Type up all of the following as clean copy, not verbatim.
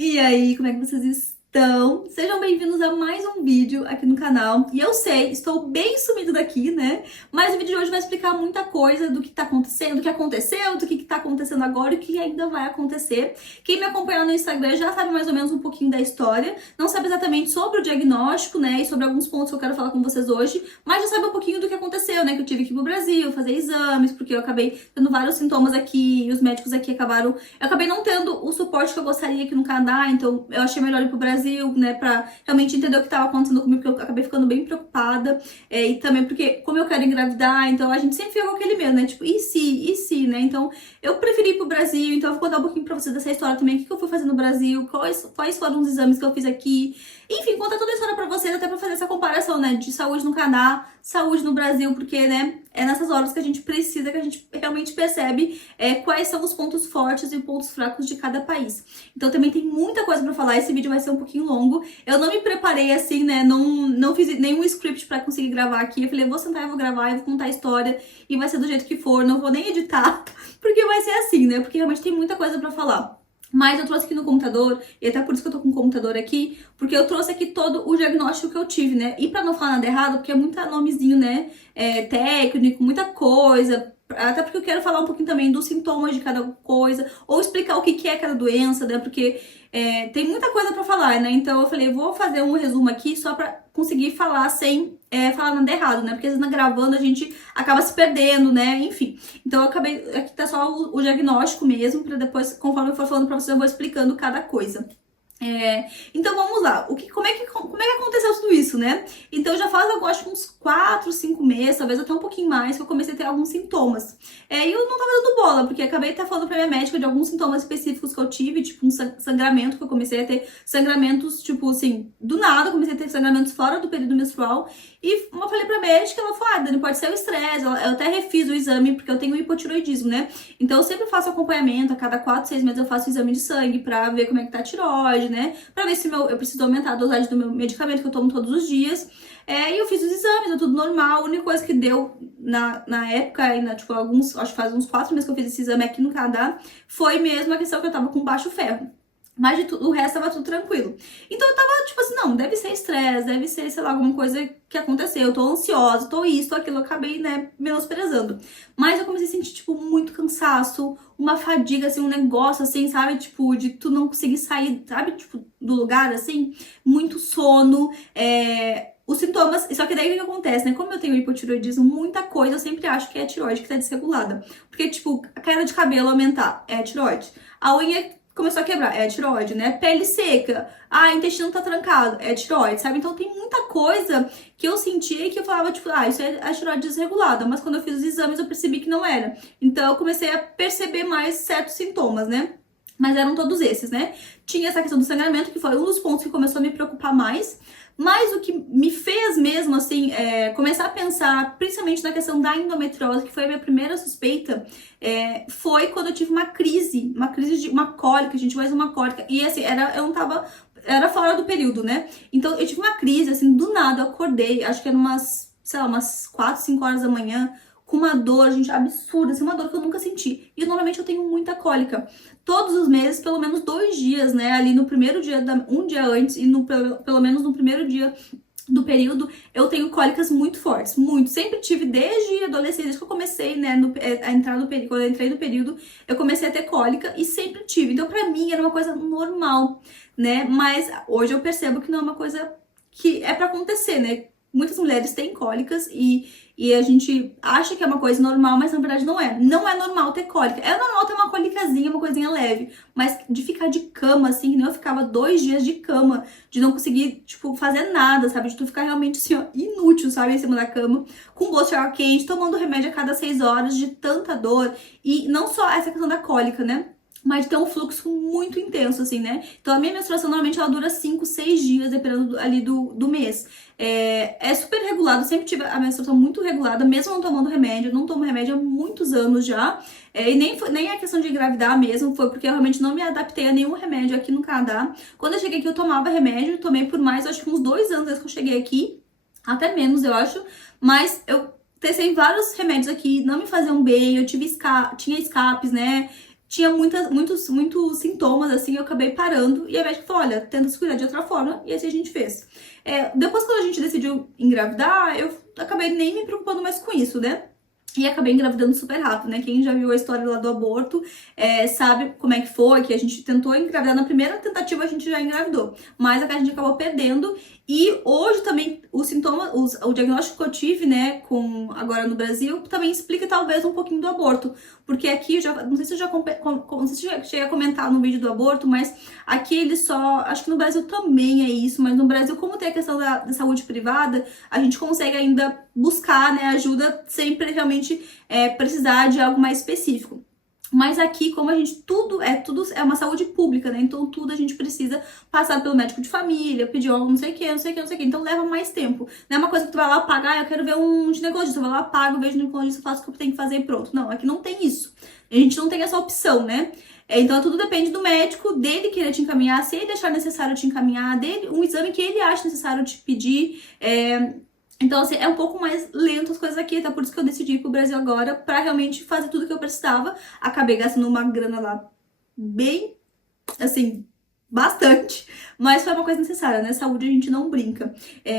E aí, como é que vocês estão? Sejam bem-vindos a mais um vídeo aqui no canal. E eu sei, estou bem sumido daqui, né? Mas o vídeo de hoje vai explicar muita coisa do que tá acontecendo, do que aconteceu, do que tá acontecendo agora e o que ainda vai acontecer. Quem me acompanha no Instagram já sabe mais ou menos um pouquinho da história. Não sabe exatamente sobre o diagnóstico, né? E sobre alguns pontos que eu quero falar com vocês hoje. Mas já sabe um pouquinho do que aconteceu, né? Que eu tive que ir pro Brasil fazer exames, porque eu acabei tendo vários sintomas aqui e os médicos aqui acabaram. Eu acabei não tendo o suporte que eu gostaria aqui no Canadá, então eu achei melhor ir pro Brasil, né, pra realmente entender o que tava acontecendo comigo, porque eu acabei ficando bem preocupada, e também porque, como eu quero engravidar, então a gente sempre fica com aquele medo, né, tipo, e se, né, então eu preferi ir pro Brasil, então eu vou contar um pouquinho pra vocês dessa história também, o que eu fui fazer no Brasil, quais foram os exames que eu fiz aqui, enfim, contar toda a história pra vocês, até pra fazer essa comparação, né, de saúde no Canadá, saúde no Brasil, porque, né, é nessas horas que a gente precisa, que a gente realmente percebe quais são os pontos fortes e pontos fracos de cada país. Então também tem muita coisa pra falar, esse vídeo vai ser um pouquinho longo. Eu não me preparei assim, né, não fiz nenhum script pra conseguir gravar aqui. Eu falei, eu vou sentar, eu vou gravar, eu vou contar a história e vai ser do jeito que for, não vou nem editar, porque vai ser assim, né, porque realmente tem muita coisa pra falar. Mas eu trouxe aqui no computador, e até por isso que eu tô com o computador aqui, porque eu trouxe aqui todo o diagnóstico que eu tive, né? E pra não falar nada errado, porque é muito nomezinho, né? Técnico, muita coisa. Até porque eu quero falar um pouquinho também dos sintomas de cada coisa, ou explicar o que é cada doença, né? Porque tem muita coisa pra falar, né? Então eu falei, vou fazer um resumo aqui só pra conseguir falar sem falar nada errado, né? Porque às vezes gravando a gente acaba se perdendo, né? Enfim. Então eu acabei, aqui tá só o diagnóstico mesmo, pra depois, conforme eu for falando pra vocês, eu vou explicando cada coisa. Então vamos lá, como é que aconteceu tudo isso, né? Então já faz, eu acho, uns 4, 5 meses, talvez até um pouquinho mais, que eu comecei a ter alguns sintomas. E eu não tava dando bola, porque acabei até falando pra minha médica de alguns sintomas específicos que eu tive, tipo um sangramento, que eu comecei a ter sangramentos, tipo assim, do nada, eu comecei a ter sangramentos fora do período menstrual. E eu falei pra médica, ela falou, Dani, pode ser o estresse. Eu até refiz o exame, porque eu tenho hipotiroidismo, né? Então eu sempre faço acompanhamento, a cada 4, 6 meses eu faço o exame de sangue pra ver como é que tá a tireoide, né? Pra ver se eu preciso aumentar a dosagem do meu medicamento que eu tomo todos os dias. E eu fiz os exames, é tudo normal. A única coisa que deu na época, ainda, tipo, acho que faz uns 4 meses que eu fiz esse exame aqui no Canadá, foi mesmo a questão que eu tava com baixo ferro. Mas de tudo, o resto tava tudo tranquilo. Então eu tava tipo assim, não, deve ser estresse, deve ser, sei lá, alguma coisa que aconteceu. Eu tô ansiosa, tô isso, tô aquilo, eu acabei, né, menosprezando. Mas eu comecei a sentir, tipo, muito cansaço, uma fadiga, assim, um negócio, assim, sabe? Tipo, de tu não conseguir sair, sabe? Tipo, do lugar, assim. Muito sono, os sintomas, só que daí o que acontece, né? Como eu tenho hipotiroidismo, muita coisa eu sempre acho que é a tireoide que tá desregulada. Porque, tipo, a queda de cabelo aumentar, é a tireoide. A unha começou a quebrar, é a tireoide, né? Pele seca, o intestino tá trancado, é a tireoide, sabe? Então tem muita coisa que eu sentia e que eu falava, tipo, isso é a tireoide desregulada. Mas quando eu fiz os exames eu percebi que não era. Então eu comecei a perceber mais certos sintomas, né? Mas eram todos esses, né? Tinha essa questão do sangramento, que foi um dos pontos que começou a me preocupar mais. Mas o que me fez mesmo, assim, começar a pensar, principalmente na questão da endometriose, que foi a minha primeira suspeita, foi quando eu tive uma crise de uma cólica, gente, mais uma cólica. E assim, eu não tava, era fora do período, né? Então eu tive uma crise, assim, do nada, eu acordei, acho que era umas, sei lá, umas 4, 5 horas da manhã, com uma dor, gente, absurda, assim, uma dor que eu nunca senti. E normalmente eu tenho muita cólica. Todos os meses, pelo menos 2 dias, né? Ali no primeiro dia, um dia antes, e pelo menos no primeiro dia do período, eu tenho cólicas muito fortes, muito. Sempre tive desde a adolescência, desde que eu comecei, né, a entrar no período, quando eu entrei no período, eu comecei a ter cólica e sempre tive. Então, pra mim, era uma coisa normal, né? Mas hoje eu percebo que não é uma coisa que é pra acontecer, né? Muitas mulheres têm cólicas e a gente acha que é uma coisa normal, mas na verdade não é. Não é normal ter cólica. É normal ter uma cólicazinha, uma coisinha leve. Mas de ficar de cama, assim, né? Eu ficava 2 dias de cama, de não conseguir, tipo, fazer nada, sabe? De tu ficar realmente, assim, ó, inútil, sabe? Em cima da cama, com bolsa de água quente, tomando remédio a cada 6 horas, de tanta dor. E não só essa questão da cólica, né? Mas de ter um fluxo muito intenso, assim, né? Então a minha menstruação normalmente ela dura 5, 6 dias, dependendo ali do mês. É super regulado, sempre tive a menstruação muito regulada, mesmo não tomando remédio. Eu não tomo remédio há muitos anos já. E nem a questão de engravidar mesmo, foi porque eu realmente não me adaptei a nenhum remédio aqui no Canadá. Quando eu cheguei aqui, eu tomava remédio, tomei por mais, acho que uns 2 anos desde que eu cheguei aqui, até menos, eu acho. Mas eu testei vários remédios aqui, não me faziam bem, eu tinha escapes, né? tinha muitos sintomas, assim, eu acabei parando. E a médica falou, olha, tenta se cuidar de outra forma. E assim a gente fez. Depois, quando a gente decidiu engravidar, eu acabei nem me preocupando mais com isso, né? E acabei engravidando super rápido, né? Quem já viu a história lá do aborto sabe como é que foi, que a gente tentou engravidar na primeira tentativa, a gente já engravidou. Mas a gente acabou perdendo. E hoje também o sintoma, o diagnóstico que eu tive, né, agora no Brasil, também explica talvez um pouquinho do aborto. Porque aqui, não sei se eu não sei se eu cheguei a comentar no vídeo do aborto, mas aqui eles só, acho que no Brasil também é isso, mas no Brasil, como tem a questão da saúde privada, a gente consegue ainda buscar, né, ajuda sempre realmente precisar de algo mais específico. Mas aqui, como a gente, tudo é uma saúde pública, né? Então tudo a gente precisa passar pelo médico de família, pedir não sei o que, não sei o que, não sei o que. Então leva mais tempo. Não é uma coisa que tu vai lá pagar, eu quero ver um ginecologista. Eu vou lá, pago, vejo o ginecologista, faço o que eu tenho que fazer e pronto. Não, aqui não tem isso. A gente não tem essa opção, né? Então tudo depende do médico, dele querer te encaminhar, se ele achar necessário te encaminhar, dele, um exame que ele acha necessário te pedir. Então, assim, é um pouco mais lento as coisas aqui, até por isso que eu decidi ir pro Brasil agora, pra realmente fazer tudo que eu precisava. Acabei gastando uma grana lá bem, assim, bastante, mas foi uma coisa necessária, né? Saúde a gente não brinca.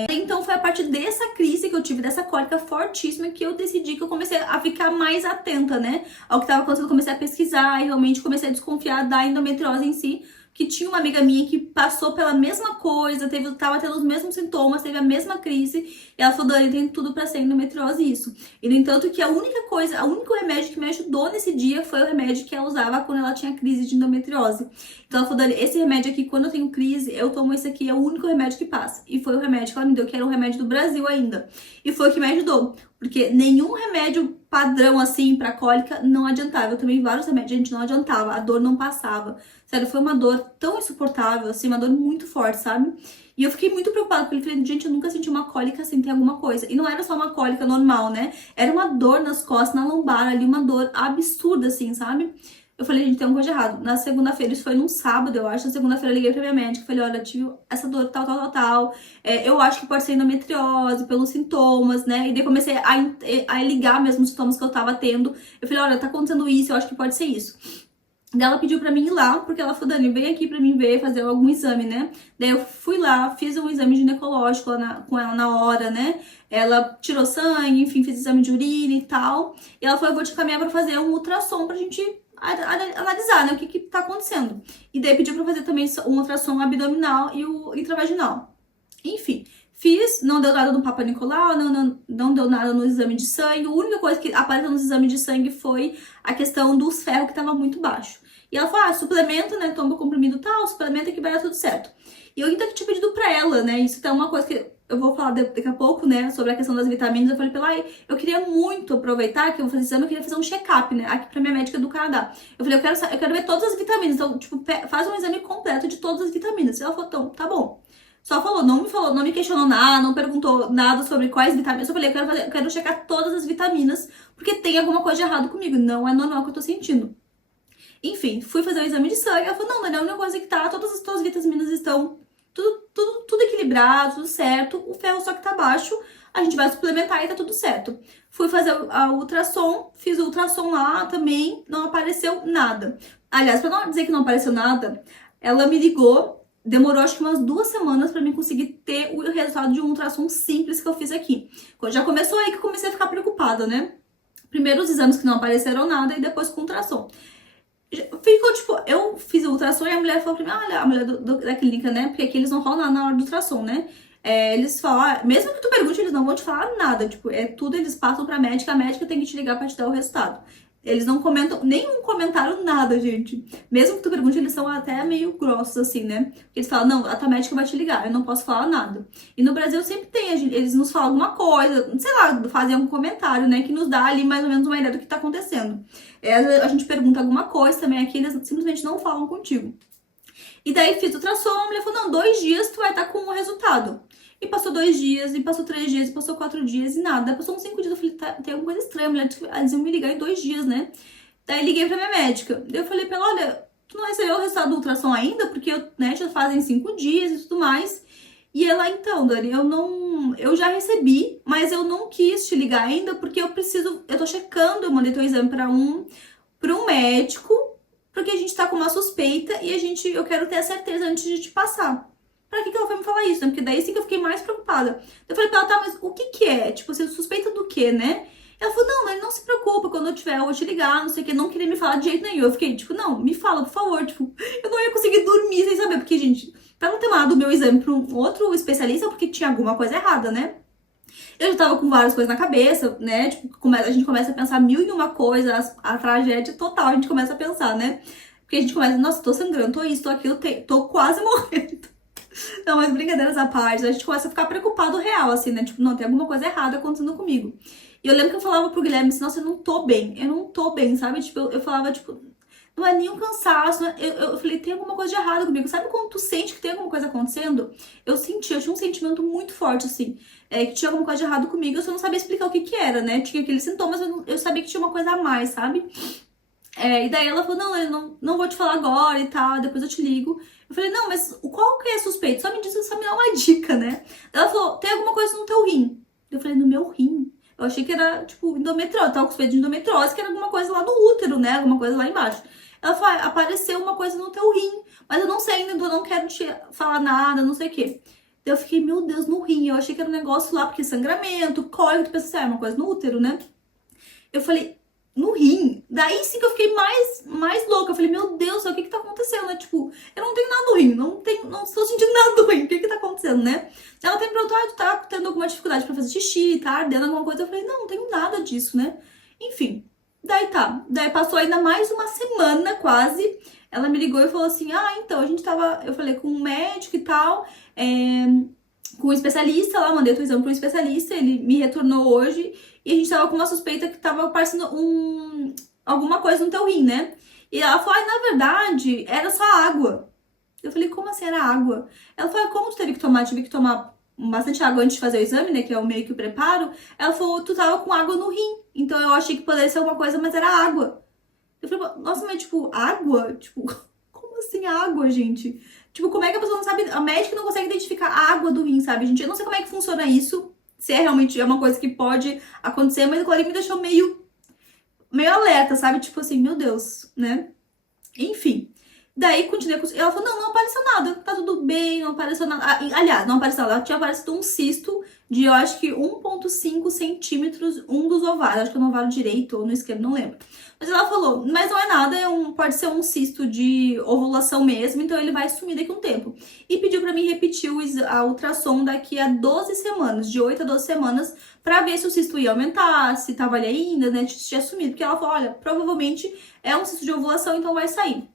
Então foi a partir dessa crise que eu tive, dessa cólica fortíssima, que eu decidi que eu comecei a ficar mais atenta, né? Ao que estava acontecendo, eu comecei a pesquisar e realmente comecei a desconfiar da endometriose em si, que tinha uma amiga minha que passou pela mesma coisa, tava tendo os mesmos sintomas, teve a mesma crise, e ela falou, Dani, tem tudo pra ser endometriose isso. E no entanto que o único remédio que me ajudou nesse dia foi o remédio que ela usava quando ela tinha crise de endometriose. Então ela falou, Dani, esse remédio aqui, quando eu tenho crise, eu tomo esse aqui, é o único remédio que passa. E foi o remédio que ela me deu, que era um remédio do Brasil ainda. E foi o que me ajudou. Porque nenhum remédio padrão, assim, pra cólica não adiantava. Eu tomei vários remédios, gente, não adiantava. A dor não passava. Sério, foi uma dor tão insuportável, assim, uma dor muito forte, sabe? E eu fiquei muito preocupada, porque eu falei, gente, eu nunca senti uma cólica sem ter alguma coisa. E não era só uma cólica normal, né? Era uma dor nas costas, na lombar ali, uma dor absurda, assim, sabe? Eu falei, gente, tem alguma coisa de errado. Na segunda-feira, isso foi num sábado, eu acho. Na segunda-feira eu liguei pra minha médica, falei, olha, tive essa dor tal, tal, tal, tal. Eu acho que pode ser endometriose, pelos sintomas, né? E daí comecei a ligar mesmo os sintomas que eu tava tendo. Eu falei, olha, tá acontecendo isso, eu acho que pode ser isso. Daí ela pediu pra mim ir lá, porque ela falou, Dani, vem aqui pra mim ver, fazer algum exame, né? Daí eu fui lá, fiz um exame ginecológico com ela na hora, né? Ela tirou sangue, enfim, fiz exame de urina e tal. E ela falou, eu vou te caminhar pra fazer um ultrassom pra gente analisar, né, o que tá acontecendo. E daí pediu pra fazer também um ultrassom abdominal e o intravaginal. Enfim, fiz, não deu nada no Papa Nicolau, não deu nada no exame de sangue. A única coisa que apareceu no exame de sangue foi a questão dos ferros que tava muito baixo. E ela falou, suplementa, né, toma o comprimido tal, suplementa que vai dar tudo certo. E eu ainda tinha pedido pra ela, né, isso é uma coisa que eu vou falar daqui a pouco, né, sobre a questão das vitaminas. Eu falei pra ela, eu queria muito aproveitar que eu vou fazer exame, eu queria fazer um check-up, né, aqui pra minha médica do Canadá. Eu falei, eu quero ver todas as vitaminas, então, tipo, faz um exame completo de todas as vitaminas. E ela falou, então, tá bom. Só falou, não me questionou nada, não perguntou nada sobre quais vitaminas. Eu falei, eu quero checar todas as vitaminas, porque tem alguma coisa de errado comigo, não é normal o que eu tô sentindo. Enfim, fui fazer o exame de sangue, ela falou, não, Daniel, a única coisa que tá, todas as tuas vitaminas estão tudo equilibrado, tudo certo, o ferro só que tá baixo, a gente vai suplementar e tá tudo certo. Fui fazer a ultrassom, fiz o ultrassom lá também, não apareceu nada. Aliás, pra não dizer que não apareceu nada, ela me ligou, demorou acho que umas 2 semanas pra mim conseguir ter o resultado de um ultrassom simples que eu fiz aqui. Já começou aí que eu comecei a ficar preocupada, né? Primeiro os exames que não apareceram nada e depois com o ultrassom. Ficou, tipo, eu fiz o ultrassom e a mulher falou pra mim, olha, a mulher da clínica, né? Porque aqui eles não falam nada na hora do ultrassom, né? Eles falam, mesmo que tu pergunte, eles não vão te falar nada. Tipo, tudo eles passam pra médica, a médica tem que te ligar pra te dar o resultado. Eles não comentam, nenhum comentário, nada, gente. Mesmo que tu pergunte, eles são até meio grossos, assim, né? Porque eles falam, não, a tua médica vai te ligar, eu não posso falar nada. E no Brasil sempre tem, eles nos falam alguma coisa, sei lá, fazem algum comentário, né? Que nos dá ali mais ou menos uma ideia do que tá acontecendo. A gente pergunta alguma coisa também aqui, eles simplesmente não falam contigo. E daí fiz o ultrassom, ele falou, não, 2 dias tu vai estar com o resultado. E passou 2 dias, e passou 3 dias, e passou 4 dias e nada. Passou uns 5 dias, eu falei, tem alguma coisa estranha, mulher, eles iam me ligar em 2 dias, né? Daí liguei pra minha médica. Daí eu falei pra ela, olha, tu não recebeu o resultado do ultrassom ainda? Porque né, já fazem 5 dias e tudo mais. E ela, então, Dani, eu já recebi, mas eu não quis te ligar ainda, porque eu tô checando, eu mandei teu exame pra um médico, porque a gente tá com uma suspeita e eu quero ter a certeza antes de te passar. Pra que ela foi me falar isso, né? Porque daí sim que eu fiquei mais preocupada. Eu falei pra ela, tá, mas o que que é? Tipo, você suspeita do quê, né? Ela falou, não, mas não se preocupa, quando eu tiver, eu vou te ligar, não sei o que, não queria me falar de jeito nenhum. Eu fiquei, tipo, não, me fala, por favor, tipo, eu não ia conseguir dormir sem saber, porque, gente, pra não ter mandado o meu exame pra um outro especialista, porque tinha alguma coisa errada, né? Eu já tava com várias coisas na cabeça, né? Tipo, a gente começa a pensar mil e uma coisas, a tragédia total, a gente começa a pensar, né? Porque a gente começa, nossa, tô sangrando, tô isso, tô aquilo, tô quase morrendo. Não, mas brincadeiras à parte, a gente começa a ficar preocupado real, assim, né? Tipo, não, tem alguma coisa errada acontecendo comigo. E eu lembro que eu falava pro Guilherme assim, nossa, eu não tô bem, sabe? Tipo, eu falava, tipo, não é nenhum cansaço, né? Eu falei, tem alguma coisa de errado comigo. Sabe quando tu sente que tem alguma coisa acontecendo? Eu tinha um sentimento muito forte, assim, que tinha alguma coisa de errado comigo, eu só não sabia explicar o que que era, né? Tinha aqueles sintomas, eu sabia que tinha uma coisa a mais, sabe? E daí ela falou, não, eu não vou te falar agora e tal, depois eu te ligo. Eu falei, não, mas qual que é suspeito? Só me diz, só me dá uma dica, né? Ela falou, tem alguma coisa no teu rim. Eu falei, no meu rim? Eu achei que era, tipo, endometriose, eu tava com suspeito de endometriose, que era alguma coisa lá do útero, né? Alguma coisa lá embaixo. Ela falou, apareceu uma coisa no teu rim, mas eu não sei ainda, eu não quero te falar nada, não sei o quê. Daí eu fiquei, meu Deus, no rim. Eu achei que era um negócio lá, porque sangramento, cólico, tu pensa assim, uma coisa no útero, né? Eu falei, no rim. Daí sim que eu fiquei mais louca. Eu falei, meu Deus, o que que tá acontecendo, né? Tipo, eu não tenho nada no rim, não estou sentindo nada do rim. O que que tá acontecendo, né? Ela tem perguntado, tá tendo alguma dificuldade pra fazer xixi, tá ardendo alguma coisa. Eu falei, não tenho nada disso, né? Enfim, daí tá. Daí passou ainda mais uma semana quase. Ela me ligou e falou assim, então, eu falei com um médico e tal, com um especialista lá, mandei o exame para um especialista, ele me retornou hoje e a gente tava com uma suspeita que tava aparecendo alguma coisa no teu rim, né? E ela falou, na verdade, era só água. Eu falei, como assim era água? Ela falou, como tu teve que tomar? Tive que tomar bastante água antes de fazer o exame, né? Que é o meio que o preparo. Ela falou, tu tava com água no rim. Então eu achei que poderia ser alguma coisa, mas era água. Eu falei, nossa, mas tipo, água? Tipo, como assim água, gente? Tipo, como é que a pessoa não sabe? A médica não consegue identificar a água do rim, sabe, gente? Eu não sei como é que funciona isso. Se é realmente uma coisa que pode acontecer, mas o ali me deixou meio alerta, sabe? Tipo assim, meu Deus, né? Enfim. Daí continuei com. Ela falou: não apareceu nada, tá tudo bem, não apareceu nada. Aliás, não apareceu nada. Tinha aparecido um cisto de, eu acho que 1,5 centímetros, um dos ovários. Acho que é no ovário direito ou no esquerdo, não lembro. Mas ela falou: mas não é nada, pode ser um cisto de ovulação mesmo, então ele vai sumir daqui a um tempo. E pediu pra mim repetir a ultrassom daqui a 12 semanas, de 8 a 12 semanas, pra ver se o cisto ia aumentar, se tava ali ainda, né, se tinha sumido. Porque ela falou: olha, provavelmente é um cisto de ovulação, então vai sair.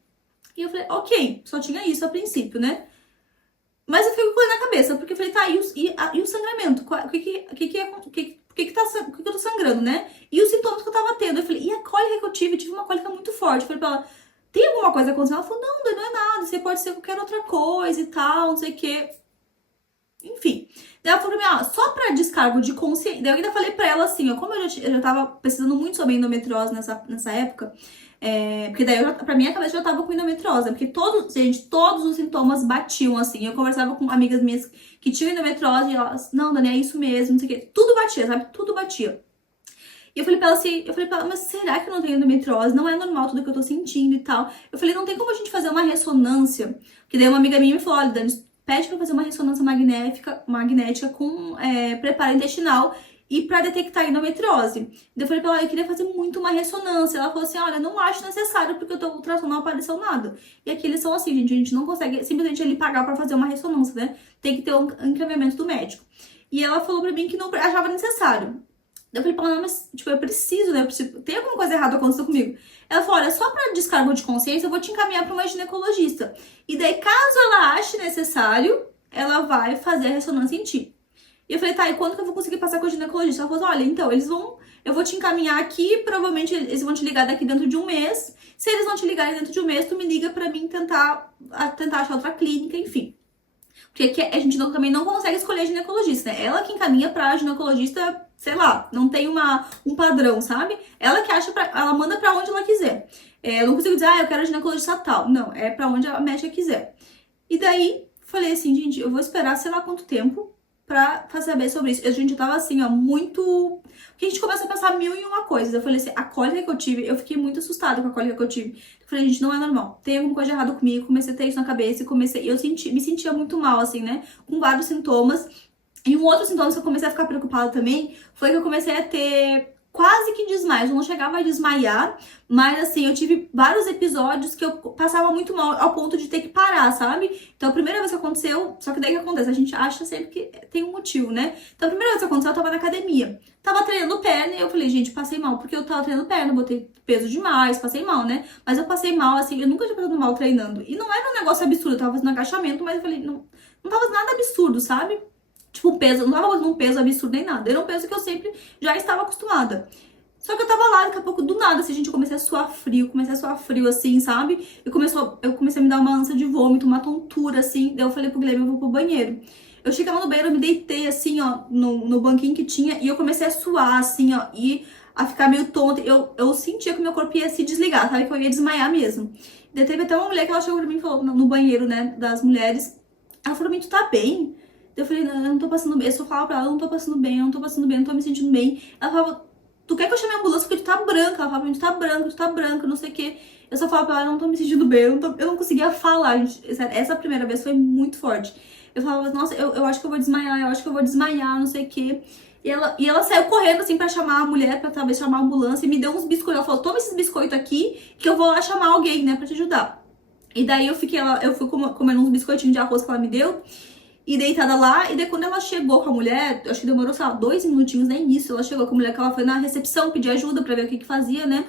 E eu falei, ok, só tinha isso a princípio, né? Mas eu fiquei com coisa na cabeça, porque eu falei, tá, e o sangramento? Por que eu tô sangrando, né? E os sintomas que eu tava tendo? Eu falei, e a cólica que eu tive? Eu tive uma cólica muito forte. Eu falei pra ela, tem alguma coisa acontecendo? Ela falou, não é nada, você pode ser qualquer outra coisa e tal, não sei o quê. Enfim. Daí ela falou pra mim, só pra descargo de consciência. Daí eu ainda falei pra ela assim, como eu já tava pesquisando muito sobre endometriose nessa época, porque daí pra minha cabeça já tava com endometriose, porque todos os sintomas batiam, assim. Eu conversava com amigas minhas que tinham endometriose e elas, não, Dani, é isso mesmo, não sei o quê. Tudo batia, sabe? Tudo batia. E eu falei pra ela assim, mas será que eu não tenho endometriose? Não é normal tudo que eu tô sentindo e tal. Eu falei, não tem como a gente fazer uma ressonância? Porque daí uma amiga minha me falou, olha, Dani, pede pra fazer uma ressonância magnética com preparo intestinal e pra detectar endometriose. Daí eu falei pra ela, eu queria fazer muito uma ressonância. Ela falou assim, olha, não acho necessário porque o teu ultrassom não apareceu nada. E aqui eles são assim, gente, a gente não consegue simplesmente ele pagar pra fazer uma ressonância, né? Tem que ter um encaminhamento do médico. E ela falou pra mim que não achava necessário. Eu falei pra ela, mas, tipo, eu preciso, né? Tem alguma coisa errada acontecendo comigo? Ela falou, olha, só pra descargo de consciência, eu vou te encaminhar pra uma ginecologista. E daí, caso ela ache necessário, ela vai fazer a ressonância em ti. E eu falei, tá, e quando que eu vou conseguir passar com a ginecologista? Ela falou, olha, então, eu vou te encaminhar aqui, provavelmente eles vão te ligar daqui dentro de um mês. Se eles não te ligarem dentro de um mês, tu me liga pra mim tentar achar outra clínica, enfim. Porque a gente também não consegue escolher a ginecologista, né? Ela que encaminha pra ginecologista, sei lá, não tem um padrão, sabe? Ela que ela manda pra onde ela quiser. Eu não consigo dizer, eu quero a ginecologista tal. Não, é pra onde a médica quiser. E daí, falei assim, gente, eu vou esperar sei lá quanto tempo pra saber sobre isso. A gente tava assim, ó, muito... Porque a gente começa a pensar mil e uma coisas. Eu falei assim, a cólica que eu tive, eu fiquei muito assustada com a cólica que eu tive. Eu falei, gente, não é normal. Tem alguma coisa errada comigo. Comecei a ter isso na cabeça e me sentia muito mal, assim, né? Com vários sintomas. E um outro sintoma que eu comecei a ficar preocupada também foi que eu comecei a ter quase que desmaios. Eu não chegava a desmaiar, mas assim, eu tive vários episódios que eu passava muito mal ao ponto de ter que parar, sabe? Então a primeira vez que aconteceu, só que daí que acontece, a gente acha sempre que tem um motivo, né? Então a primeira vez que aconteceu, eu tava na academia. Tava treinando perna e eu falei, gente, passei mal, porque eu tava treinando perna, botei peso demais, passei mal, né? Mas eu passei mal, assim, eu nunca tinha passado mal treinando. E não era um negócio absurdo, eu tava fazendo agachamento, mas eu falei, não tava nada absurdo, sabe? Tipo, um peso, não tava botando um peso absurdo nem nada. Era um peso que eu sempre já estava acostumada. Só que eu tava lá, daqui a pouco, do nada, assim, gente, eu comecei a suar frio, assim, sabe? Eu comecei a me dar uma ânsia de vômito, uma tontura, assim. Daí eu falei pro Guilherme, eu vou pro banheiro. Eu chegava no banheiro, eu me deitei, assim, ó, no banquinho que tinha, e eu comecei a suar, assim, ó, e a ficar meio tonta. Eu sentia que o meu corpo ia se desligar, sabe? Que eu ia desmaiar mesmo. Daí teve até uma mulher que ela chegou pra mim e falou, no banheiro, né, das mulheres. Ela falou pra mim, tu tá bem? Eu falei, não, eu não tô passando bem. Eu só falava pra ela, eu não tô passando bem, eu não tô passando bem, eu não tô me sentindo bem. Ela falava, tu quer que eu chame a ambulância porque tu tá branca? Ela falava pra mim, tu tá branca, não sei o quê. Eu só falava pra ela, eu não tô me sentindo bem, eu não conseguia falar, gente. Essa primeira vez foi muito forte. Eu falava, nossa, eu acho que eu vou desmaiar, eu acho que eu vou desmaiar, não sei o quê. E ela saiu correndo, assim, pra chamar a mulher, pra talvez chamar a ambulância, e me deu uns biscoitos. Ela falou, toma esses biscoitos aqui, que eu vou lá chamar alguém, né, pra te ajudar. E daí eu fui comendo uns biscoitinhos de arroz que ela me deu, e deitada lá, e daí quando ela chegou com a mulher, acho que demorou, sei lá, 2 minutinhos, nem isso, ela chegou com a mulher, que ela foi na recepção pedir ajuda pra ver o que que fazia, né?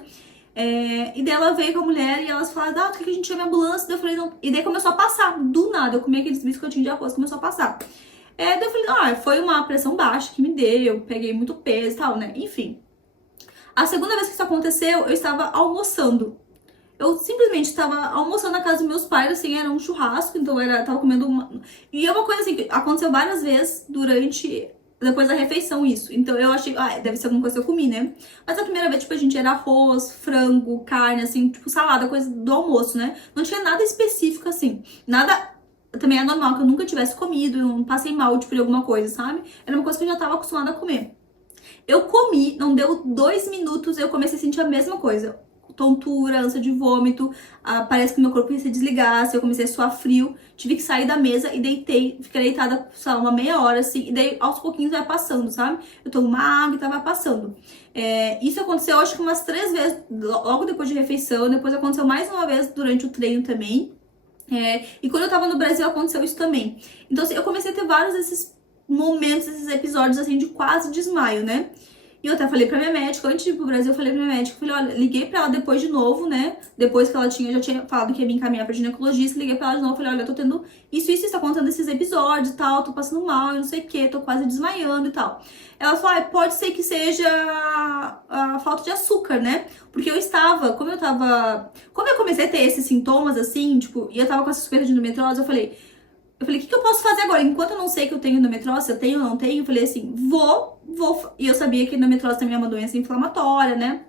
E daí ela veio com a mulher e elas falaram, tu quer que a gente chame a ambulância? Daí eu falei, não. E daí começou a passar, do nada, eu comi aqueles biscoitinhos de arroz, começou a passar. Daí eu falei, foi uma pressão baixa que me deu, peguei muito peso e tal, né? Enfim. A segunda vez que isso aconteceu, eu estava almoçando. Eu simplesmente estava almoçando na casa dos meus pais, assim, era um churrasco, então tava comendo uma... E é uma coisa assim, que aconteceu várias vezes depois da refeição isso. Então eu achei, deve ser alguma coisa que eu comi, né? Mas a primeira vez, tipo, a gente era arroz, frango, carne, assim, tipo, salada, coisa do almoço, né? Não tinha nada específico, assim. Nada... Também é normal que eu nunca tivesse comido, eu não passei mal, tipo, de alguma coisa, sabe? Era uma coisa que eu já tava acostumada a comer. Eu comi, não deu 2 minutos, eu comecei a sentir a mesma coisa. Tontura, ânsia de vômito, parece que meu corpo ia se desligar, eu comecei a suar frio, tive que sair da mesa e fiquei deitada, sei lá, uma meia hora, assim, e daí aos pouquinhos vai passando, sabe? Eu tomo uma água e tava passando. Isso aconteceu, acho que umas 3 vezes, logo depois de refeição, depois aconteceu mais uma vez durante o treino também. E quando eu tava no Brasil aconteceu isso também. Então, assim, eu comecei a ter vários desses momentos, esses episódios, assim, de quase desmaio, né? E eu até falei pra minha médica, antes de ir pro Brasil, eu falei pra minha médica, falei, olha, liguei pra ela depois de novo, né? Depois que ela já tinha falado que ia me encaminhar pra ginecologista, liguei pra ela de novo, falei, olha, eu tô tendo isso, está acontecendo esses episódios e tal, tô passando mal, eu não sei o que, tô quase desmaiando e tal. Ela falou, pode ser que seja a falta de açúcar, né? Porque como eu comecei a ter esses sintomas, assim, tipo, e eu tava com essa suspeita de endometriose, eu falei, o que eu posso fazer agora? Enquanto eu não sei que eu tenho endometriose, se eu tenho ou não tenho, eu falei assim, vou. E eu sabia que endometriose também é uma doença inflamatória, né?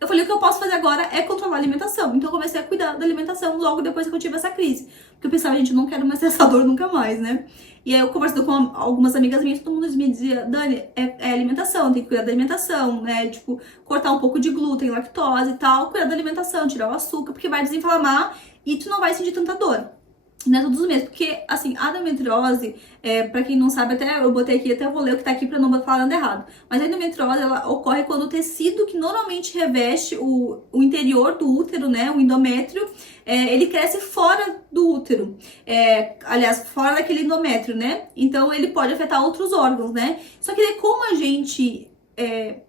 Eu falei, o que eu posso fazer agora é controlar a alimentação. Então eu comecei a cuidar da alimentação logo depois que eu tive essa crise. Porque eu pensava, gente, eu não quero mais ter essa dor nunca mais, né? E aí eu conversando com algumas amigas minhas, todo mundo me dizia, Dani, é alimentação, tem que cuidar da alimentação, né? Tipo, cortar um pouco de glúten, lactose e tal, cuidar da alimentação, tirar o açúcar, porque vai desinflamar e tu não vai sentir tanta dor. Né, todos os meses, porque assim, a endometriose, pra quem não sabe, até eu botei aqui, até vou ler o que tá aqui pra não falar nada errado, mas a endometriose, ela ocorre quando o tecido que normalmente reveste o interior do útero, né, o endométrio, ele cresce fora do útero, aliás, fora daquele endométrio, né, então ele pode afetar outros órgãos, né, só que daí, como a gente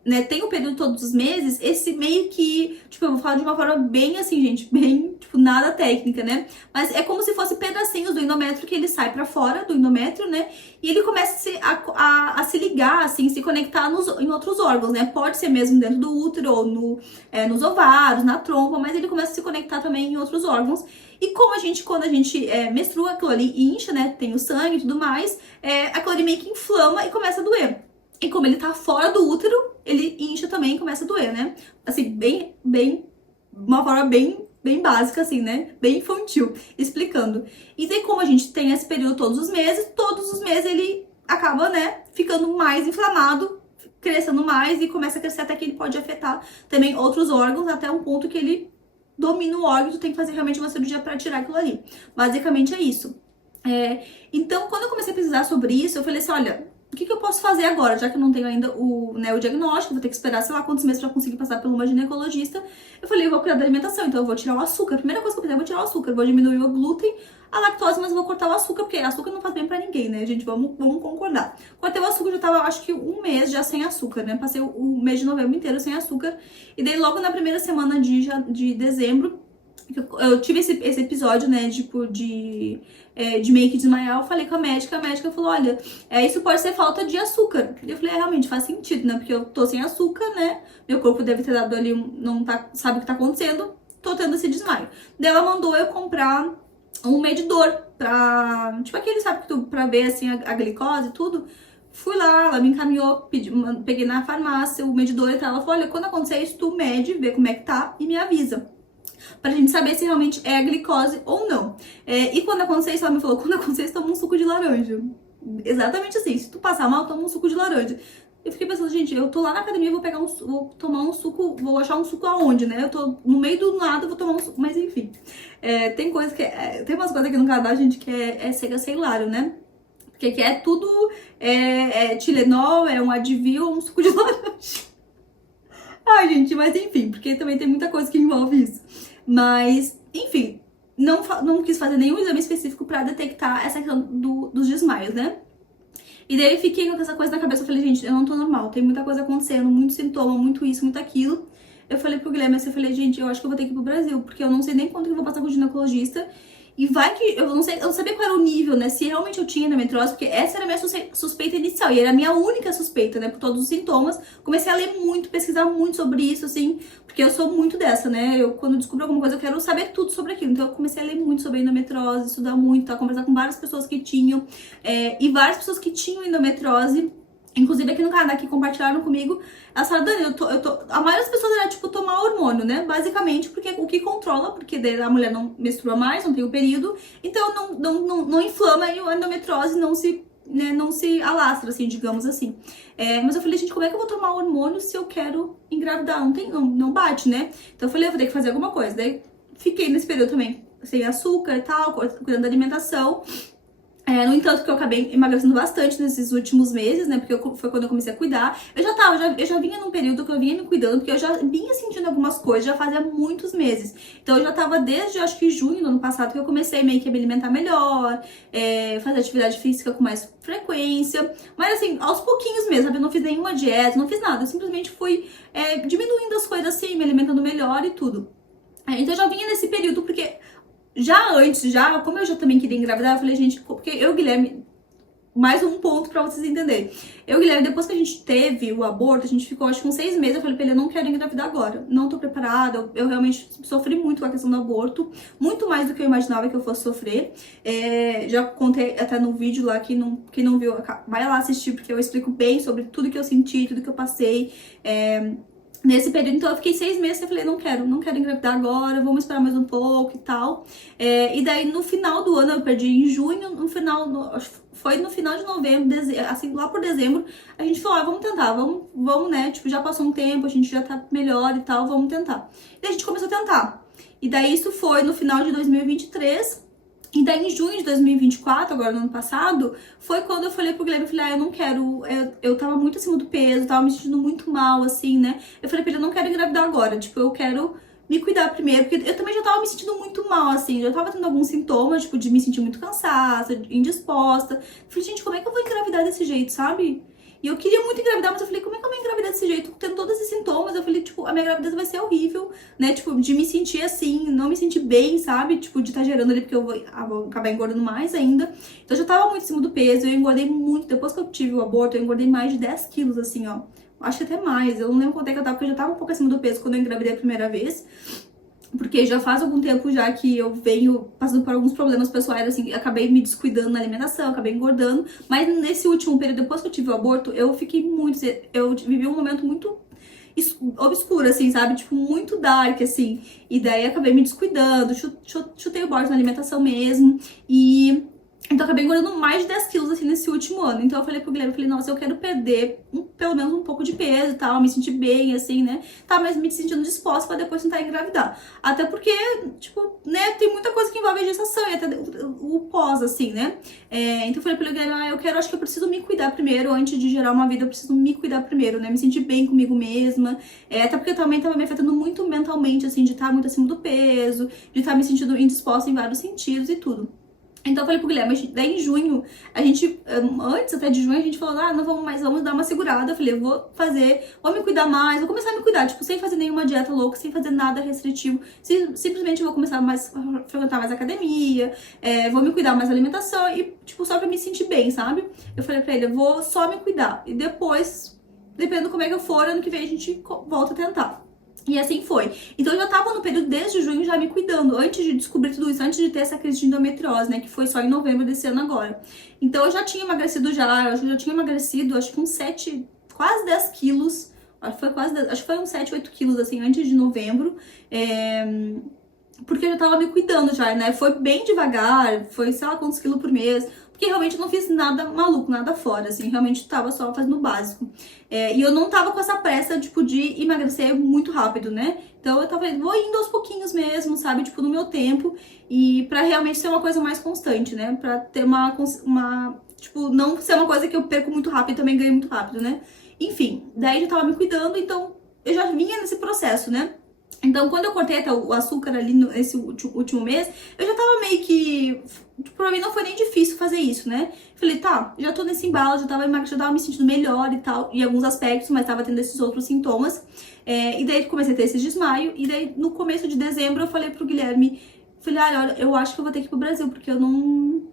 né, tem o período todos os meses, esse meio que, tipo, eu vou falar de uma forma bem assim, gente, bem, tipo, nada técnica, né? Mas é como se fosse pedacinhos do endométrio que ele sai pra fora do endométrio, né? E ele começa a se ligar, assim, se conectar em outros órgãos, né? Pode ser mesmo dentro do útero ou nos ovários, na trompa, mas ele começa a se conectar também em outros órgãos. E quando a gente menstrua, aquilo ali incha, né? Tem o sangue e tudo mais, aquilo ali meio que inflama e começa a doer. E como ele tá fora do útero, ele incha também e começa a doer, né? Assim, uma forma bem básica, assim, né? Bem infantil, explicando. E daí, como a gente tem esse período todos os meses acaba, né, ficando mais inflamado, crescendo mais e começa a crescer até que ele pode afetar também outros órgãos, até um ponto que ele domina o órgão, tu tem que fazer realmente uma cirurgia para tirar aquilo ali. Basicamente é isso. Então, quando eu comecei a pesquisar sobre isso, eu falei assim, olha, o que eu posso fazer agora, já que eu não tenho ainda o diagnóstico, vou ter que esperar, sei lá, quantos meses pra conseguir passar por uma ginecologista. Eu falei, eu vou cuidar da alimentação, então eu vou tirar o açúcar. A primeira coisa que eu fizer, eu vou tirar o açúcar, vou diminuir o glúten, a lactose, mas eu vou cortar o açúcar, porque açúcar não faz bem pra ninguém, né, gente? Vamos concordar. Cortei o açúcar, já tava, acho que um mês já sem açúcar, né? Passei o mês de novembro inteiro sem açúcar. E daí, logo na primeira semana de dezembro, eu tive esse episódio, né, tipo, de meio que desmaiar. Eu falei com a médica falou, olha, isso pode ser falta de açúcar. E eu falei, realmente faz sentido, né, porque eu tô sem açúcar, né, meu corpo deve ter dado ali, não sabe o que tá acontecendo, tô tendo esse desmaio. Daí ela mandou eu comprar um medidor pra, tipo aquele, sabe, pra ver, assim, a glicose e tudo. Fui lá, ela me encaminhou, peguei na farmácia o medidor e tal. Ela falou, olha, quando acontecer isso, tu mede, vê como é que tá e me avisa. Pra gente saber se realmente é a glicose ou não. E quando acontecer isso, ela me falou, quando acontecer isso, toma um suco de laranja. Exatamente assim, se tu passar mal, toma um suco de laranja. Eu fiquei pensando, gente, eu tô lá na academia, vou tomar um suco, vou achar um suco aonde, né? Eu tô no meio do nada, vou tomar um suco, mas enfim. Tem coisa que tem umas coisas aqui no Canadá, gente, que é cega sem hilário, né? Porque aqui é tudo, Tilenol, um Advil, um suco de laranja. Ai, gente, mas enfim, porque também tem muita coisa que envolve isso. Mas, enfim, não quis fazer nenhum exame específico pra detectar essa questão dos desmaios, né? E daí eu fiquei com essa coisa na cabeça, eu falei, gente, eu não tô normal, tem muita coisa acontecendo, muito sintoma, muito isso, muito aquilo. Eu falei pro Guilherme, eu falei, gente, eu acho que eu vou ter que ir pro Brasil, porque eu não sei nem quanto que eu vou passar com o ginecologista. E vai que, eu não sabia qual era o nível, né, se realmente eu tinha endometriose, porque essa era a minha suspeita inicial, e era a minha única suspeita, né, por todos os sintomas. Comecei a ler muito, pesquisar muito sobre isso, assim, porque eu sou muito dessa, né, quando descubro alguma coisa, eu quero saber tudo sobre aquilo. Então eu comecei a ler muito sobre endometriose, estudar muito, tá, conversar com várias pessoas que tinham, e várias pessoas que tinham endometriose, inclusive aqui no Canadá, que compartilharam comigo. Ela falou, Dani, a maioria das pessoas era, tipo, tomar hormônio, né? Basicamente, porque o que controla, porque a mulher não menstrua mais, não tem o período, então não inflama e a endometriose não se alastra, assim, digamos assim. Mas eu falei, gente, como é que eu vou tomar hormônio se eu quero engravidar? Não bate, né? Então eu falei, eu vou ter que fazer alguma coisa. Daí fiquei nesse período também sem açúcar e tal, cuidando da alimentação. No entanto, que eu acabei emagrecendo bastante nesses últimos meses, né? Porque foi quando eu comecei a cuidar. Eu já vinha num período que eu vinha me cuidando, porque eu já vinha sentindo algumas coisas, já fazia muitos meses. Então eu já tava desde, acho que junho do ano passado, que eu comecei meio que a me alimentar melhor, fazer atividade física com mais frequência. Mas assim, aos pouquinhos mesmo, sabe? Eu não fiz nenhuma dieta, não fiz nada. Eu simplesmente fui diminuindo as coisas assim, me alimentando melhor e tudo. Então eu já vinha nesse período, porque como eu já também queria engravidar, eu falei, gente, porque eu e o Guilherme, mais um ponto pra vocês entenderem. Eu e o Guilherme, depois que a gente teve o aborto, a gente ficou, acho que uns 6 meses, eu falei pra ele, eu não quero engravidar agora, não tô preparada, eu realmente sofri muito com a questão do aborto, muito mais do que eu imaginava que eu fosse sofrer. Já contei até no vídeo lá, quem não viu, vai lá assistir, porque eu explico bem sobre tudo que eu senti, tudo que eu passei, nesse período. Então eu fiquei 6 meses e eu falei, não quero engravidar agora, vamos esperar mais um pouco e tal. E daí no final do ano, eu perdi em junho, foi no final de novembro, assim, lá por dezembro, a gente falou, vamos tentar, vamos, né, tipo, já passou um tempo, a gente já tá melhor e tal, vamos tentar. E a gente começou a tentar. E daí isso foi no final de 2023, e daí em junho de 2024, agora no ano passado, foi quando eu falei pro Guilherme, eu falei, eu não quero, eu tava muito acima do peso, tava me sentindo muito mal, assim, né? Eu falei pra ele, eu não quero engravidar agora, tipo, eu quero me cuidar primeiro, porque eu também já tava me sentindo muito mal, assim, já tava tendo alguns sintomas, tipo, de me sentir muito cansada, indisposta. Eu falei, gente, como é que eu vou engravidar desse jeito, sabe? E eu queria muito engravidar, mas eu falei, como é que eu vou engravidar desse jeito? Tendo todos esses sintomas, eu falei, tipo, a minha gravidez vai ser horrível, né? Tipo, de me sentir assim, não me sentir bem, sabe? Tipo, de estar gerando ali, porque eu vou acabar engordando mais ainda. Então eu já tava muito em cima do peso, eu engordei muito. Depois que eu tive o aborto, eu engordei mais de 10 quilos, assim, ó. Acho que até mais. Eu não lembro quanto é que eu tava, porque eu já tava um pouco acima do peso quando eu engravidei a primeira vez. Porque já faz algum tempo já que eu venho passando por alguns problemas pessoais, assim, acabei me descuidando na alimentação, acabei engordando. Mas nesse último período, depois que eu tive o aborto, eu vivi um momento muito obscuro, assim, sabe? Tipo, muito dark, assim. E daí acabei me descuidando, chutei o balde na alimentação mesmo. E Então eu acabei engordando mais de 10 quilos, assim, nesse último ano. Então eu falei pro Guilherme, eu falei, nossa, eu quero perder pelo menos um pouco de peso e tal, me sentir bem, assim, né? Tá, mas me sentindo disposta pra depois tentar engravidar. Até porque, tipo, né, tem muita coisa que envolve a gestação e até o pós, assim, né? Então eu falei pro Guilherme, acho que eu preciso me cuidar primeiro, antes de gerar uma vida, eu preciso me cuidar primeiro, né? Me sentir bem comigo mesma. Até porque eu também tava me afetando muito mentalmente, assim, de estar muito acima do peso, de estar me sentindo indisposta em vários sentidos e tudo. Então eu falei pro Guilherme, daí em junho, a gente, antes até de junho, a gente falou, não vamos mais, vamos dar uma segurada. Eu falei, eu vou me cuidar mais, vou começar a me cuidar, tipo, sem fazer nenhuma dieta louca, sem fazer nada restritivo. Simplesmente eu vou começar a frequentar mais academia, vou me cuidar mais da alimentação e, tipo, só pra me sentir bem, sabe? Eu falei pra ele, eu vou só me cuidar. E depois, dependendo como é que eu for, ano que vem a gente volta a tentar. E assim foi. Então eu já tava no período desde junho já me cuidando, antes de descobrir tudo isso, antes de ter essa crise de endometriose, né, que foi só em novembro desse ano agora. Então eu já tinha emagrecido acho que uns 7, quase 10 quilos, acho que foi uns 7, 8 quilos, assim, antes de novembro, porque eu já tava me cuidando já, né, foi bem devagar, foi sei lá quantos quilos por mês, porque realmente eu não fiz nada maluco, nada fora, assim, realmente tava só fazendo o básico. E eu não tava com essa pressa, tipo, de emagrecer muito rápido, né? Então eu tava, vou indo aos pouquinhos mesmo, sabe? Tipo, no meu tempo. E pra realmente ser uma coisa mais constante, né? Pra ter tipo, não ser uma coisa que eu perco muito rápido e também ganho muito rápido, né? Enfim, daí eu já tava me cuidando, então eu já vinha nesse processo, né? Então, quando eu cortei até o açúcar ali nesse último mês, eu já tava meio que... Tipo, pra mim não foi nem difícil fazer isso, né? Falei, tá, já tô nesse embalo, já tava me sentindo melhor e tal, em alguns aspectos, mas tava tendo esses outros sintomas. E daí comecei a ter esse desmaio, e daí no começo de dezembro eu falei pro Guilherme, falei, olha, eu acho que eu vou ter que ir pro Brasil, porque eu não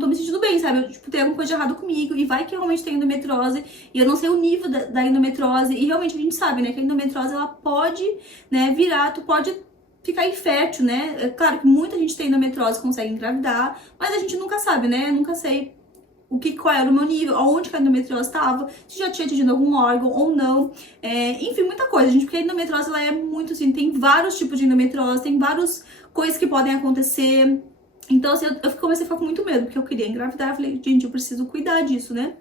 tô me sentindo bem, sabe? Eu, tipo, tem alguma coisa de errado comigo e vai que eu realmente tenho endometriose e eu não sei o nível da endometriose e realmente a gente sabe, né, que a endometriose ela pode, né, virar, tu pode ficar infértil, né? É claro que muita gente tem endometriose, consegue engravidar, mas a gente nunca sabe, né? Eu nunca sei qual era o meu nível, aonde que a endometriose estava, se já tinha atingido algum órgão ou não. Enfim, muita coisa, gente, porque a endometriose ela é muito assim, tem vários tipos de endometriose, tem várias coisas que podem acontecer. Então, assim, eu comecei a ficar com muito medo, porque eu queria engravidar. Eu falei, gente, eu preciso cuidar disso, né?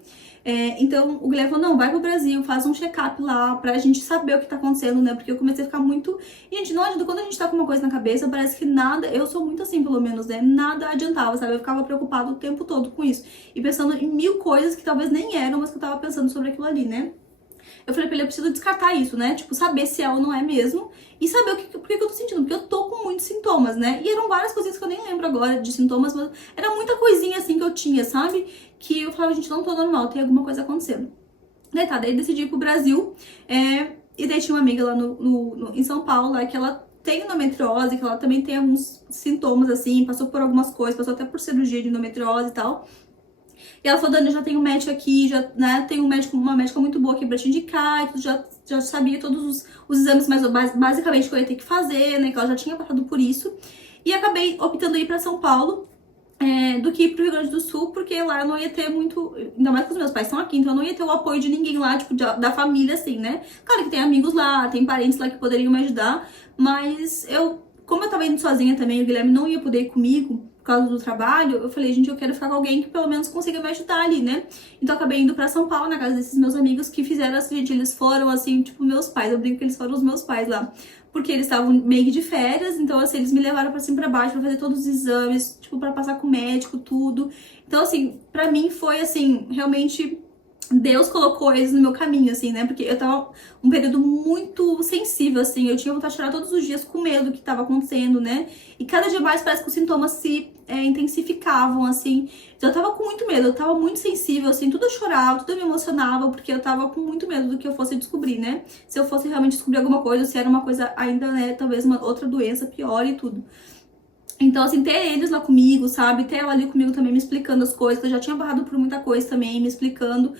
Então, o Guilherme falou, não, vai pro Brasil, faz um check-up lá, pra gente saber o que tá acontecendo, né? Porque eu comecei a ficar muito... E, gente, não adianta, quando a gente tá com uma coisa na cabeça, parece que nada... Eu sou muito assim, pelo menos, né? Nada adiantava, sabe? Eu ficava preocupada o tempo todo com isso. E pensando em mil coisas que talvez nem eram, mas que eu tava pensando sobre aquilo ali, né? Eu falei pra ele, eu preciso descartar isso, né? Tipo, saber se é ou não é mesmo. E saber por que eu tô sentindo. Porque eu tô com muitos sintomas, né? E eram várias coisinhas que eu nem lembro agora de sintomas, mas era muita coisinha assim que eu tinha, sabe? Que eu falava, gente, não tô normal, tem alguma coisa acontecendo. Daí decidi ir pro Brasil. E daí tinha uma amiga lá em São Paulo, lá, que ela tem endometriose, que ela também tem alguns sintomas, assim, passou por algumas coisas, passou até por cirurgia de endometriose e tal. E ela falou, Dani, já tem um médico aqui, já, né, tem uma médica muito boa aqui pra te indicar, e já sabia todos os exames, mas basicamente que eu ia ter que fazer, né, que ela já tinha passado por isso. E acabei optando ir pra São Paulo, do que ir pro Rio Grande do Sul, porque lá eu não ia ter muito, ainda mais que os meus pais estão aqui, então eu não ia ter o apoio de ninguém lá, tipo, da família, assim, né. Claro que tem amigos lá, tem parentes lá que poderiam me ajudar, mas como eu tava indo sozinha também, o Guilherme não ia poder ir comigo, por causa do trabalho, eu falei, gente, eu quero ficar com alguém que pelo menos consiga me ajudar ali, né? Então eu acabei indo pra São Paulo, na casa desses meus amigos que fizeram assim, gente, eles foram assim, tipo, meus pais, eu brinco que eles foram os meus pais lá. Porque eles estavam meio que de férias, então assim, eles me levaram pra cima e pra baixo pra fazer todos os exames, tipo, pra passar com o médico, tudo. Então assim, pra mim foi assim, realmente... Deus colocou eles no meu caminho, assim, né? Porque eu tava um período muito sensível, assim. Eu tinha vontade de chorar todos os dias com medo do que tava acontecendo, né? E cada dia mais parece que os sintomas se intensificavam, assim. Então eu tava com muito medo, eu tava muito sensível, assim. Tudo eu chorava, tudo eu me emocionava, porque eu tava com muito medo do que eu fosse descobrir, né? Se eu fosse realmente descobrir alguma coisa, se era uma coisa ainda, né? Talvez uma outra doença pior e tudo. Então, assim, ter eles lá comigo, sabe? Ter ela ali comigo também me explicando as coisas, que eu já tinha barrado por muita coisa também, me explicando.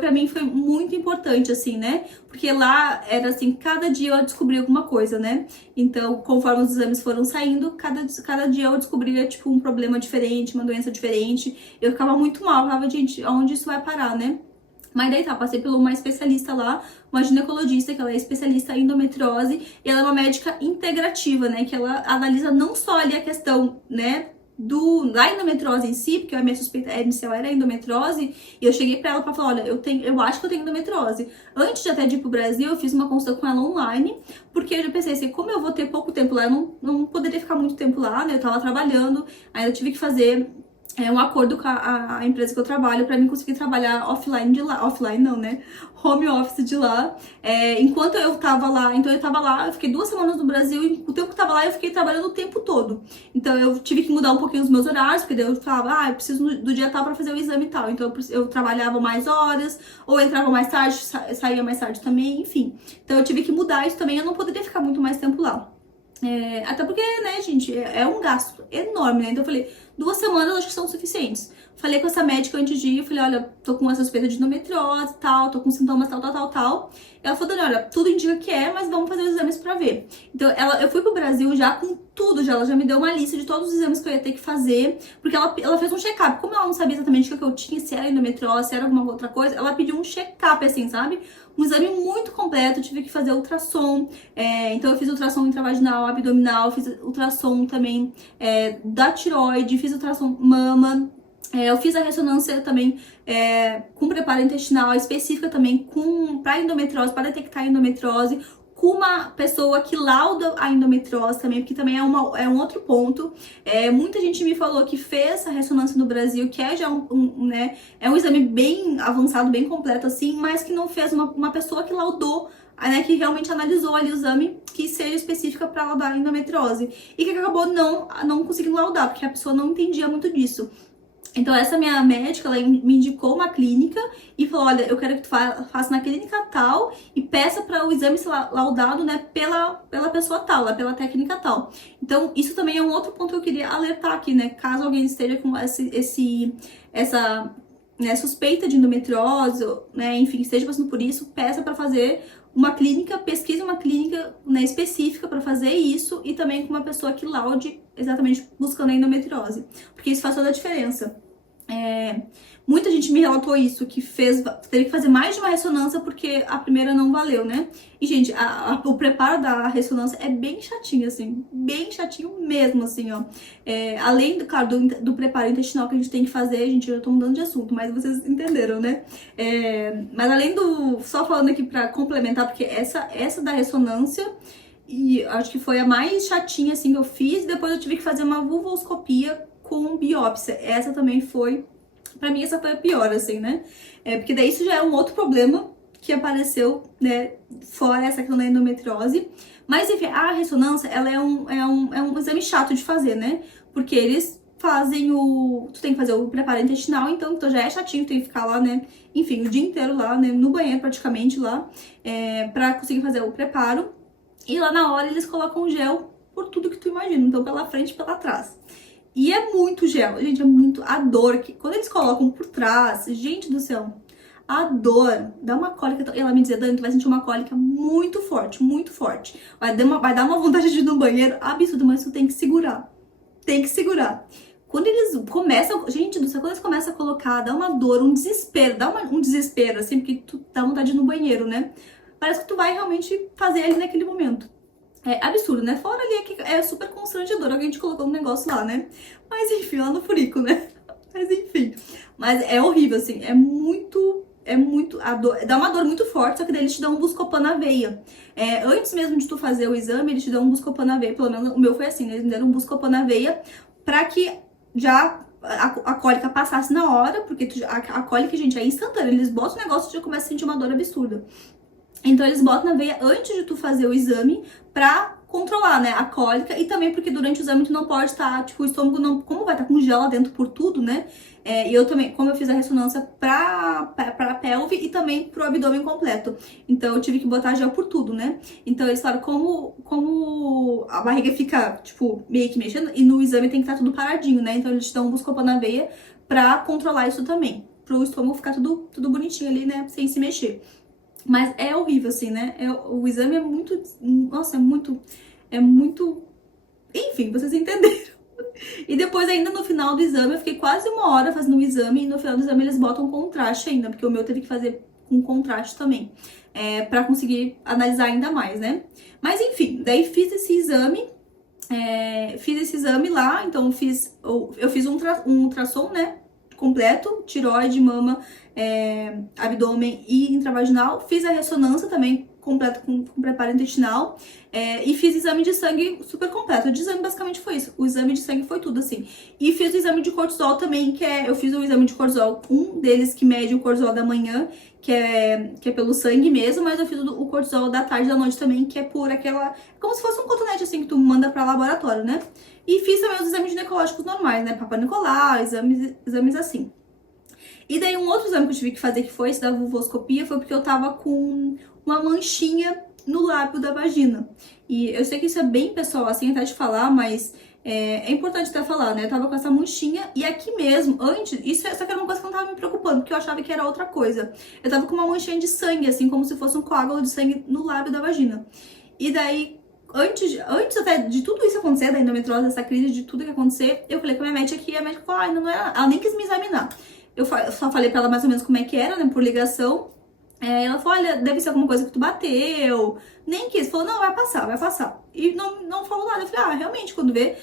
Pra mim, foi muito importante, assim, né? Porque lá era assim, cada dia eu descobria alguma coisa, né? Então, conforme os exames foram saindo, cada dia eu descobria, tipo, um problema diferente, uma doença diferente. Eu ficava muito mal, eu falava, gente, aonde isso vai parar, né? Mas daí tá, passei por uma especialista lá, uma ginecologista, que ela é especialista em endometriose, e ela é uma médica integrativa, né? Que ela analisa não só ali a questão, né? da endometriose em si, porque a minha suspeita inicial era endometriose, e eu cheguei pra ela pra falar, olha, eu acho que eu tenho endometriose. Antes de até de ir pro Brasil, eu fiz uma consulta com ela online, porque eu já pensei assim, como eu vou ter pouco tempo lá, eu não poderia ficar muito tempo lá, né? Eu tava trabalhando, aí eu tive que fazer um acordo com a empresa que eu trabalho pra mim conseguir trabalhar offline de lá. Offline não, né? Home office de lá. Enquanto eu tava lá, então eu tava lá, eu fiquei 2 semanas no Brasil e o tempo que eu tava lá eu fiquei trabalhando o tempo todo. Então eu tive que mudar um pouquinho os meus horários, porque daí eu falava, eu preciso do dia tal pra fazer o exame e tal. Então eu trabalhava mais horas, ou entrava mais tarde, saía mais tarde também, enfim. Então eu tive que mudar isso também, eu não poderia ficar muito mais tempo lá. Até porque, né, gente, é um gasto enorme, né? Então eu falei, 2 semanas acho que são suficientes. Falei com essa médica antes de ir, eu falei, olha, tô com essa suspeita de endometriose e tal, tô com sintomas tal. Ela falou, Dani, olha, tudo indica que mas vamos fazer os exames pra ver. Então eu fui pro Brasil já com tudo, ela já me deu uma lista de todos os exames que eu ia ter que fazer, porque ela fez um check-up. Como ela não sabia exatamente o que eu tinha, se era endometriose, se era alguma outra coisa, ela pediu um check-up, assim, sabe? Um exame muito completo, tive que fazer ultrassom, então eu fiz ultrassom intravaginal, abdominal, fiz ultrassom também da tireoide, fiz ultrassom mama, eu fiz a ressonância também com preparo intestinal específica também para endometriose, para detectar endometriose, com uma pessoa que lauda a endometriose também, porque também é um outro ponto. Muita gente me falou que fez a ressonância no Brasil, que é já né, é um exame bem avançado, bem completo assim, mas que não fez uma pessoa que laudou, né, que realmente analisou ali o exame que seja específica para laudar a endometriose, e que acabou não conseguindo laudar, porque a pessoa não entendia muito disso. Então essa minha médica, ela me indicou uma clínica e falou, olha, eu quero que tu faça na clínica tal e peça para o exame ser laudado, né, pela pessoa tal, pela técnica tal. Então isso também é um outro ponto que eu queria alertar aqui, né, caso alguém esteja com essa né, suspeita de endometriose, né, enfim, esteja passando por isso, peça para fazer uma clínica, pesquise uma clínica, né, específica para fazer isso e também com uma pessoa que laude exatamente buscando a endometriose, porque isso faz toda a diferença. Muita gente me relatou isso, que teve que fazer mais de uma ressonância porque a primeira não valeu, né? E, gente, o preparo da ressonância é bem chatinho, assim, bem chatinho mesmo, assim, ó. Além, claro, do preparo intestinal que a gente tem que fazer, gente, eu tô mudando de assunto, mas vocês entenderam, né? Mas além só falando aqui pra complementar, porque essa da ressonância, e acho que foi a mais chatinha, assim, que eu fiz, depois eu tive que fazer uma vulvoscopia com biópsia. Essa também foi, pra mim essa foi a pior, assim, né? Porque daí isso já é um outro problema que apareceu, né, fora essa questão da endometriose. Mas enfim, a ressonância, ela é um exame chato de fazer, né? Porque eles fazem tu tem que fazer o preparo intestinal, então já é chatinho, tem que ficar lá, né? Enfim, o dia inteiro lá, né, no banheiro praticamente lá, pra conseguir fazer o preparo. E lá na hora eles colocam gel por tudo que tu imagina, então pela frente e pela trás. E é muito gel, gente, é muito a dor. Quando eles colocam por trás, gente do céu, a dor dá uma cólica. Ela me dizia, Dani, tu vai sentir uma cólica muito forte, muito forte. Vai dar uma vontade de ir no banheiro absurda, mas tu tem que segurar. Tem que segurar. Quando eles começam, gente do céu, quando eles começam a colocar, dá uma dor, um desespero, um desespero, assim, porque tu dá vontade de ir no banheiro, né? Parece que tu vai realmente fazer ali naquele momento. É absurdo, né? Fora ali que é super constrangedor, alguém te colocou um negócio lá, né? Mas enfim, lá no furico, né? Mas enfim. Mas é horrível, assim, é muito dá uma dor muito forte, só que daí eles te dão um Buscopan na veia. Antes mesmo de tu fazer o exame, eles te dão um Buscopan na veia, pelo menos o meu foi assim, né? Eles me deram um Buscopan na veia pra que já a cólica passasse na hora, porque a cólica, gente, é instantânea, eles botam o negócio e já começa a sentir uma dor absurda. Então eles botam na veia antes de tu fazer o exame pra controlar, né, a cólica, e também porque durante o exame tu não pode estar, tipo, o estômago não, como vai estar com gel lá dentro por tudo, né, e eu também, como eu fiz a ressonância pra pelve e também pro abdômen completo, então eu tive que botar gel por tudo, né, então eles falaram como a barriga fica, tipo, meio que mexendo, e no exame tem que estar tudo paradinho, né, então eles te dão um Buscopan na veia pra controlar isso também, pro estômago ficar tudo bonitinho ali, né, sem se mexer. Mas é horrível, assim, né? O exame é muito... Nossa, é muito... Enfim, vocês entenderam. E depois, ainda no final do exame, eu fiquei quase 1 hora fazendo o exame. E no final do exame eles botam contraste ainda, porque o meu teve que fazer com contraste também. Pra conseguir analisar ainda mais, né? Mas enfim, daí fiz esse exame. Fiz esse exame lá, então eu fiz um ultrassom, né, completo, tireoide, mama, abdômen e intravaginal. Fiz a ressonância também completa com preparo intestinal, e fiz exame de sangue super completo. O de exame basicamente foi isso. O exame de sangue foi tudo, assim. E fiz o exame de cortisol também, eu fiz o exame de cortisol, um deles que mede o cortisol da manhã, que é pelo sangue mesmo, mas eu fiz o cortisol da tarde e da noite também, que é por como se fosse um cotonete, assim, que tu manda pra laboratório, né? E fiz também os exames ginecológicos normais, né? Papa Nicolau, exames assim. E daí um outro exame que eu tive que fazer, que foi esse da vulvoscopia, foi porque eu tava com uma manchinha no lábio da vagina. E eu sei que isso é bem pessoal, assim, até de falar, mas é importante até falar, né? Eu tava com essa manchinha e aqui mesmo, antes, só que era uma coisa que não tava me preocupando, porque eu achava que era outra coisa. Eu tava com uma manchinha de sangue, assim, como se fosse um coágulo de sangue no lábio da vagina. E daí, antes até de tudo isso acontecer, da endometriose, dessa crise, de tudo que acontecer, eu falei com a minha médica aqui, e a médica falou, não era, ela nem quis me examinar. Eu só falei pra ela mais ou menos como é que era, né, por ligação. Ela falou, olha, deve ser alguma coisa que tu bateu. Nem quis, falou, não, vai passar. E não falou nada. Eu falei, realmente, quando vê,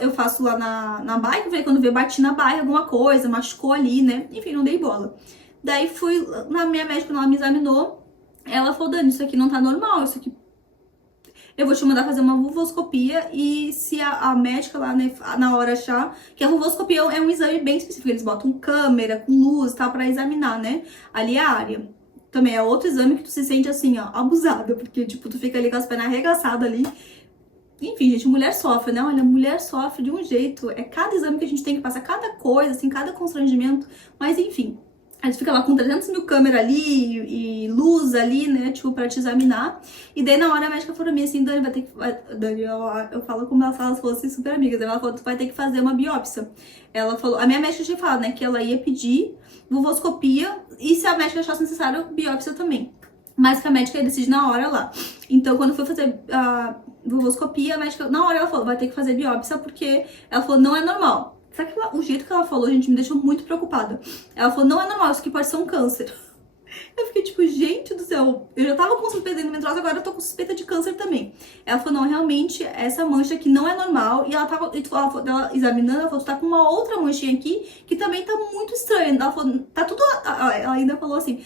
eu faço lá na bike, eu falei, quando vê, bati na bike, alguma coisa, machucou ali, né? Enfim, não dei bola. Daí fui na minha médica, quando ela me examinou, ela falou, Dani, isso aqui não tá normal, isso aqui eu vou te mandar fazer uma vulvoscopia, e se a médica lá, né, na hora achar que a vulvoscopia é um exame bem específico, eles botam câmera, com luz e tal, pra examinar, né, ali a área. Também é outro exame que tu se sente assim, ó, abusada, porque, tipo, tu fica ali com as pernas arregaçadas ali. Enfim, gente, mulher sofre, né? Olha, mulher sofre de um jeito. É cada exame que a gente tem que passar, cada coisa, assim, cada constrangimento. Mas, enfim, a gente fica lá com 300 mil câmeras ali e luz ali, né? Tipo, pra te examinar. E daí, na hora, a médica falou pra mim assim, Dani, vai ter que... Dani, eu falo como se elas fossem super amigas. Ela falou, tu vai ter que fazer uma biópsia. Ela falou... A minha médica tinha falado, né? Que ela ia pedir vulvoscopia e, se a médica achasse necessário, biópsia também. Mas que a médica decide na hora lá. Então, quando eu fui fazer a vulvoscopia, a médica, na hora ela falou, vai ter que fazer biópsia, porque ela falou, não é normal. Sabe que o jeito que ela falou, gente, me deixou muito preocupada. Ela falou, não é normal, isso aqui pode ser um câncer. Eu fiquei tipo, gente do céu, eu já tava com suspeita de endometriose, agora eu tô com suspeita de câncer também. Ela falou, não, realmente, essa mancha aqui não é normal. E ela examinando, ela falou, tu tá com uma outra manchinha aqui, que também tá muito estranha. Ela falou, tá tudo... Ela ainda falou assim,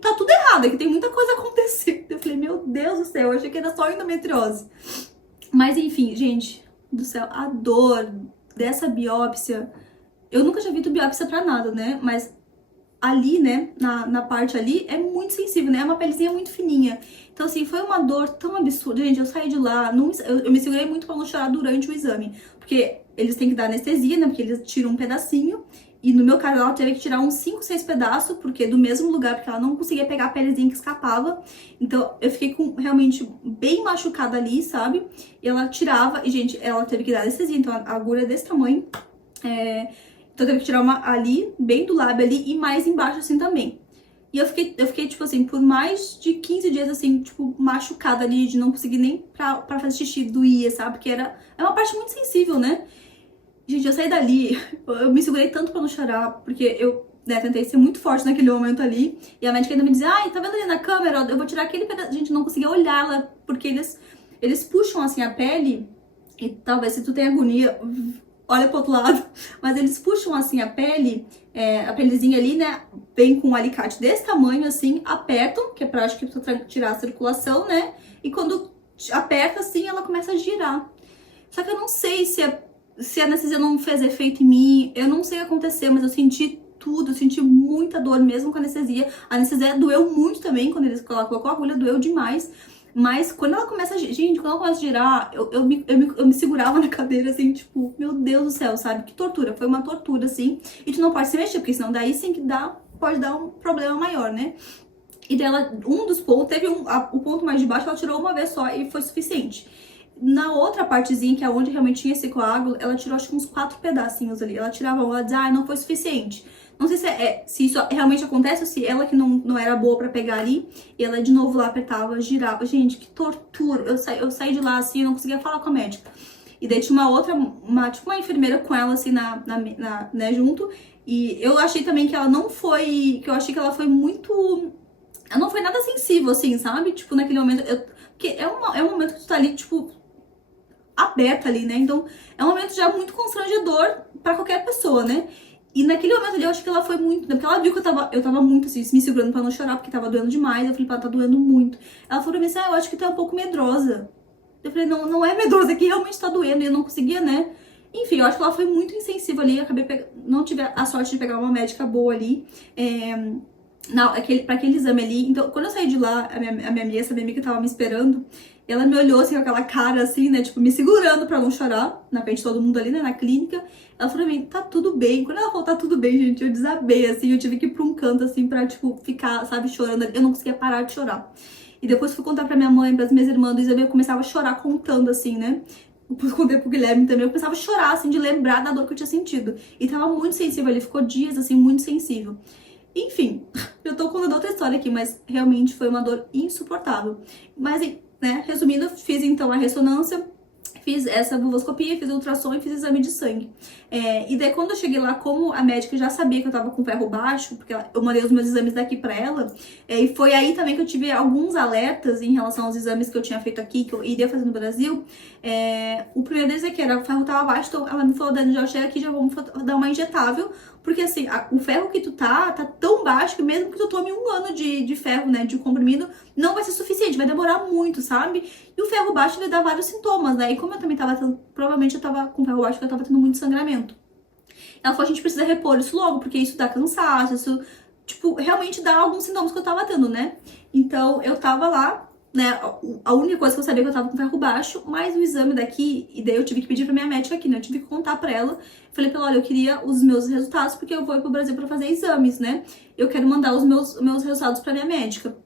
tá tudo errado, aqui tem muita coisa acontecendo. Eu falei, meu Deus do céu, eu achei que era só endometriose. Mas enfim, gente do céu, a dor dessa biópsia, eu nunca tinha visto biópsia pra nada, né? Mas ali, né, na parte ali, é muito sensível, né? É uma pelezinha muito fininha. Então, assim, foi uma dor tão absurda. Gente, eu saí de lá, eu me segurei muito pra não chorar durante o exame. Porque eles têm que dar anestesia, né? Porque eles tiram um pedacinho. E no meu caso, ela teve que tirar uns 5, 6 pedaços, porque do mesmo lugar, porque ela não conseguia pegar a pelezinha que escapava. Então, eu fiquei realmente bem machucada ali, sabe? E ela tirava, e gente, ela teve que dar anestesia, então a agulha é desse tamanho. Então, eu teve que tirar uma ali, bem do lábio ali, e mais embaixo assim também. E eu fiquei, tipo assim, por mais de 15 dias, assim, tipo, machucada ali, de não conseguir nem pra fazer xixi, doía, sabe? Porque é uma parte muito sensível, né? Gente, eu saí dali, eu me segurei tanto pra não chorar, porque eu, né, tentei ser muito forte naquele momento ali. E a médica ainda me dizia, ai, tá vendo ali na câmera? Eu vou tirar aquele pedaço. Gente, eu não conseguia olhar ela, porque eles puxam, assim, a pele. E talvez se tu tem agonia, olha pro outro lado. Mas eles puxam, assim, a pele, a pelezinha ali, né, vem com um alicate desse tamanho, assim, apertam, que é pra, acho que pra tirar a circulação, né? E quando aperta, assim, ela começa a girar. Só que eu não sei se a anestesia não fez efeito em mim, eu não sei o que aconteceu, mas eu senti tudo, eu senti muita dor mesmo com a anestesia. A anestesia doeu muito também, quando ela colocou a agulha, doeu demais. Mas quando ela começa a girar, gente, quando ela começa a girar, eu me segurava na cadeira, assim, tipo, meu Deus do céu, sabe? Que tortura, foi uma tortura, assim. E tu não pode se mexer, porque senão daí sim que pode dar um problema maior, né? E dela, um dos pontos, o ponto mais de baixo, ela tirou uma vez só e foi suficiente. Na outra partezinha, que é onde realmente tinha esse coágulo, ela tirou acho que uns 4 pedacinhos ali. Ela tirava, ela dizia, não foi suficiente. Não sei se isso realmente acontece ou se ela que não era boa pra pegar ali, e ela de novo lá apertava, girava. Gente, que tortura. Eu saí de lá assim, eu não conseguia falar com a médica. E daí tinha uma outra, tipo uma enfermeira com ela assim, né, junto. E eu achei também que ela não foi, que eu achei que ela foi muito... Ela não foi nada sensível, assim, sabe? Tipo, naquele momento... Porque é um momento que tu tá ali, tipo... aberta ali, né? Então, é um momento já muito constrangedor pra qualquer pessoa, né? E naquele momento ali, eu acho que ela foi muito... Porque ela viu que eu tava muito, assim, me segurando pra não chorar, porque tava doendo demais. Eu falei, pá, tá doendo muito. Ela falou pra mim assim, eu acho que tu é um pouco medrosa. Eu falei, não, não é medrosa, aqui realmente tá doendo. E eu não conseguia, né? Enfim, eu acho que ela foi muito insensível ali. Eu acabei não tive a sorte de pegar uma médica boa ali. Não, pra aquele exame ali. Então, quando eu saí de lá, essa minha amiga tava me esperando. Ela me olhou assim com aquela cara assim, né? Tipo, me segurando pra não chorar na frente de todo mundo ali, né? Na clínica. Ela falou pra mim, tá tudo bem. Quando ela falou, tá tudo bem, gente, eu desabei, assim. Eu tive que ir pra um canto, assim, pra, tipo, ficar, sabe, chorando. Eu não conseguia parar de chorar. E depois fui contar pra minha mãe, pras minhas irmãs do exame, eu começava a chorar contando, assim, né? Depois contei pro Guilherme também, eu começava a chorar, assim, de lembrar da dor que eu tinha sentido. E tava muito sensível, ele ficou dias, assim, muito sensível. Enfim, eu tô contando outra história aqui, mas realmente foi uma dor insuportável. Mas, né, resumindo, fiz então a ressonância, fiz essa vulvoscopia, fiz ultrassom e fiz exame de sangue. E daí quando eu cheguei lá, como a médica já sabia que eu tava com ferro baixo, porque eu mandei os meus exames daqui pra ela, e foi aí também que eu tive alguns alertas em relação aos exames que eu tinha feito aqui, que eu iria fazer no Brasil. O primeiro deles é que era, o ferro tava baixo, então ela me falou, Dani, já chega aqui, já vamos dar uma injetável, porque assim, o ferro que tu tá tão baixo que mesmo que tu tome 1 ano de ferro, né, de comprimido, não vai ser suficiente, vai demorar muito, sabe? E o ferro baixo, ele dá vários sintomas, né? E como eu também tava tendo, provavelmente eu tava com ferro baixo, porque eu tava tendo muito sangramento. Ela falou, a gente precisa repor isso logo, porque isso dá cansaço, isso, tipo, realmente dá alguns sintomas que eu tava tendo, né? Então, eu tava lá, né, a única coisa que eu sabia é que eu tava com ferro baixo, mas o exame daqui, e daí eu tive que pedir pra minha médica aqui, né? Eu tive que contar pra ela. Falei pra ela, olha, eu queria os meus resultados, porque eu vou ir pro Brasil pra fazer exames, né? Eu quero mandar os meus resultados pra minha médica.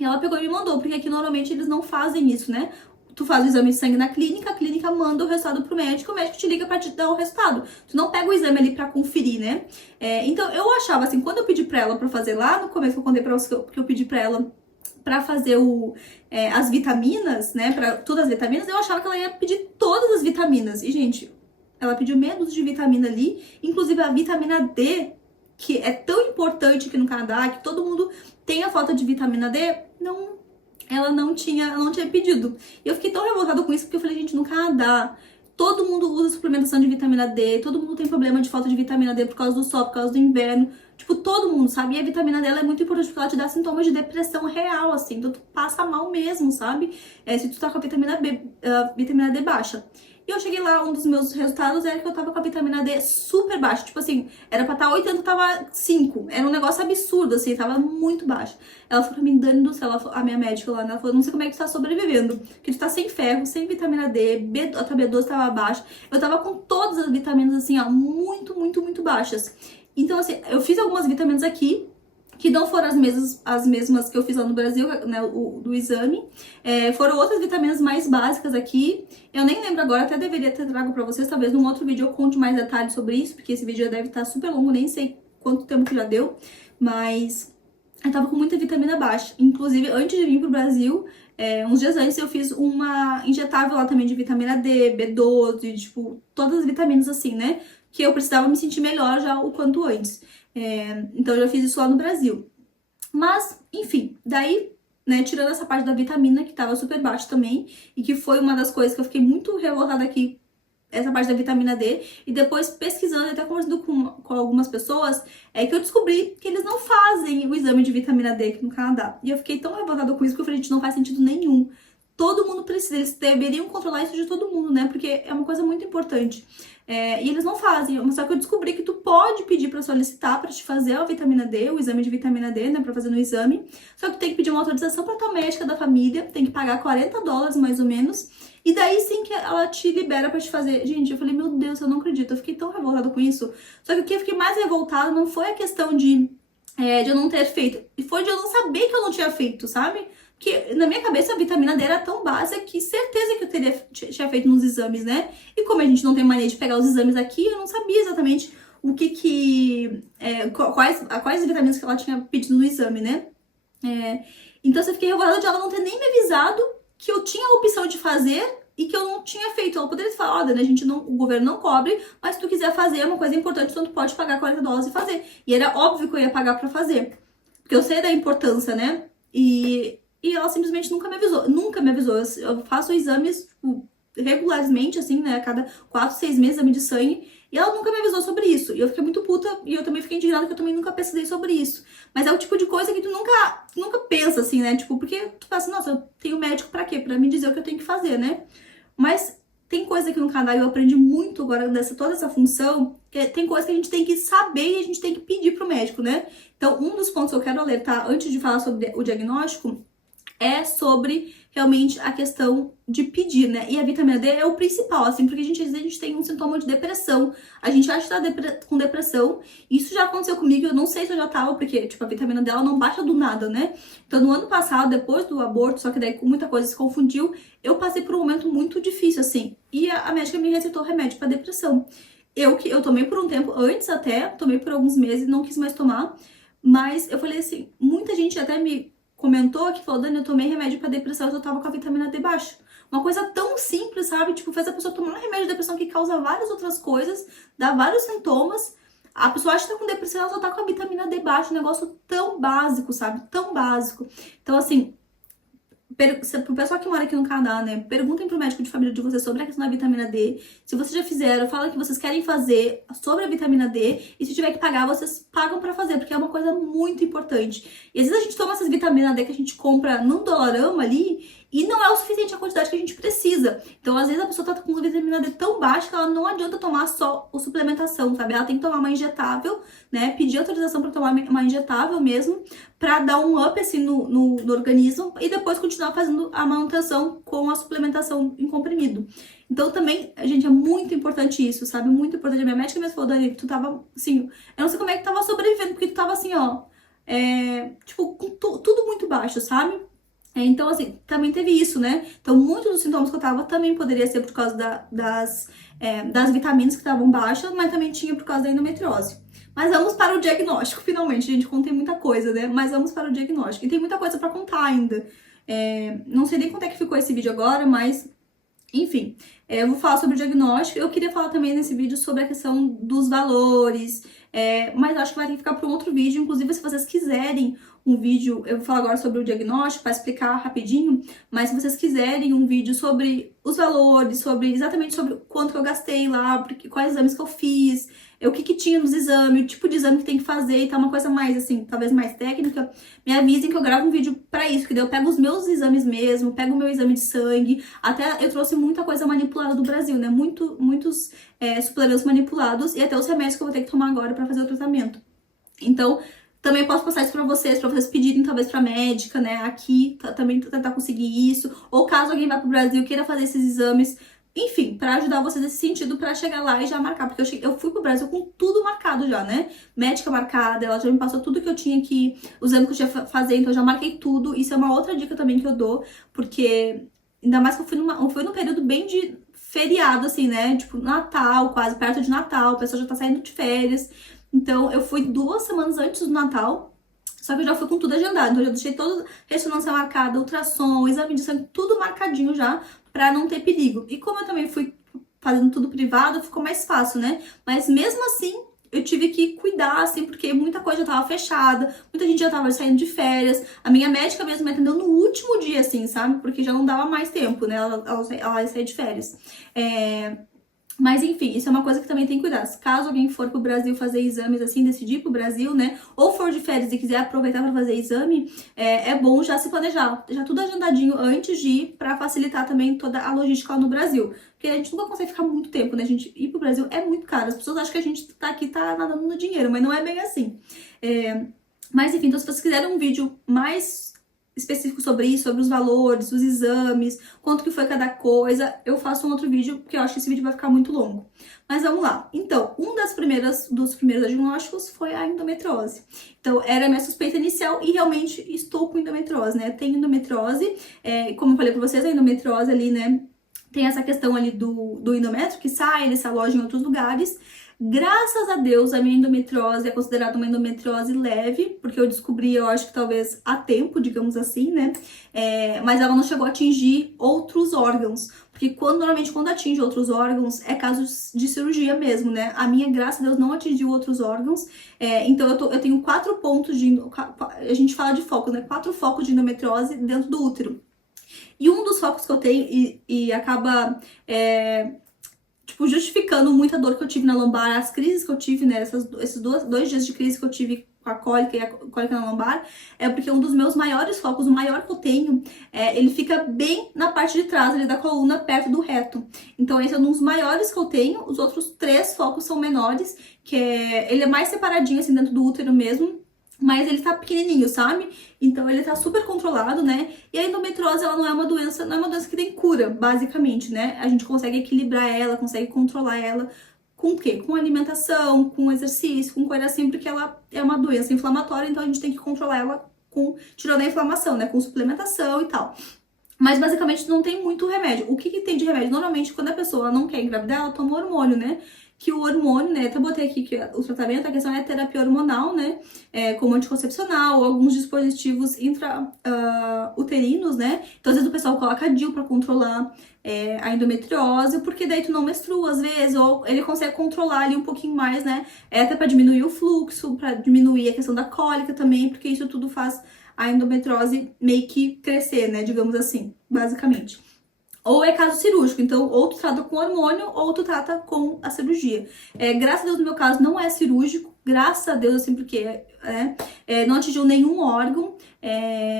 E ela pegou e me mandou, porque aqui normalmente eles não fazem isso, né? Tu faz o exame de sangue na clínica, a clínica manda o resultado pro médico, o médico te liga pra te dar o resultado. Tu não pega o exame ali pra conferir, né? Então eu achava assim, quando eu pedi pra ela pra fazer lá no começo, eu contei pra você que eu pedi pra ela pra fazer as vitaminas, né? Pra todas as vitaminas, eu achava que ela ia pedir todas as vitaminas. E, gente, ela pediu menos de vitamina ali, inclusive a vitamina D, que é tão importante aqui no Canadá, que todo mundo tem a falta de vitamina D, ela não tinha pedido. E eu fiquei tão revoltada com isso, porque eu falei, gente, no Canadá, todo mundo usa suplementação de vitamina D, todo mundo tem problema de falta de vitamina D por causa do sol, por causa do inverno. Tipo, todo mundo, sabe? E a vitamina D, ela é muito importante porque ela te dá sintomas de depressão real, assim. Então, tu passa mal mesmo, sabe? Se tu tá com a vitamina D baixa. E eu cheguei lá, um dos meus resultados era que eu tava com a vitamina D super baixa. Tipo assim, era pra estar 80, tava 5. Era um negócio absurdo, assim, tava muito baixo. Ela falou pra mim, Dani do céu, a minha médica lá, né? Ela falou, não sei como é que tu tá sobrevivendo. Que tu tá sem ferro, sem vitamina D, a tua B12 tava baixa. Eu tava com todas as vitaminas, assim, ó, muito, muito, muito baixas. Então, assim, eu fiz algumas vitaminas aqui, que não foram as mesmas que eu fiz lá no Brasil, né, do exame. Foram outras vitaminas mais básicas aqui. Eu nem lembro agora, até deveria ter trago pra vocês, talvez num outro vídeo eu conte mais detalhes sobre isso, porque esse vídeo já deve estar super longo, nem sei quanto tempo que já deu, mas eu tava com muita vitamina baixa. Inclusive, antes de vir pro Brasil, uns dias antes eu fiz uma injetável lá também de vitamina D, B12, tipo, todas as vitaminas assim, né? Que eu precisava me sentir melhor já o quanto antes. Então eu já fiz isso lá no Brasil. Mas, enfim, daí, né, tirando essa parte da vitamina, que tava super baixa também, e que foi uma das coisas que eu fiquei muito revoltada aqui, essa parte da vitamina D, e depois pesquisando, até conversando com algumas pessoas, que eu descobri que eles não fazem o exame de vitamina D aqui no Canadá. E eu fiquei tão revoltada com isso, que eu falei, gente, não faz sentido nenhum. Todo mundo precisa, eles deveriam controlar isso de todo mundo, né? Porque é uma coisa muito importante. E eles não fazem, só que eu descobri que tu pode pedir pra solicitar pra te fazer a vitamina D, o exame de vitamina D, né, pra fazer no exame. Só que tu tem que pedir uma autorização pra tua médica da família, tem que pagar $40 mais ou menos, e daí sim que ela te libera pra te fazer. Gente, eu falei, meu Deus, eu não acredito, eu fiquei tão revoltada com isso. Só que o que eu fiquei mais revoltada não foi a questão de eu não ter feito, e foi de eu não saber que eu não tinha feito, sabe? Que na minha cabeça a vitamina D era tão básica que certeza que eu tinha feito nos exames, né? E como a gente não tem mania de pegar os exames aqui, eu não sabia exatamente quais vitaminas que ela tinha pedido no exame, né? Então eu fiquei revoltada de ela não ter nem me avisado que eu tinha a opção de fazer e que eu não tinha feito. Ela poderia falar, olha, né, o governo não cobre, mas se tu quiser fazer é uma coisa importante, então tu pode pagar $40 e fazer. E era óbvio que eu ia pagar pra fazer. Porque eu sei da importância, né? E ela simplesmente nunca me avisou. Nunca me avisou. Eu faço exames, tipo, regularmente, assim, né, a cada 4, 6 meses exame de sangue, e ela nunca me avisou sobre isso. E eu fiquei muito puta, e eu também fiquei indignada que eu também nunca pesquisei sobre isso. Mas é o tipo de coisa que tu nunca pensa, assim, né, tipo, porque tu pensa, nossa, eu tenho médico pra quê? Pra me dizer o que eu tenho que fazer, né? Mas tem coisa aqui no canal, eu aprendi muito agora toda essa função, que tem coisa que a gente tem que saber e a gente tem que pedir pro médico, né? Então, um dos pontos que eu quero alertar antes de falar sobre o diagnóstico é sobre realmente a questão de pedir, né? E a vitamina D é o principal, assim, porque às vezes a gente tem um sintoma de depressão, a gente acha que tá com depressão, isso já aconteceu comigo, eu não sei se eu já tava, porque, tipo, a vitamina D ela não baixa do nada, né? Então, no ano passado, depois do aborto, só que daí muita coisa se confundiu, eu passei por um momento muito difícil, assim, e a médica me receitou remédio pra depressão. Eu tomei por um tempo, antes até, tomei por alguns meses, não quis mais tomar, mas eu falei assim, muita gente até me comentou que falou, Dani, eu tomei remédio pra depressão, eu tava com a vitamina D baixa. Uma coisa tão simples, sabe? Tipo, fez a pessoa tomar um remédio de depressão que causa várias outras coisas, dá vários sintomas. A pessoa acha que tá com depressão, ela só tá com a vitamina D baixa, um negócio tão básico, sabe? Tão básico. Então, assim, pro pessoal que mora aqui no Canadá, né, perguntem pro médico de família de vocês sobre a questão da vitamina D. Se vocês já fizeram, fala que vocês querem fazer sobre a vitamina D. E se tiver que pagar, vocês pagam pra fazer, porque é uma coisa muito importante. E às vezes a gente toma essas vitaminas D que a gente compra no Dollarama ali e não é o suficiente a quantidade que a gente precisa. Então, às vezes a pessoa tá com vitamina D tão baixa que ela não adianta tomar só a suplementação, sabe? Ela tem que tomar uma injetável, né? Pedir autorização pra tomar uma injetável mesmo, pra dar um up assim no organismo e depois continuar fazendo a manutenção com a suplementação em comprimido. Então também, gente, é muito importante isso, sabe? Muito importante. A minha médica mesmo falou, Dani, tu tava assim, eu não sei como é que tava sobrevivendo, porque tu tava assim, ó, tipo, com tudo muito baixo, sabe? Então, assim, também teve isso, né? Então, muitos dos sintomas que eu tava também poderia ser por causa das vitaminas que estavam baixas, mas também tinha por causa da endometriose. Mas vamos para o diagnóstico, finalmente. Gente, contei muita coisa, né? Mas vamos para o diagnóstico. E tem muita coisa pra contar ainda. Não sei nem quanto é que ficou esse vídeo agora, mas... Enfim, eu vou falar sobre o diagnóstico. Eu queria falar também nesse vídeo sobre a questão dos valores, mas acho que vai ter que ficar para um outro vídeo. Inclusive, se vocês quiserem um vídeo, eu vou falar agora sobre o diagnóstico, para explicar rapidinho, mas se vocês quiserem um vídeo sobre os valores, exatamente sobre quanto que eu gastei lá, quais exames que eu fiz, o que tinha nos exames, o tipo de exame que tem que fazer e tal, uma coisa mais assim, talvez mais técnica, me avisem que eu gravo um vídeo pra isso, que daí eu pego os meus exames mesmo, pego o meu exame de sangue, até eu trouxe muita coisa manipulada do Brasil, né, muitos suplementos manipulados e até os remédios que eu vou ter que tomar agora pra fazer o tratamento. Então, também posso passar isso pra vocês pedirem talvez pra médica, né, aqui, também tentar conseguir isso, ou caso alguém vá pro Brasil e queira fazer esses exames, enfim, pra ajudar vocês nesse sentido, pra chegar lá e já marcar, porque eu fui pro Brasil com tudo marcado já, né, médica marcada, ela já me passou tudo que eu tinha que, os exames que eu tinha que fazer, então eu já marquei tudo. Isso é uma outra dica também que eu dou, porque ainda mais que eu fui num período bem de feriado, assim, né, tipo Natal, quase perto de Natal, a pessoa já tá saindo de férias. Então, eu fui 2 semanas antes do Natal, só que eu já fui com tudo agendado. Então, eu já deixei toda ressonância marcada, ultrassom, exame de sangue, tudo marcadinho já, pra não ter perigo. E como eu também fui fazendo tudo privado, ficou mais fácil, né? Mas mesmo assim, eu tive que cuidar, assim, porque muita coisa já tava fechada, muita gente já tava saindo de férias. A minha médica mesmo me atendeu no último dia, assim, sabe? Porque já não dava mais tempo, né? Ela ia sair de férias. Mas enfim, isso é uma coisa que também tem que cuidar. Caso alguém for pro Brasil fazer exames assim, decidir ir pro Brasil, né? Ou for de férias e quiser aproveitar para fazer exame, é bom já se planejar, deixar tudo agendadinho antes de ir, para facilitar também toda a logística lá no Brasil. Porque a gente nunca consegue ficar muito tempo, né? A gente ir pro Brasil é muito caro. As pessoas acham que a gente tá aqui, tá nadando no dinheiro, mas não é bem assim. Mas enfim, então se vocês quiserem um vídeo mais específico sobre isso, sobre os valores, os exames, quanto que foi cada coisa, eu faço um outro vídeo, porque eu acho que esse vídeo vai ficar muito longo. Mas vamos lá. Então, dos primeiros diagnósticos foi a endometriose. Então, era a minha suspeita inicial e realmente estou com endometriose, né? Tenho endometriose, como eu falei pra vocês, a endometriose ali, né? Tem essa questão ali do endométrio que sai, ele se aloja em outros lugares. Graças a Deus, a minha endometriose é considerada uma endometriose leve, porque eu descobri, eu acho que talvez a tempo, digamos assim, né? Mas ela não chegou a atingir outros órgãos, porque normalmente quando atinge outros órgãos é caso de cirurgia mesmo, né? A minha, graças a Deus, não atingiu outros órgãos, então eu tenho 4 pontos a gente fala de foco, né? 4 focos de endometriose dentro do útero. E um dos focos que eu tenho e acaba tipo, justificando muita dor que eu tive na lombar, as crises que eu tive, né, esses dois dias de crise que eu tive com a cólica e a cólica na lombar, é porque um dos meus maiores focos, o maior que eu tenho, ele fica bem na parte de trás ali da coluna, perto do reto. Então esse é um dos maiores que eu tenho, os outros 3 focos são menores, ele é mais separadinho assim dentro do útero mesmo, mas ele tá pequenininho, sabe? Então ele tá super controlado, né? E a endometriose, ela não é uma doença que tem cura, basicamente, né? A gente consegue equilibrar ela, consegue controlar ela com o quê? Com alimentação, com exercício, com coisa assim, porque ela é uma doença inflamatória, então a gente tem que controlar ela tirando a inflamação, né? Com suplementação e tal. Mas basicamente não tem muito remédio. O que tem de remédio? Normalmente, quando a pessoa não quer engravidar, ela toma hormônio, né? Que o hormônio, né? Até botei aqui que o tratamento, a questão é a terapia hormonal, né? Como anticoncepcional, alguns dispositivos intrauterinos, né? Então, às vezes o pessoal coloca DIU pra controlar a endometriose, porque daí tu não menstrua às vezes, ou ele consegue controlar ali um pouquinho mais, né? Até pra diminuir o fluxo, pra diminuir a questão da cólica também, porque isso tudo faz a endometriose meio que crescer, né? Digamos assim, basicamente. Ou é caso cirúrgico, então ou tu trata com hormônio ou tu trata com a cirurgia. Graças a Deus, no meu caso, não é cirúrgico, graças a Deus, assim, porque não atingiu nenhum órgão,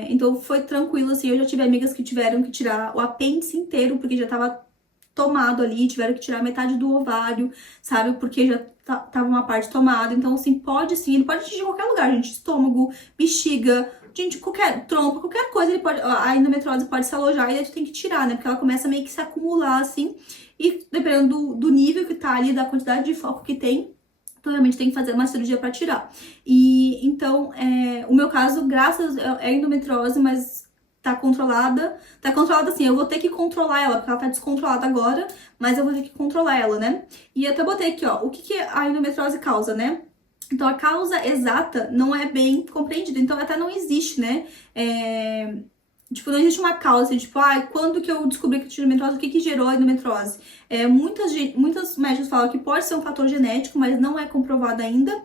então foi tranquilo, assim, eu já tive amigas que tiveram que tirar o apêndice inteiro, porque já tava tomado ali, tiveram que tirar metade do ovário, sabe, porque já tava uma parte tomada, então, assim, pode sim, ele pode atingir qualquer lugar, gente, estômago, bexiga, gente, qualquer trompa, qualquer coisa, a endometriose pode se alojar e a gente tem que tirar, né? Porque ela começa meio que se acumular, assim, e dependendo do nível que tá ali, da quantidade de foco que tem, tu realmente tem que fazer uma cirurgia pra tirar. E, então, o meu caso, graças a endometriose, mas tá controlada assim, eu vou ter que controlar ela, porque ela tá descontrolada agora, mas eu vou ter que controlar ela, né? E até botei aqui, ó, o que a endometriose causa, né? Então, a causa exata não é bem compreendida. Então, até não existe, né? Tipo, não existe uma causa, assim, tipo, quando que eu descobri que eu tinha endometriose, o que gerou a endometriose? Muitos médicos falam que pode ser um fator genético, mas não é comprovado ainda,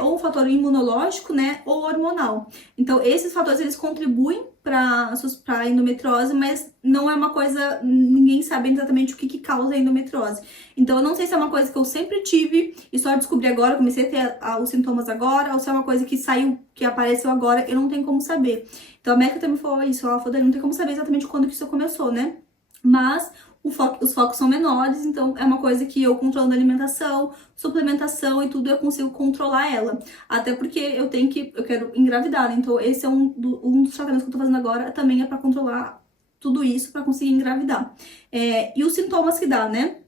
ou um fator imunológico, né, ou hormonal. Então, esses fatores, eles contribuem para a endometriose, mas não é uma coisa, ninguém sabe exatamente o que causa a endometriose. Então, eu não sei se é uma coisa que eu sempre tive e só descobri agora, comecei a ter os sintomas agora, ou se é uma coisa que saiu, que apareceu agora, eu não tenho como saber. Então, a Meca também falou isso, ela falou, não tem como saber exatamente quando que isso começou, né? Mas os focos são menores, então é uma coisa que eu controlando a alimentação, suplementação e tudo, eu consigo controlar ela. Até porque eu quero engravidar, né? Então esse é um dos tratamentos que eu tô fazendo agora, também é pra controlar tudo isso, pra conseguir engravidar. E os sintomas que dá, né?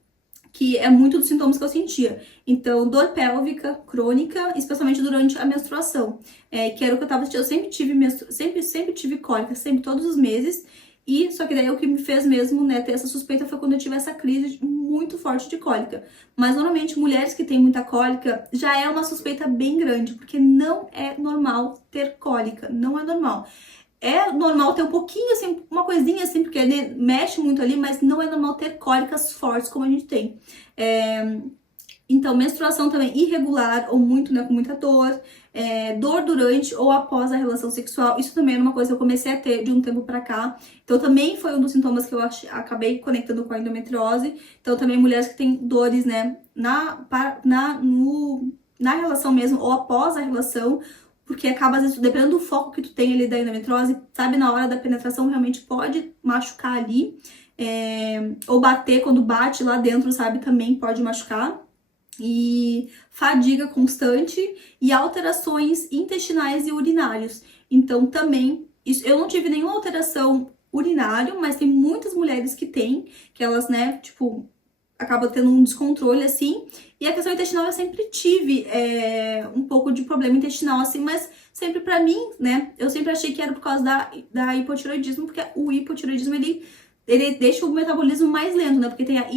Que é muito dos sintomas que eu sentia. Então, dor pélvica crônica, especialmente durante a menstruação. Que era o que eu tava sentindo. Eu sempre tive cólica, sempre, todos os meses. E só que daí o que me fez mesmo, né, ter essa suspeita foi quando eu tive essa crise muito forte de cólica. Mas normalmente mulheres que têm muita cólica já é uma suspeita bem grande, porque não é normal ter cólica, não é normal. É normal ter um pouquinho, assim, uma coisinha assim, porque né, mexe muito ali, mas não é normal ter cólicas fortes como a gente tem. Então, menstruação também irregular ou muito, né, com muita dor, dor durante ou após a relação sexual. Isso também era uma coisa que eu comecei a ter de um tempo pra cá. Então, também foi um dos sintomas que eu acabei conectando com a endometriose. Então, também mulheres que têm dores, né, na relação mesmo ou após a relação, porque acaba, às vezes, dependendo do foco que tu tem ali da endometriose, sabe, na hora da penetração realmente pode machucar ali, ou bater, quando bate lá dentro, sabe, também pode machucar. E fadiga constante e alterações intestinais e urinários. Então, também, eu não tive nenhuma alteração urinária, mas tem muitas mulheres que têm, que elas, né, tipo, acabam tendo um descontrole, assim. E a questão intestinal eu sempre tive um pouco de problema intestinal, assim, mas sempre pra mim, né, eu sempre achei que era por causa da hipotiroidismo, porque o hipotiroidismo, ele deixa o metabolismo mais lento, né? Porque tem a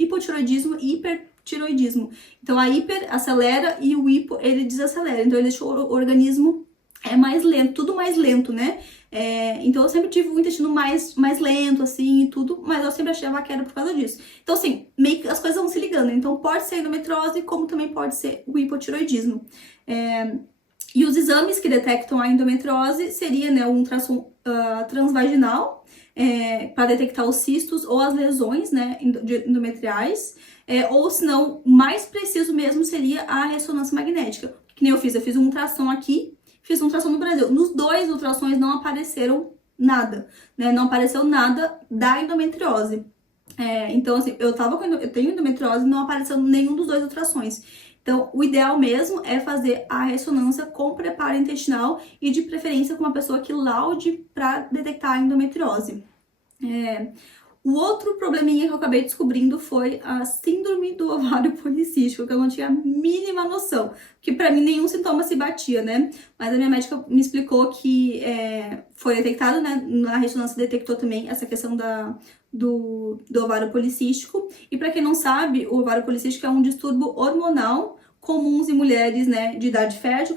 hipotiroidismo e hipertiroidismo. Então, a hiper acelera e o hipo, ele desacelera. Então, ele deixa o organismo mais lento, tudo mais lento, né? Então, eu sempre tive o intestino mais lento, assim, e tudo, mas eu sempre achava que era por causa disso. Então, assim, meio que as coisas vão se ligando. Então, pode ser endometriose, como também pode ser o hipotiroidismo. E os exames que detectam a endometriose seria, né, o ultrassom transvaginal, para detectar os cistos ou as lesões, né, endometriais, ou se não, o mais preciso mesmo seria a ressonância magnética. Que nem eu fiz um ultrassom aqui, fiz um ultrassom no Brasil. Nos 2 ultrassons não apareceram nada, né, não apareceu nada da endometriose. Então, assim, eu tenho endometriose e não apareceu nenhum dos 2 ultrassons. Então, o ideal mesmo é fazer a ressonância com preparo intestinal e de preferência com uma pessoa que laude para detectar a endometriose. O outro probleminha que eu acabei descobrindo foi a síndrome do ovário policístico, que eu não tinha a mínima noção, que pra mim nenhum sintoma se batia, né? Mas a minha médica me explicou que foi detectado, né? Na ressonância detectou também essa questão do ovário policístico. E pra quem não sabe, o ovário policístico é um distúrbio hormonal comum em mulheres, né, de idade fértil,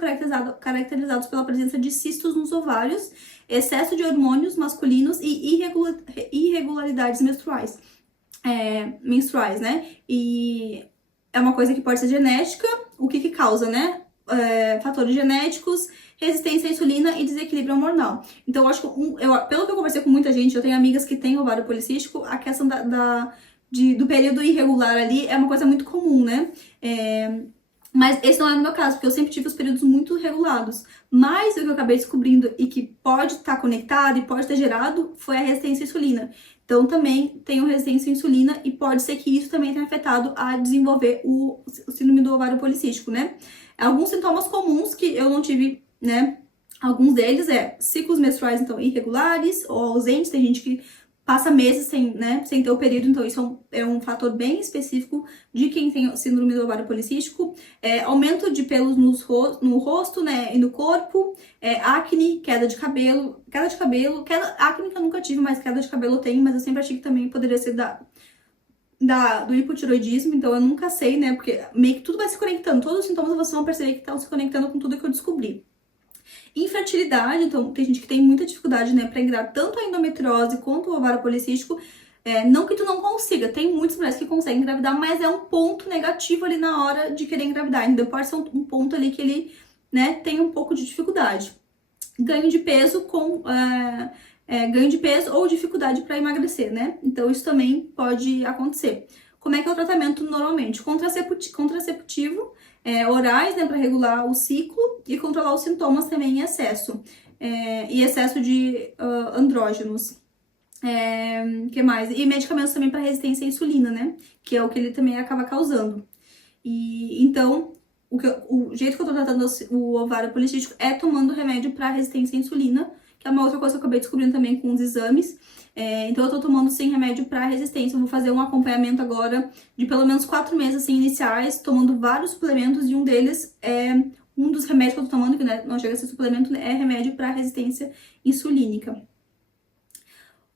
caracterizados pela presença de cistos nos ovários, excesso de hormônios masculinos e irregularidades menstruais, né? E é uma coisa que pode ser genética. O que causa, né? Fatores genéticos, resistência à insulina e desequilíbrio hormonal. Então, eu acho que, pelo que eu conversei com muita gente, eu tenho amigas que têm ovário policístico, a questão do período irregular ali é uma coisa muito comum, né? Mas esse não é o meu caso, porque eu sempre tive os períodos muito regulados. Mas o que eu acabei descobrindo e que pode estar conectado e pode ter gerado foi a resistência à insulina. Então também tenho resistência à insulina e pode ser que isso também tenha afetado a desenvolver o síndrome do ovário policístico, né? Alguns sintomas comuns que eu não tive, né? Alguns deles ciclos menstruais, então, irregulares ou ausentes. Tem gente que passa meses sem ter o período, então isso é um fator bem específico de quem tem síndrome do ovário policístico. Aumento de pelos no rosto, né, e no corpo, acne, queda de cabelo, acne que eu nunca tive, mas queda de cabelo eu tenho, mas eu sempre achei que também poderia ser do hipotiroidismo, então eu nunca sei, né, porque meio que tudo vai se conectando, todos os sintomas vocês vão perceber que estão se conectando com tudo que eu descobri. Infertilidade, então tem gente que tem muita dificuldade, né, pra engravidar tanto a endometriose quanto o ovário policístico. Não que tu não consiga, tem muitas mulheres que conseguem engravidar, mas é um ponto negativo ali na hora de querer engravidar. Então pode ser um ponto ali que ele, né, tem um pouco de dificuldade. Ganho de peso ganho de peso ou dificuldade para emagrecer, né? Então isso também pode acontecer. Como é que é o tratamento normalmente? Contraceptivo, orais, né, para regular o ciclo e controlar os sintomas também em excesso. E excesso de andrógenos. Que mais? E medicamentos também para resistência à insulina, né? Que é o que ele também acaba causando. E então, o jeito que eu tô tratando o ovário policístico é tomando remédio para resistência à insulina, que é uma outra coisa que eu acabei descobrindo também com os exames. Então eu tô tomando sim remédio para resistência. Eu vou fazer um acompanhamento agora de pelo menos 4 meses assim, iniciais, tomando vários suplementos, e um deles um dos remédios que eu tô tomando, que não chega a ser suplemento, é remédio para resistência insulínica.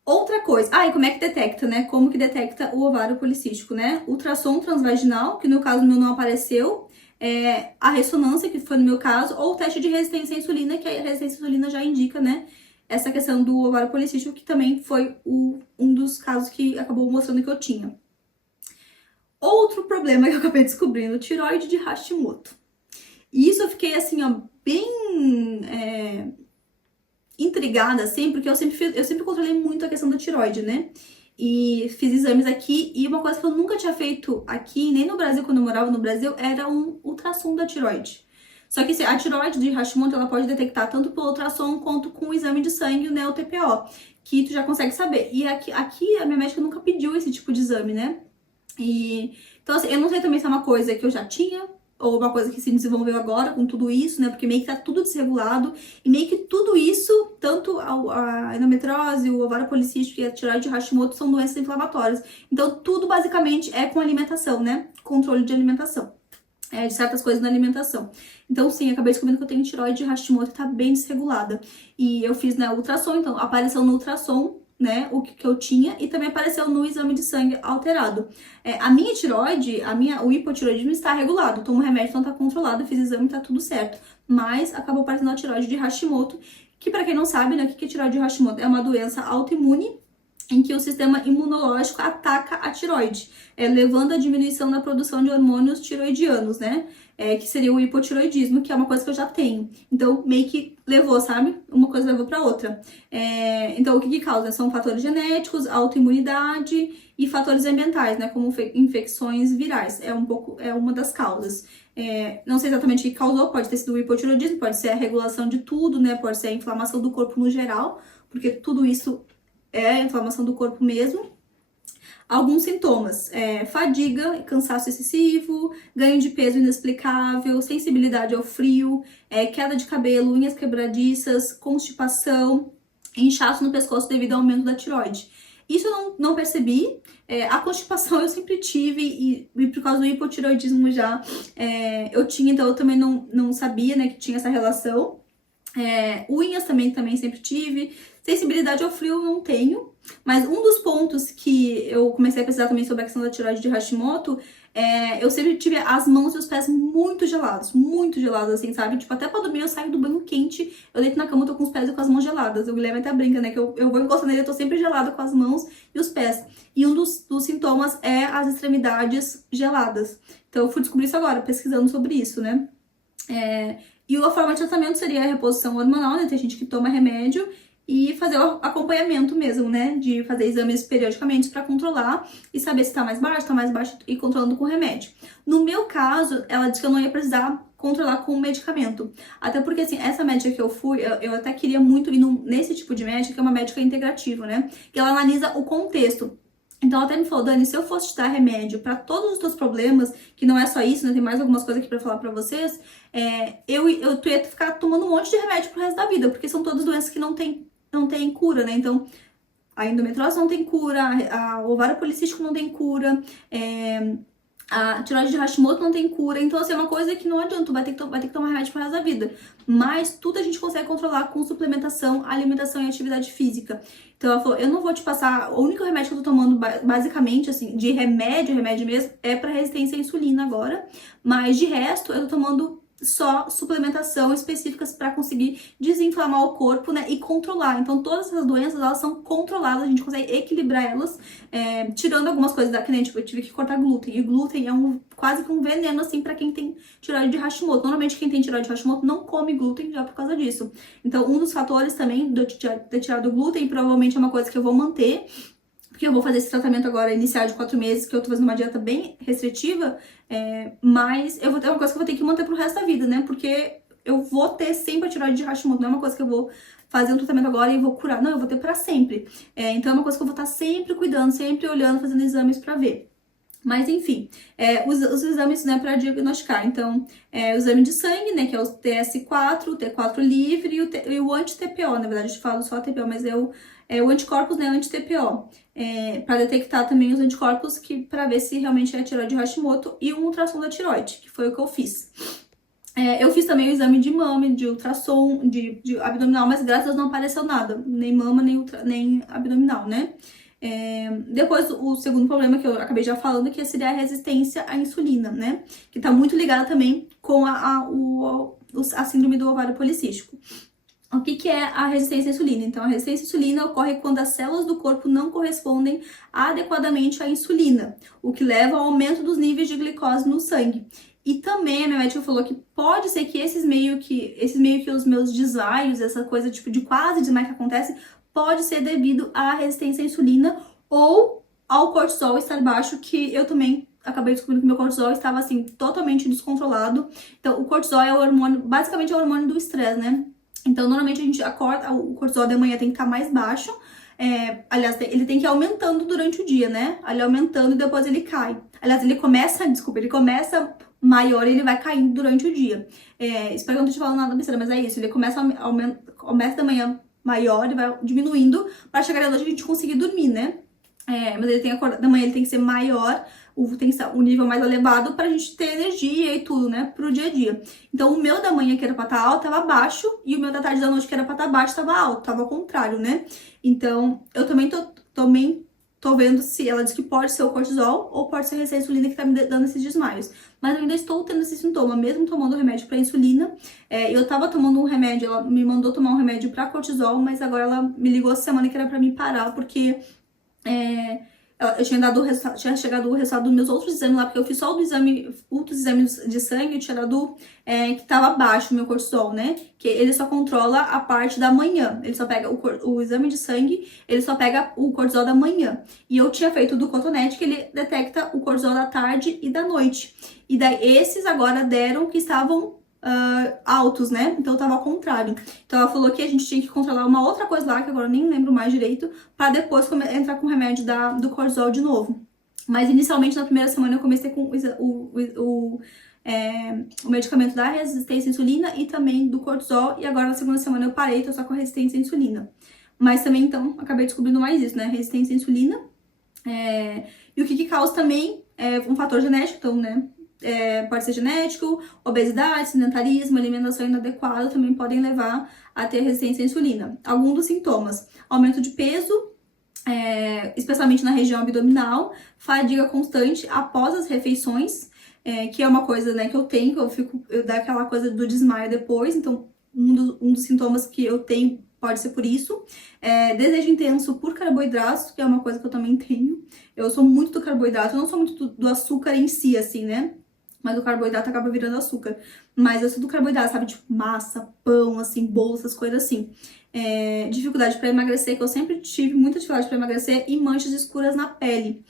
Outra coisa, e como é que detecta, né? Como que detecta o ovário policístico, né? Ultrassom transvaginal, que no caso meu não apareceu, a ressonância, que foi no meu caso, ou o teste de resistência à insulina, que a resistência à insulina já indica, né? Essa questão do ovário policístico, que também foi um dos casos que acabou mostrando que eu tinha. Outro problema que eu acabei descobrindo, tireoide de Hashimoto. E isso eu fiquei assim, ó, bem intrigada, assim, porque eu sempre controlei muito a questão da tireoide, né? E fiz exames aqui, e uma coisa que eu nunca tinha feito aqui, nem no Brasil, quando eu morava no Brasil, era um ultrassom da tireoide. Só que a tireoide de Hashimoto, ela pode detectar tanto pelo ultrassom quanto com o exame de sangue, né, o TPO, que tu já consegue saber. E aqui a minha médica nunca pediu esse tipo de exame, né? Então, assim, eu não sei também se é uma coisa que eu já tinha, ou uma coisa que se desenvolveu agora com tudo isso, né? Porque meio que tá tudo desregulado, e meio que tudo isso, tanto a endometriose, o ovário policístico e a tireoide de Hashimoto, são doenças inflamatórias. Então, tudo basicamente é com alimentação, né? Controle de alimentação. De certas coisas na alimentação. Então, sim, acabei descobrindo que eu tenho tireoide de Hashimoto e tá bem desregulada. E eu fiz, né, ultrassom, então apareceu no ultrassom, né, o que eu tinha, e também apareceu no exame de sangue alterado. A minha tireoide, o hipotireoidismo está regulado, tomo remédio, então tá controlado, fiz exame, tá tudo certo. Mas acabou aparecendo a tireoide de Hashimoto, que pra quem não sabe, né, o que é tireoide de Hashimoto? É uma doença autoimune, em que o sistema imunológico ataca a tiroide, levando à diminuição da produção de hormônios tiroidianos, né? Que seria o hipotiroidismo, que é uma coisa que eu já tenho. Então, meio que levou, sabe? Uma coisa levou para outra. Então, o que causa? São fatores genéticos, autoimunidade e fatores ambientais, né? Como infecções virais. É uma das causas. Não sei exatamente o que causou, pode ter sido o hipotiroidismo, pode ser a regulação de tudo, né? Pode ser a inflamação do corpo no geral, porque tudo isso é a inflamação do corpo mesmo. Alguns sintomas: fadiga, cansaço excessivo, ganho de peso inexplicável, sensibilidade ao frio, queda de cabelo, unhas quebradiças, constipação, inchaço no pescoço devido ao aumento da tireoide. Isso eu não percebi. A constipação eu sempre tive e por causa do hipotireoidismo já eu tinha, então eu também não sabia, né, que tinha essa relação. Unhas também sempre tive. Sensibilidade ao frio eu não tenho. Mas um dos pontos que eu comecei a pesquisar também sobre a questão da tireoide de Hashimoto, eu sempre tive as mãos e os pés muito gelados, assim, sabe? Tipo, até pra dormir eu saio do banho quente, eu deito na cama, tô com os pés e com as mãos geladas. O Guilherme até brinca, né? Que eu vou encostando nele, eu tô sempre gelada com as mãos e os pés. E um dos sintomas é as extremidades geladas. Então eu fui descobrir isso agora, pesquisando sobre isso, né? E a forma de tratamento seria a reposição hormonal, né? Tem gente que toma remédio e fazer o acompanhamento mesmo, né? De fazer exames periodicamente para controlar e saber se tá mais baixo e controlando com remédio. No meu caso, ela disse que eu não ia precisar controlar com medicamento. Até porque, assim, essa médica que eu fui, eu até queria muito ir nesse tipo de médica, que é uma médica integrativa, né? Que ela analisa o contexto. Então ela até me falou: Dani, se eu fosse te dar remédio para todos os teus problemas, que não é só isso, né? Tem mais algumas coisas aqui para falar para vocês, tu ia ficar tomando um monte de remédio pro resto da vida, porque são todas doenças que não tem cura, né? Então, a endometriose não tem cura, o ovário policístico não tem cura, a tireoide de Hashimoto não tem cura. Então, assim, é uma coisa que não adianta, tu vai ter que tomar remédio pro resto da vida. Mas tudo a gente consegue controlar com suplementação, alimentação e atividade física. Então, ela falou: eu não vou te passar, o único remédio que eu tô tomando, basicamente, assim, de remédio mesmo, é pra resistência à insulina agora. Mas, de resto, eu tô tomando só suplementação específicas para conseguir desinflamar o corpo, né, e controlar. Então, todas essas doenças, elas são controladas, a gente consegue equilibrar elas, tirando algumas coisas que nem, tipo, eu tive que cortar glúten. E glúten é quase que um veneno, assim, para quem tem tireoide de Hashimoto. Normalmente, quem tem tireoide de Hashimoto não come glúten já por causa disso. Então, um dos fatores também de eu ter tirado o glúten, provavelmente é uma coisa que eu vou manter, porque eu vou fazer esse tratamento agora inicial de 4 meses, que eu tô fazendo uma dieta bem restritiva, mas é uma coisa que eu vou ter que manter pro resto da vida, né? Porque eu vou ter sempre a tireoide de Hashimoto, não é uma coisa que eu vou fazer um tratamento agora e vou curar. Não, eu vou ter pra sempre. Então é uma coisa que eu vou estar sempre cuidando, sempre olhando, fazendo exames pra ver. Mas enfim, os exames, né, para diagnosticar. Então, o exame de sangue, né, que é o TS4, o T4 livre e o anti-TPO. Na verdade, eu falo só TPO, mas o anticorpos, né, anti-TPO. Para detectar também os anticorpos, para ver se realmente é tireoide de Hashimoto, e um ultrassom da tireoide, que foi o que eu fiz. Eu fiz também o exame de mama, de ultrassom, de abdominal, mas graças a Deus não apareceu nada, nem mama, nem abdominal, né? Depois, o segundo problema que eu acabei já falando, que seria a resistência à insulina, né? Que tá muito ligada também com a síndrome do ovário policístico. O que é a resistência à insulina? Então, a resistência à insulina ocorre quando as células do corpo não correspondem adequadamente à insulina, o que leva ao aumento dos níveis de glicose no sangue. E também a minha médica falou que pode ser que esses meio que os meus desvaios, essa coisa tipo de quase desmaio que acontece, pode ser devido à resistência à insulina ou ao cortisol estar baixo, que eu também acabei descobrindo que meu cortisol estava, assim, totalmente descontrolado. Então, o cortisol é o hormônio, basicamente é o hormônio do estresse, né? Então, normalmente a gente acorda, o cortisol de manhã tem que estar mais baixo. Aliás, ele tem que ir aumentando durante o dia, né? Ele aumentando e depois ele cai. Aliás, ele começa maior e ele vai caindo durante o dia. Espero que eu não esteja falando nada besteira, mas é isso. Ele começa da manhã maior e vai diminuindo para chegar à noite a gente conseguir dormir, né? Mas ele da manhã ele tem que ser maior, tem que ser o nível mais elevado pra gente ter energia e tudo, né? Pro dia a dia. Então, o meu da manhã, que era pra estar alto, tava baixo, e o meu da tarde e da noite, que era pra estar baixo, tava alto, tava ao contrário, né? Então, eu também tô vendo se ela diz que pode ser o cortisol ou pode ser a resistência à insulina que tá me dando esses desmaios. Mas eu ainda estou tendo esse sintoma, mesmo tomando remédio para insulina. Eu tava tomando um remédio, ela me mandou tomar um remédio para cortisol, mas agora ela me ligou essa semana que era para me parar, porque Eu tinha dado tinha chegado o resultado dos meus outros exames lá, porque eu fiz só o do exame, outros exames de sangue, eu tinha dado que tava baixo o meu cortisol, né? Que ele só controla a parte da manhã. Ele só pega o exame de sangue, ele só pega o cortisol da manhã. E eu tinha feito do cotonete, que ele detecta o cortisol da tarde e da noite. E daí esses agora deram que estavam altos, né? Então tava ao contrário. Então ela falou que a gente tinha que controlar uma outra coisa lá, que agora eu nem lembro mais direito, para depois entrar com o remédio do cortisol de novo. Mas inicialmente na primeira semana eu comecei com o medicamento da resistência à insulina e também do cortisol, e agora na segunda semana eu parei, tô só com a resistência à insulina. Mas também então acabei descobrindo mais isso, né? Resistência à insulina. E o que causa também é um fator genético, então, né? Pode ser genético, obesidade, sedentarismo, alimentação inadequada também podem levar a ter resistência à insulina. Alguns dos sintomas: aumento de peso, especialmente na região abdominal, fadiga constante após as refeições, que é uma coisa, né, que eu tenho, eu dá aquela coisa do desmaio depois, então um dos sintomas que eu tenho pode ser por isso. Desejo intenso por carboidratos, que é uma coisa que eu também tenho. Eu sou muito do carboidrato, eu não sou muito do açúcar em si, assim, né? Mas o carboidrato acaba virando açúcar. Mas eu sou do carboidrato, sabe? Tipo, massa, pão, assim, bolo, essas coisas assim. Dificuldade pra emagrecer, que eu sempre tive muita dificuldade pra emagrecer, e manchas escuras na pele.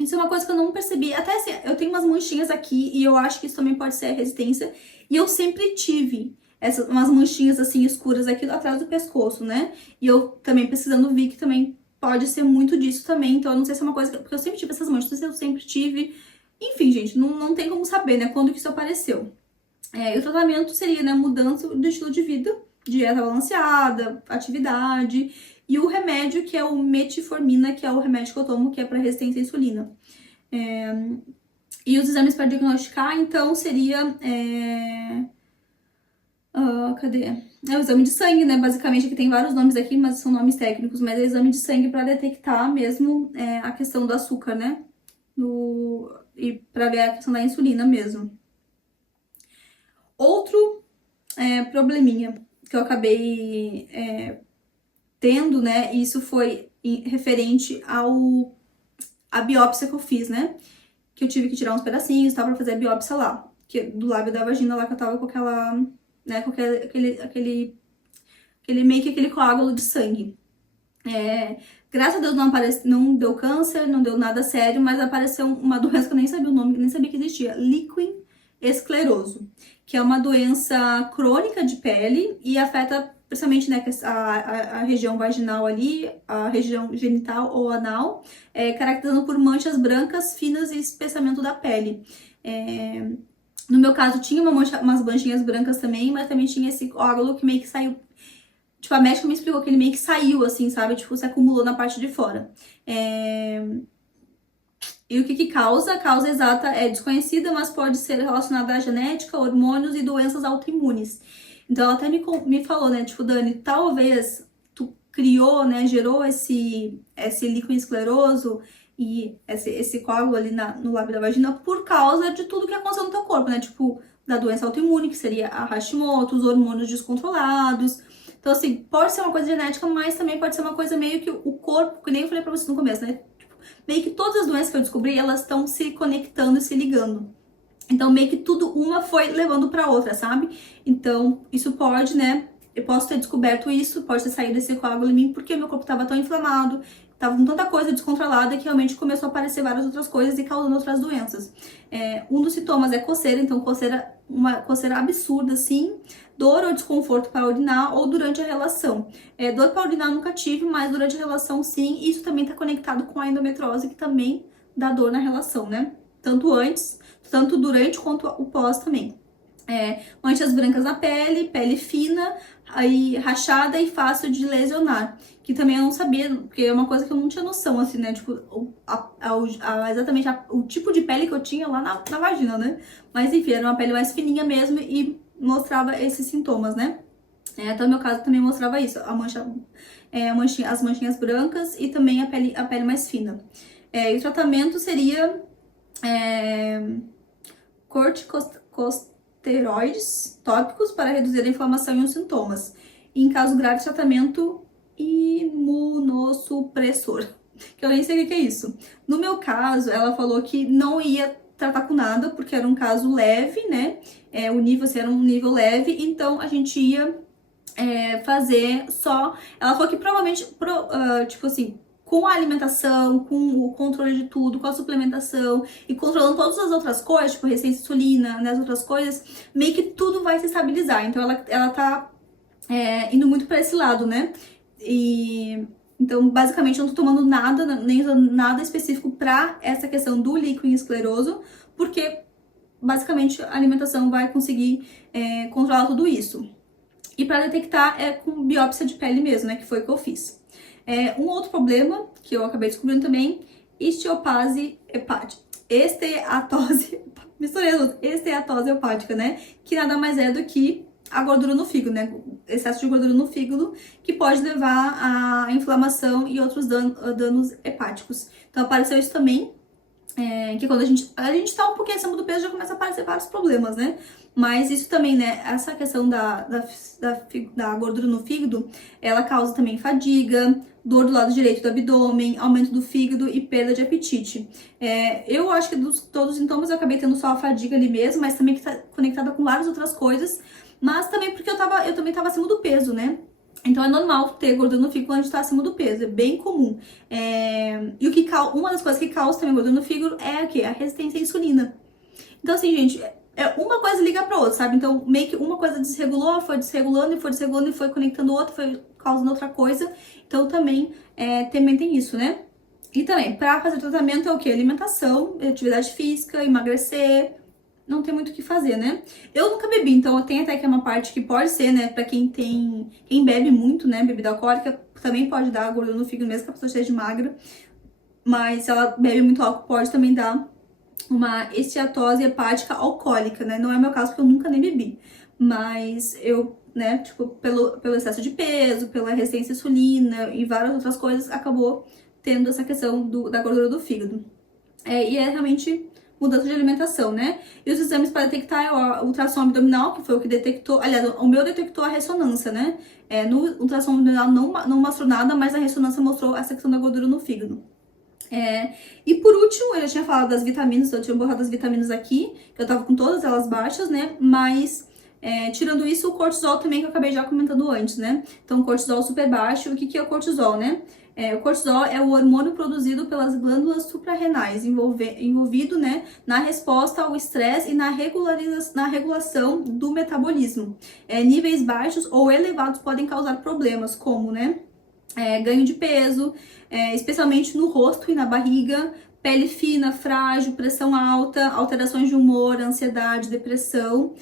Isso é uma coisa que eu não percebi. Até assim, eu tenho umas manchinhas aqui, e eu acho que isso também pode ser resistência. E eu sempre tive umas manchinhas, assim, escuras aqui atrás do pescoço, né? E eu também pesquisando vi que também pode ser muito disso também. Então eu não sei se é uma coisa... Porque eu sempre tive essas manchas, eu sempre tive... Enfim, gente, não tem como saber, né, quando que isso apareceu. E o tratamento seria, né, mudança do estilo de vida, dieta balanceada, atividade, e o remédio, que é o metformina, que é o remédio que eu tomo, que é para resistência à insulina. E os exames para diagnosticar, então, seria... cadê? É o exame de sangue, né? Basicamente, aqui tem vários nomes aqui, mas são nomes técnicos, mas é exame de sangue para detectar mesmo a questão do açúcar, né? E para ver a questão da insulina mesmo. Outro probleminha que eu acabei tendo, né? Isso foi referente à biópsia que eu fiz, né? Que eu tive que tirar uns pedacinhos, tá? Pra fazer a biópsia lá. Do lábio da vagina lá, que eu tava com aquela... né? Com aquele meio que aquele coágulo de sangue. Graças a Deus não deu câncer, não deu nada sério, mas apareceu uma doença que eu nem sabia o nome, nem sabia que existia. Líquen escleroso, que é uma doença crônica de pele e afeta principalmente, né, a região vaginal ali, a região genital ou anal, caracterizando por manchas brancas finas e espessamento da pele. No meu caso, tinha umas manchinhas brancas também, mas também tinha esse coágulo que meio que saiu. Tipo, a médica me explicou que ele meio que saiu, assim, sabe? Tipo, se acumulou na parte de fora. E o que causa? A causa exata é desconhecida, mas pode ser relacionada à genética, hormônios e doenças autoimunes. Então, ela até me falou, né? Tipo, Dani, talvez tu criou, né? Gerou esse líquido escleroso e esse coágulo ali no lábio da vagina por causa de tudo que aconteceu no teu corpo, né? Tipo, da doença autoimune, que seria a Hashimoto, os hormônios descontrolados. Então, assim, pode ser uma coisa genética, mas também pode ser uma coisa meio que o corpo, que nem eu falei pra vocês no começo, né? Meio que todas as doenças que eu descobri, elas estão se conectando e se ligando. Então, meio que tudo uma foi levando pra outra, sabe? Então, isso pode, né? Eu posso ter descoberto isso, pode ter saído esse coágulo em mim, porque meu corpo tava tão inflamado, tava com tanta coisa descontrolada que realmente começou a aparecer várias outras coisas e causando outras doenças. Um dos sintomas é coceira, então uma coceira absurda, assim, dor ou desconforto para urinar ou durante a relação. Dor para urinar nunca tive, mas durante a relação sim, e isso também está conectado com a endometriose, que também dá dor na relação, né? Tanto durante quanto o pós também. Manchas brancas na pele, pele fina, aí rachada e fácil de lesionar. Que também eu não sabia, porque é uma coisa que eu não tinha noção, assim, né? Tipo, exatamente o tipo de pele que eu tinha lá na vagina, né? Mas enfim, era uma pele mais fininha mesmo e mostrava esses sintomas, né? Então, no meu caso, também mostrava isso, as manchinhas brancas e também a pele mais fina. E o tratamento seria corticosteroides tópicos para reduzir a inflamação e os sintomas. E, em caso grave, tratamento imunossupressor, que eu nem sei o que é isso. No meu caso, ela falou que não ia tratar com nada, porque era um caso leve, né? O nível assim, era um nível leve, então a gente ia fazer só. Ela falou que provavelmente, tipo assim, com a alimentação, com o controle de tudo, com a suplementação e controlando todas as outras coisas, tipo resistência à insulina, né, as outras coisas, meio que tudo vai se estabilizar. Então ela tá indo muito para esse lado, né? E então, basicamente, eu não tô tomando nada, nem usando nada específico para essa questão do líquido escleroso, porque basicamente a alimentação vai conseguir controlar tudo isso. E para detectar é com biópsia de pele mesmo, né? Que foi o que eu fiz. Um outro problema que eu acabei descobrindo também, esteatose hepática. Esteatose hepática, né? Que nada mais é do que a gordura no fígado, né? Excesso de gordura no fígado, que pode levar à inflamação e outros danos hepáticos. Então apareceu isso também, que quando a gente tá um pouquinho acima do peso, já começa a aparecer vários problemas, né? Mas isso também, né? Essa questão da gordura no fígado, ela causa também fadiga, dor do lado direito do abdômen, aumento do fígado e perda de apetite. Eu acho que todos os sintomas eu acabei tendo só a fadiga ali mesmo, mas também que tá conectada com várias outras coisas. Mas também porque eu também tava acima do peso, né? Então é normal ter gordura no fígado quando a gente tá acima do peso, é bem comum. E uma das coisas que causa também gordura no fígado é a resistência à insulina. Então assim, gente, uma coisa liga pra outra, sabe? Então meio que uma coisa desregulou, foi desregulando e foi conectando outra, foi causando outra coisa. Então também tem isso, né? E também, pra fazer tratamento é o quê? Alimentação, atividade física, emagrecer. Não tem muito o que fazer, né? Eu nunca bebi, então eu tenho até que é uma parte que pode ser, né? Pra quem bebe muito, né? Bebida alcoólica, também pode dar gordura no fígado, mesmo que a pessoa esteja magra. Mas se ela bebe muito álcool, pode também dar uma esteatose hepática alcoólica, né? Não é o meu caso, porque eu nunca nem bebi. Mas eu, né, tipo, pelo excesso de peso, pela resistência à insulina e várias outras coisas, acabou tendo essa questão da gordura do fígado. E é realmente mudança de alimentação, né? E os exames para detectar é o ultrassom abdominal, que foi o que detectou, aliás, o meu detectou a ressonância, né? No ultrassom abdominal não mostrou nada, mas a ressonância mostrou essa questão da gordura no fígado. E por último, eu já tinha falado das vitaminas, eu tinha borrado as vitaminas aqui, que eu tava com todas elas baixas, né? Mas, tirando isso, o cortisol também, que eu acabei já comentando antes, né? Então, cortisol super baixo. O que é o cortisol, né? O cortisol é o hormônio produzido pelas glândulas suprarrenais, envolvido, né, na resposta ao estresse e na regulação do metabolismo. Níveis baixos ou elevados podem causar problemas, como, né, ganho de peso, especialmente no rosto e na barriga, pele fina, frágil, pressão alta, alterações de humor, ansiedade, depressão.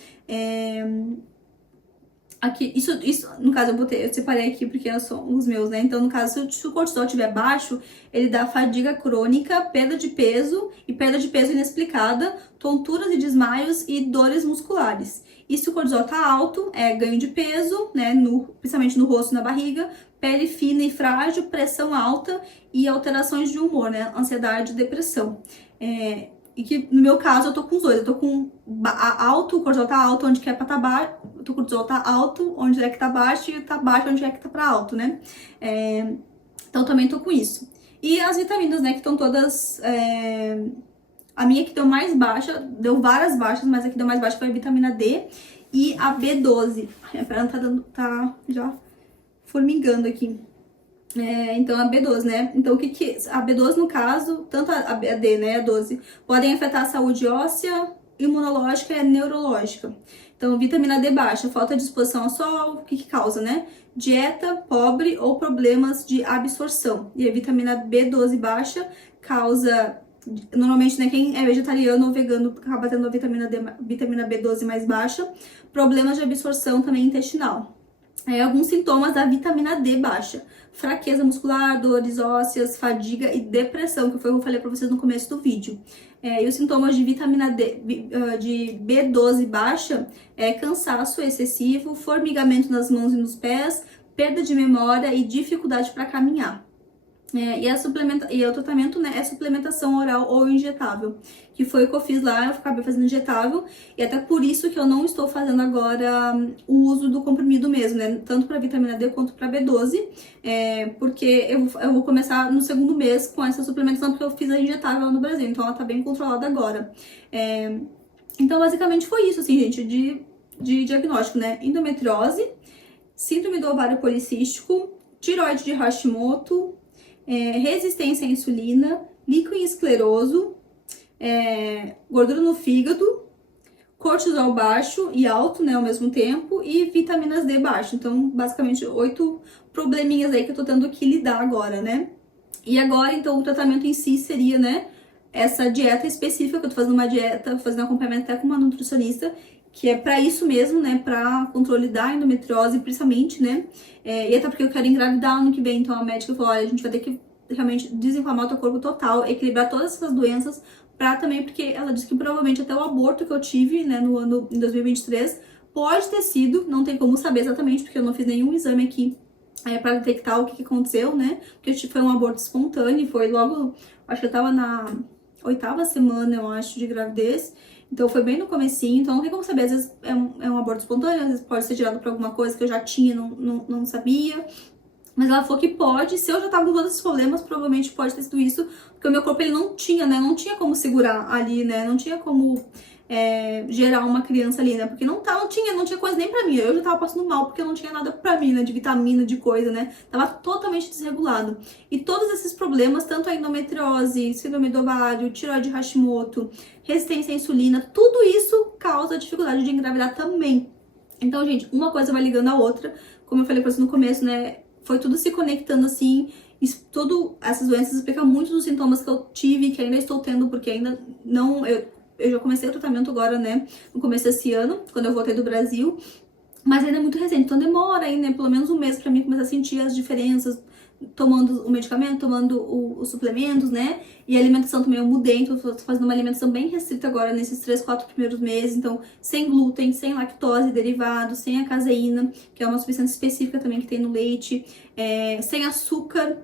Aqui, isso, no caso, eu separei aqui porque são os meus, né? Então, no caso, se o cortisol estiver baixo, ele dá fadiga crônica, perda de peso e perda de peso inexplicada, tonturas e desmaios e dores musculares. E se o cortisol tá alto, ganho de peso, né? Principalmente no rosto e na barriga, pele fina e frágil, pressão alta e alterações de humor, né? Ansiedade e depressão. E que no meu caso eu tô com os dois, eu tô com alto, o cortisol tá alto onde quer pra tá baixo, o cortisol tá alto onde é que tá baixo e tá baixo onde é que tá pra alto, né? Então também tô com isso. E as vitaminas, né, que estão todas... A minha que deu mais baixa, deu várias baixas, mas a que deu mais baixa foi a vitamina D e a B12. A perna tá já formigando aqui. Então a B12, né? Então o que a B12 no caso, tanto a D, né, a 12, podem afetar a saúde óssea, imunológica e neurológica. Então vitamina D baixa, falta de exposição ao sol, o que causa, né? Dieta pobre ou problemas de absorção. E a vitamina B12 baixa causa, normalmente, né, quem é vegetariano ou vegano acaba tendo a vitamina B12 mais baixa, problemas de absorção também intestinal. Alguns sintomas da vitamina D baixa: fraqueza muscular, dores ósseas, fadiga e depressão, que foi o que eu falei pra vocês no começo do vídeo. E os sintomas de vitamina D, de B12 baixa cansaço excessivo, formigamento nas mãos e nos pés, perda de memória e dificuldade para caminhar. E o tratamento, né, é suplementação oral ou injetável, que foi o que eu fiz lá. Eu acabei fazendo injetável, e até por isso que eu não estou fazendo agora o uso do comprimido mesmo, né, tanto para vitamina D quanto para B12, porque eu vou começar no segundo mês com essa suplementação, porque eu fiz a injetável lá no Brasil, então ela tá bem controlada agora. Então, basicamente foi isso, assim, gente, de diagnóstico, né, endometriose, síndrome do ovário policístico, tireoide de Hashimoto, resistência à insulina, líquido escleroso, gordura no fígado, cortisol baixo e alto, né, ao mesmo tempo, e vitaminas D baixo. Então, basicamente, 8 probleminhas aí que eu tô tendo que lidar agora, né? E agora, então, o tratamento em si seria, né, essa dieta específica, que eu tô fazendo uma dieta, fazendo acompanhamento até com uma nutricionista, que é pra isso mesmo, né, pra controle da endometriose, principalmente, né, e até porque eu quero engravidar ano que vem, então a médica falou, olha, a gente vai ter que realmente desinflamar o teu corpo total, equilibrar todas essas doenças, pra também, porque ela disse que provavelmente até o aborto que eu tive, né, no ano, em 2023, pode ter sido, não tem como saber exatamente, porque eu não fiz nenhum exame aqui, para detectar o que aconteceu, né, porque foi um aborto espontâneo, foi logo, acho que eu tava na 8ª semana, eu acho, de gravidez. Então foi bem no comecinho, então não tem como saber, às vezes é um aborto espontâneo, às vezes pode ser gerado por alguma coisa que eu já tinha, não sabia. Mas ela falou que pode, se eu já tava com todos esses problemas, provavelmente pode ter sido isso, porque o meu corpo ele não tinha, né, não tinha como segurar ali, né, não tinha como gerar uma criança ali, né, porque não tinha coisa nem pra mim, eu já tava passando mal porque não tinha nada pra mim, né, de vitamina, de coisa, né, tava totalmente desregulado. E todos esses problemas, tanto a endometriose, síndrome do ovário, tireoide de Hashimoto, resistência à insulina, tudo isso causa dificuldade de engravidar também. Então, gente, uma coisa vai ligando a outra, como eu falei pra você no começo, né, foi tudo se conectando assim, essas doenças explicam muitos dos sintomas que eu tive, que ainda estou tendo, porque ainda não, eu já comecei o tratamento agora, né, no começo desse ano, quando eu voltei do Brasil, mas ainda é muito recente, então demora aí, né, pelo menos um mês pra mim começar a sentir as diferenças, tomando o medicamento, tomando os suplementos, né, e a alimentação também eu mudei, então eu tô fazendo uma alimentação bem restrita agora nesses 3, 4 primeiros meses, então sem glúten, sem lactose, derivados, sem a caseína, que é uma substância específica também que tem no leite, sem açúcar,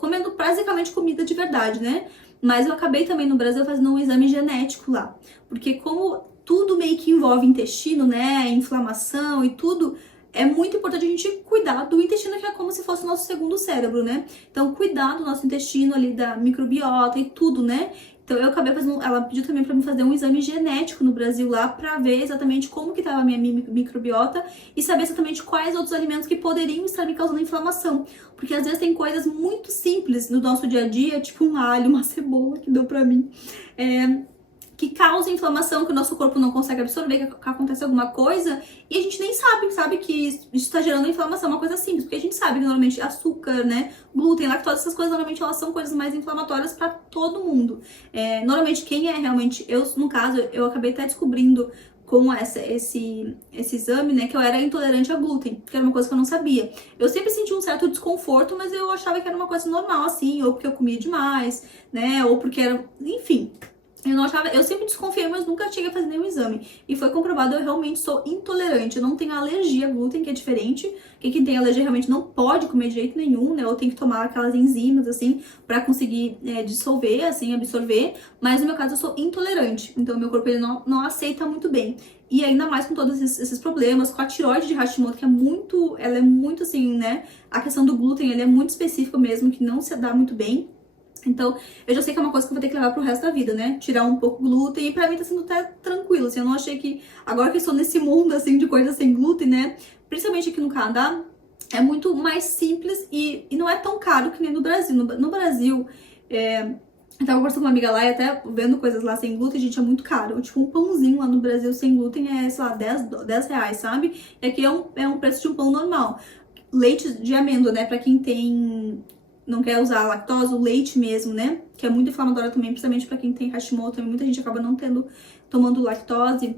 comendo basicamente comida de verdade, né, mas eu acabei também no Brasil fazendo um exame genético lá, porque como tudo meio que envolve intestino, né, inflamação e tudo, é muito importante a gente cuidar do intestino, que é como se fosse o nosso segundo cérebro, né? Então, cuidar do nosso intestino ali, da microbiota e tudo, né? Então, eu acabei fazendo, ela pediu também pra mim fazer um exame genético no Brasil lá, pra ver exatamente como que tava a minha microbiota e saber exatamente quais outros alimentos que poderiam estar me causando inflamação. Porque às vezes tem coisas muito simples no nosso dia a dia, tipo um alho, uma cebola que deu pra mim, que causa inflamação, que o nosso corpo não consegue absorver, que acontece alguma coisa, e a gente nem sabe que isso está gerando inflamação, uma coisa simples, porque a gente sabe que normalmente açúcar, né, glúten, lactose, essas coisas normalmente elas são coisas mais inflamatórias para todo mundo. Normalmente quem é realmente, no caso, eu acabei até descobrindo com esse exame, né, que eu era intolerante a glúten, que era uma coisa que eu não sabia. Eu sempre senti um certo desconforto, mas eu achava que era uma coisa normal, assim, ou porque eu comia demais, né, ou porque era, enfim. Eu sempre desconfiei, mas nunca cheguei a fazer nenhum exame. E foi comprovado, eu realmente sou intolerante. Eu não tenho alergia a glúten, que é diferente. Quem tem alergia realmente não pode comer de jeito nenhum, né? Ou tem que tomar aquelas enzimas, assim, pra conseguir dissolver, assim, absorver. Mas no meu caso, eu sou intolerante. Então, meu corpo, ele não aceita muito bem. E ainda mais com todos esses problemas, com a tireoide de Hashimoto, que ela é muito assim, né? A questão do glúten, ele é muito específico mesmo, que não se dá muito bem. Então, eu já sei que é uma coisa que eu vou ter que levar pro resto da vida, né? Tirar um pouco o glúten, e pra mim tá sendo até tranquilo, assim, eu não achei que, agora que eu estou nesse mundo, assim, de coisas sem glúten, né? Principalmente aqui no Canadá, é muito mais simples e não é tão caro que nem no Brasil. No Brasil, eu tava conversando com uma amiga lá e até vendo coisas lá sem glúten, gente, é muito caro. Tipo, um pãozinho lá no Brasil sem glúten é, sei lá, 10 reais, sabe? E aqui é um preço de um pão normal. Leite de amêndoa, né? Pra quem não quer usar a lactose, o leite mesmo, né? Que é muito inflamatório também, principalmente pra quem tem Hashimoto, muita gente acaba não tomando lactose.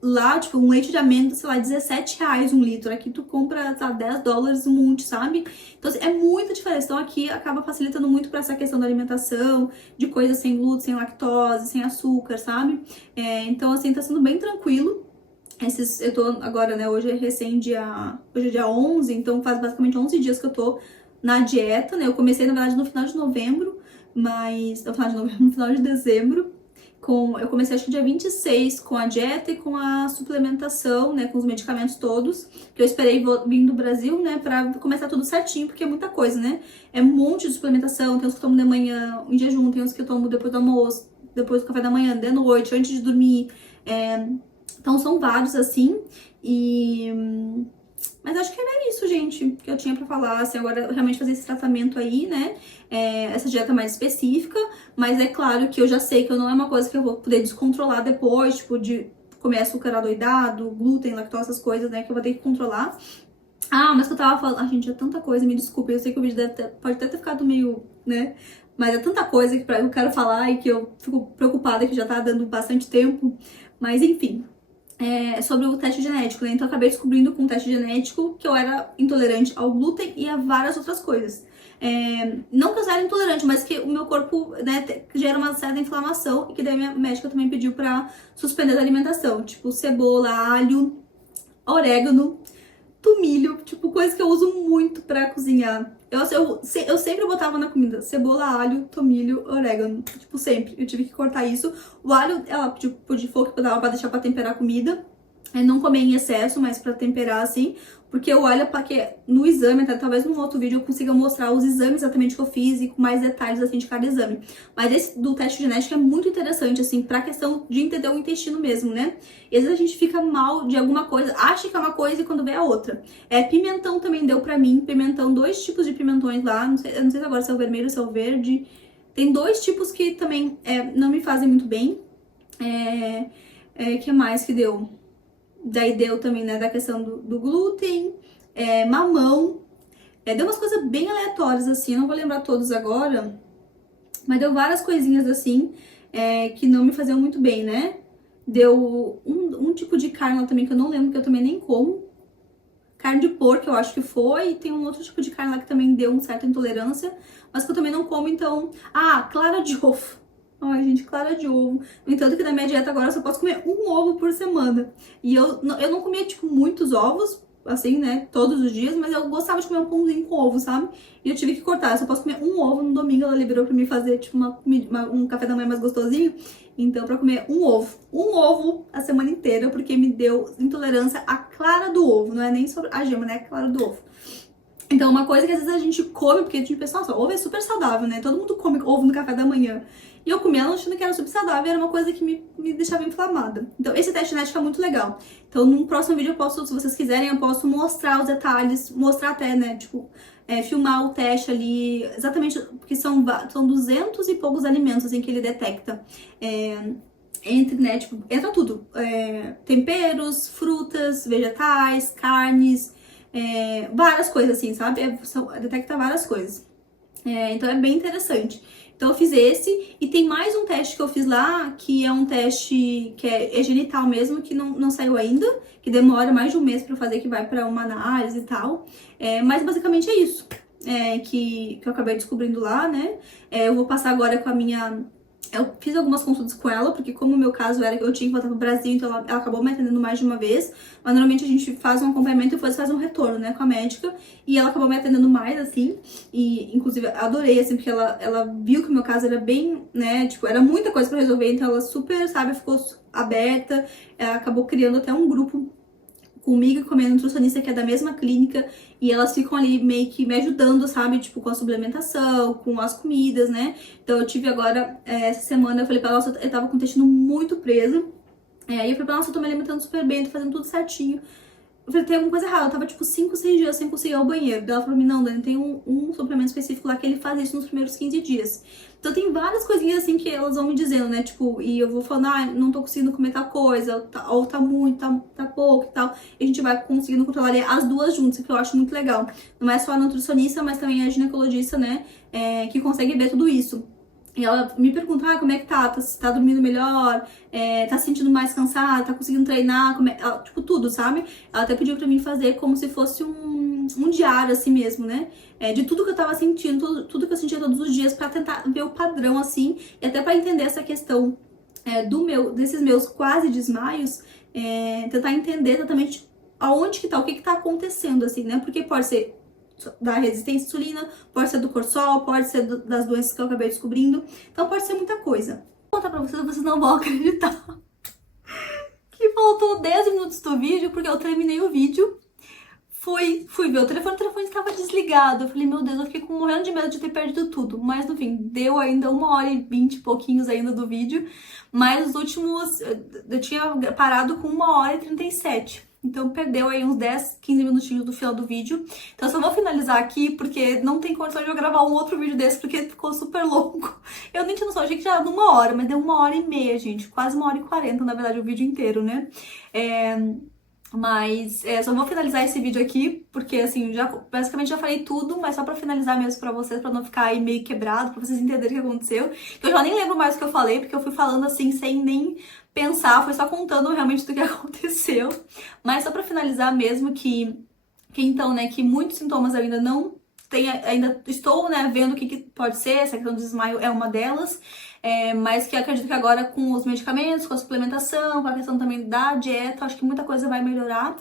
Lá, tipo, um leite de amêndoa, sei lá, 17 reais um litro. Aqui tu compra, sei lá, 10 dólares um monte, sabe? Então, assim, é muita diferença. Então, aqui acaba facilitando muito pra essa questão da alimentação, de coisas sem glúten, sem lactose, sem açúcar, sabe? Então, assim, tá sendo bem tranquilo. Eu tô agora, né, hoje é dia 11, então faz basicamente 11 dias que eu tô na dieta, né? Eu comecei, na verdade, no final de novembro, mas... No final de novembro, no final de dezembro. Eu comecei acho que dia 26 com a dieta e com a suplementação, né, com os medicamentos todos, que eu esperei vir do Brasil, né, pra começar tudo certinho, porque é muita coisa, né? É um monte de suplementação, tem uns que eu tomo de manhã em jejum, tem uns que eu tomo depois do almoço, depois do café da manhã, de noite, antes de dormir. Então são vários, assim, Mas acho que era isso, gente, que eu tinha pra falar, assim, agora realmente fazer esse tratamento aí, né, essa dieta mais específica, mas é claro que eu já sei que não é uma coisa que eu vou poder descontrolar depois, tipo, de comer açúcar adoidado, glúten, lactose, essas coisas, né, que eu vou ter que controlar. Ah, mas que eu tava falando, gente, é tanta coisa, me desculpe, eu sei que o vídeo pode até ter ficado meio, né, mas é tanta coisa que eu quero falar e que eu fico preocupada que já tá dando bastante tempo, mas enfim. Sobre o teste genético, né? Então eu acabei descobrindo com o teste genético que eu era intolerante ao glúten e a várias outras coisas. Não que eu era intolerante, mas que o meu corpo, né, gera uma certa inflamação e que daí minha médica também pediu pra suspender a alimentação, tipo cebola, alho, orégano, tomilho, tipo coisa que eu uso muito pra cozinhar. Eu sempre botava na comida cebola, alho, tomilho, orégano. Tipo, sempre. Eu tive que cortar isso. O alho, ela tipo, de fogo que eu dava pra deixar pra temperar a comida. Não comer em excesso, mas pra temperar assim. Porque o alho, porque no exame, até talvez num outro vídeo eu consiga mostrar os exames exatamente que eu fiz e com mais detalhes assim de cada exame. Mas esse do teste genético é muito interessante, assim, pra questão de entender o intestino mesmo, né? E às vezes a gente fica mal de alguma coisa, acha que é uma coisa e quando vê é outra. Pimentão também deu pra mim, pimentão, 2 tipos de pimentões lá, eu não sei agora se é o vermelho ou se é o verde. Tem 2 tipos que também não me fazem muito bem. Que mais que deu? Daí deu também, né, da questão do glúten, mamão. Deu umas coisas bem aleatórias, assim, eu não vou lembrar todos agora, mas deu várias coisinhas, assim, que não me faziam muito bem, né? Deu um tipo de carne lá também que eu não lembro, que eu também nem como. Carne de porco, eu acho que foi, e tem um outro tipo de carne lá que também deu uma certa intolerância, mas que eu também não como, então... Ah, clara de ovo. Ai, gente, clara de ovo. No entanto, que na minha dieta agora eu só posso comer um ovo por semana. E eu não comia, tipo, muitos ovos, assim, né, todos os dias, mas eu gostava de comer um pãozinho com ovo, sabe? E eu tive que cortar, eu só posso comer um ovo no domingo, ela liberou pra mim fazer, tipo, um café da manhã mais gostosinho. Então, pra comer um ovo a semana inteira, porque me deu intolerância à clara do ovo, não é nem sobre a gema, né, a clara do ovo. Então, uma coisa que às vezes a gente come, porque a gente pensa, nossa, ovo é super saudável, né? Todo mundo come ovo no café da manhã. E eu comia achando que era super saudável e era uma coisa que me deixava inflamada. Então, esse teste genético é muito legal. Então, num próximo vídeo eu posso, se vocês quiserem, eu posso mostrar os detalhes, mostrar até, né, tipo, filmar o teste ali, exatamente, porque são 200 e poucos alimentos, assim, que ele detecta. Entre, né, tipo, entra tudo. Temperos, frutas, vegetais, carnes... várias coisas assim, sabe? Detecta várias coisas. Então é bem interessante. Então eu fiz esse, e tem mais um teste que eu fiz lá, que é um teste que é genital mesmo, que não saiu ainda, que demora mais de um mês pra fazer, que vai pra uma análise e tal. Mas basicamente é isso que eu acabei descobrindo lá, né? Eu vou passar agora com a minha... Eu fiz algumas consultas com ela, porque como o meu caso era que eu tinha que voltar pro Brasil, então ela acabou me atendendo mais de uma vez. Mas normalmente a gente faz um acompanhamento e depois faz um retorno, né, com a médica. E ela acabou me atendendo mais, assim. E, inclusive, adorei, assim, porque ela viu que o meu caso era bem, né, tipo, era muita coisa pra resolver. Então ela super, sabe, ficou aberta. Ela acabou criando até um grupo comigo e com a minha nutricionista, que é da mesma clínica, e elas ficam ali meio que me ajudando, sabe, tipo, com a suplementação, com as comidas, né? Então eu tive agora, essa semana, eu falei pra ela, nossa, eu tava com o intestino muito preso, e eu falei pra ela, nossa, eu tô me alimentando super bem, tô fazendo tudo certinho. Eu falei, tem alguma coisa errada, eu tava tipo 5, 6 dias sem conseguir ir ao banheiro. Daí ela falou pra mim, não, Dani, tem um suplemento específico lá que ele faz isso nos primeiros 15 dias. Então tem várias coisinhas assim que elas vão me dizendo, né, tipo, e eu vou falando, não tô conseguindo comer tal coisa, ou tá muito, tá pouco e tal. E a gente vai conseguindo controlar as duas juntas, que eu acho muito legal. Não é só a nutricionista, mas também a ginecologista, né, que consegue ver tudo isso. E ela me pergunta, como é que tá? Se tá dormindo melhor? Tá se sentindo mais cansada? Tá conseguindo treinar? Tipo, tudo, sabe? Ela até pediu pra mim fazer como se fosse um diário, assim mesmo, né? De tudo que eu tava sentindo, tudo que eu sentia todos os dias, pra tentar ver o padrão, assim, e até pra entender essa questão desses meus quase desmaios, tentar entender exatamente aonde que tá, o que que tá acontecendo, assim, né? Porque pode ser da resistência à insulina, pode ser do cortisol, pode ser das doenças que eu acabei descobrindo. Então pode ser muita coisa. Vou contar pra vocês não vão acreditar que faltou 10 minutos do vídeo, porque eu terminei o vídeo. Fui ver o telefone estava desligado. Eu falei, meu Deus, eu fiquei morrendo de medo de ter perdido tudo. Mas no fim, deu ainda 1h20 e pouquinhos ainda do vídeo. Mas os últimos, eu tinha parado com 1h37. Então perdeu aí uns 10, 15 minutinhos do final do vídeo. Então eu só vou finalizar aqui, porque não tem condição de eu gravar um outro vídeo desse, porque ficou super longo. Eu nem tinha noção, achei que já era 1h, mas deu 1h30, gente. Quase 1h40, na verdade, o vídeo inteiro, né? Mas só vou finalizar esse vídeo aqui, porque assim, basicamente já falei tudo, mas só pra finalizar mesmo pra vocês, pra não ficar aí meio quebrado, pra vocês entenderem o que aconteceu. Eu já nem lembro mais o que eu falei, porque eu fui falando assim, sem nem pensar, foi só contando realmente do que aconteceu. Mas só pra finalizar mesmo que então, né, que muitos sintomas eu ainda não tenho, ainda estou, né, vendo o que pode ser, essa questão do desmaio é uma delas. Mas que acredito que agora com os medicamentos, com a suplementação, com a questão também da dieta, acho que muita coisa vai melhorar.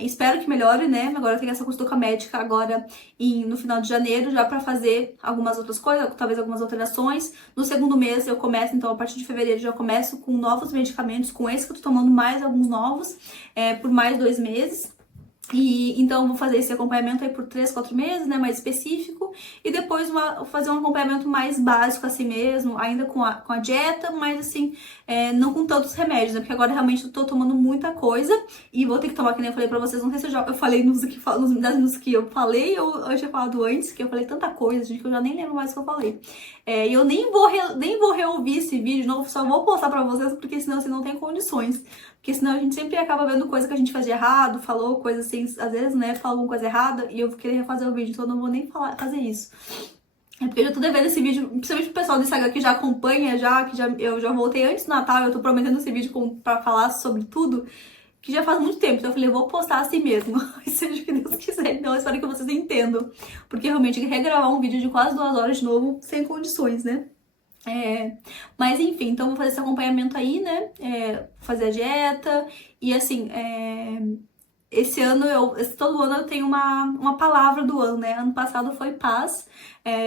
Espero que melhore, né? Agora eu tenho essa consulta com a médica agora no final de janeiro, já pra fazer algumas outras coisas, talvez algumas alterações. No segundo mês eu começo, então a partir de fevereiro já começo com novos medicamentos, com esse que eu tô tomando mais alguns novos, por mais 2 meses. E então eu vou fazer esse acompanhamento aí por 3, 4 meses, né, mais específico, e depois fazer um acompanhamento mais básico assim mesmo, ainda com a dieta, mas assim, não com tantos remédios, né, porque agora realmente eu tô tomando muita coisa, e vou ter que tomar, que nem eu falei pra vocês, não sei se eu falei nos 10 minutos que eu falei, ou eu tinha falado antes, que eu falei tanta coisa, gente, que eu já nem lembro mais o que eu falei. E eu nem vou reouvir esse vídeo de novo, só vou postar pra vocês, porque senão assim, não tem condições. Porque senão a gente sempre acaba vendo coisa que a gente fazia errado, falou coisa assim, às vezes, né, fala alguma coisa errada e eu vou querer refazer o vídeo, então eu não vou nem fazer isso. Porque eu já tô devendo esse vídeo, principalmente pro pessoal do Instagram que já acompanha, eu já voltei antes do Natal, eu tô prometendo esse vídeo pra falar sobre tudo, que já faz muito tempo, então eu falei, eu vou postar assim mesmo, seja o que Deus quiser, então eu espero que vocês entendam, porque realmente regravar um vídeo de quase 2 horas de novo, sem condições, né? Mas enfim, então vou fazer esse acompanhamento aí, né? Fazer a dieta. E assim, esse ano, todo ano eu tenho uma palavra do ano, né? Ano passado foi paz.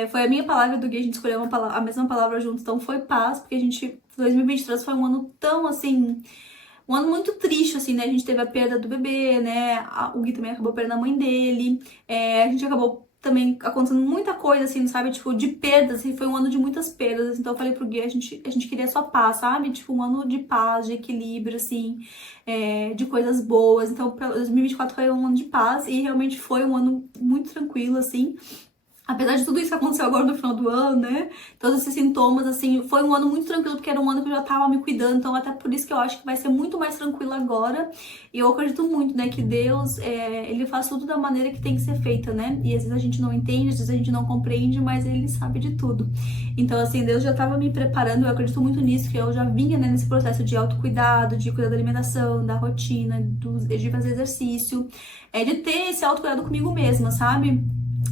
Foi a minha palavra do guia, a gente escolheu a mesma palavra juntos, então foi paz, porque 2023 foi um ano tão assim. Um ano muito triste, assim, né? A gente teve a perda do bebê, né? O Gui também acabou perdendo a mãe dele. A gente acabou também acontecendo muita coisa, assim, sabe? Tipo, de perdas, assim, foi um ano de muitas perdas. Então eu falei pro Gui, a gente queria só paz, sabe? Tipo, um ano de paz, de equilíbrio, assim, de coisas boas. Então, 2024 foi um ano de paz e realmente foi um ano muito tranquilo, assim. Apesar de tudo isso que aconteceu agora no final do ano, né? Todos esses sintomas, assim, foi um ano muito tranquilo, porque era um ano que eu já tava me cuidando, então até por isso que eu acho que vai ser muito mais tranquilo agora. E eu acredito muito, né, que Deus, ele faz tudo da maneira que tem que ser feita, né? E às vezes a gente não entende, às vezes a gente não compreende, mas ele sabe de tudo. Então, assim, Deus já tava me preparando, eu acredito muito nisso, que eu já vinha, né, nesse processo de autocuidado, de cuidar da alimentação, da rotina, de fazer exercício, de ter esse autocuidado comigo mesma, sabe?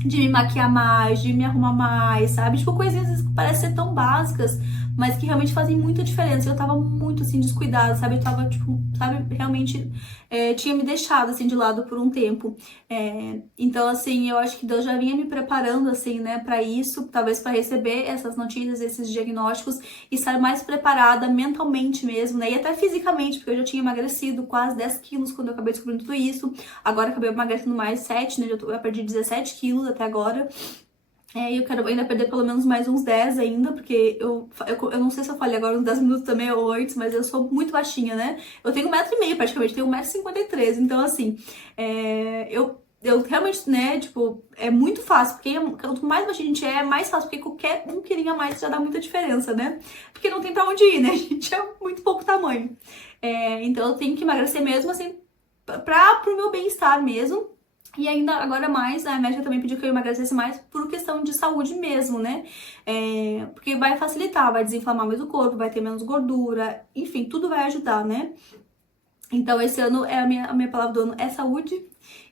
De me maquiar mais, de me arrumar mais, sabe? Tipo, coisinhas que parecem ser tão básicas, mas que realmente fazem muita diferença. Eu tava muito, assim, descuidada, sabe? Eu tava, tipo, sabe? Realmente tinha me deixado, assim, de lado por um tempo. Então, assim, eu acho que Deus já vinha me preparando, assim, né, pra isso. Talvez pra receber essas notícias, esses diagnósticos e estar mais preparada mentalmente mesmo, né? E até fisicamente, porque eu já tinha emagrecido quase 10 quilos quando eu acabei descobrindo tudo isso. Agora eu acabei emagrecendo mais 7, né? Eu perdi 17 quilos até agora. E eu quero ainda perder pelo menos mais uns 10 ainda, porque eu não sei se eu falei agora uns 10 minutos também ou antes, mas eu sou muito baixinha, né? Eu tenho 1,5 m praticamente, tenho 1,53 m, então assim, eu realmente, né, tipo, é muito fácil, porque quanto mais baixinha a gente é mais fácil, porque qualquer 1 quilinho a mais já dá muita diferença, né? Porque não tem pra onde ir, né? A gente é muito pouco tamanho. Então eu tenho que emagrecer mesmo, assim, pro meu bem-estar mesmo. E ainda agora mais, a médica também pediu que eu emagrecesse mais por questão de saúde mesmo, né? Porque vai facilitar, vai desinflamar mais o corpo, vai ter menos gordura, enfim, tudo vai ajudar, né? Então esse ano a minha palavra do ano é saúde.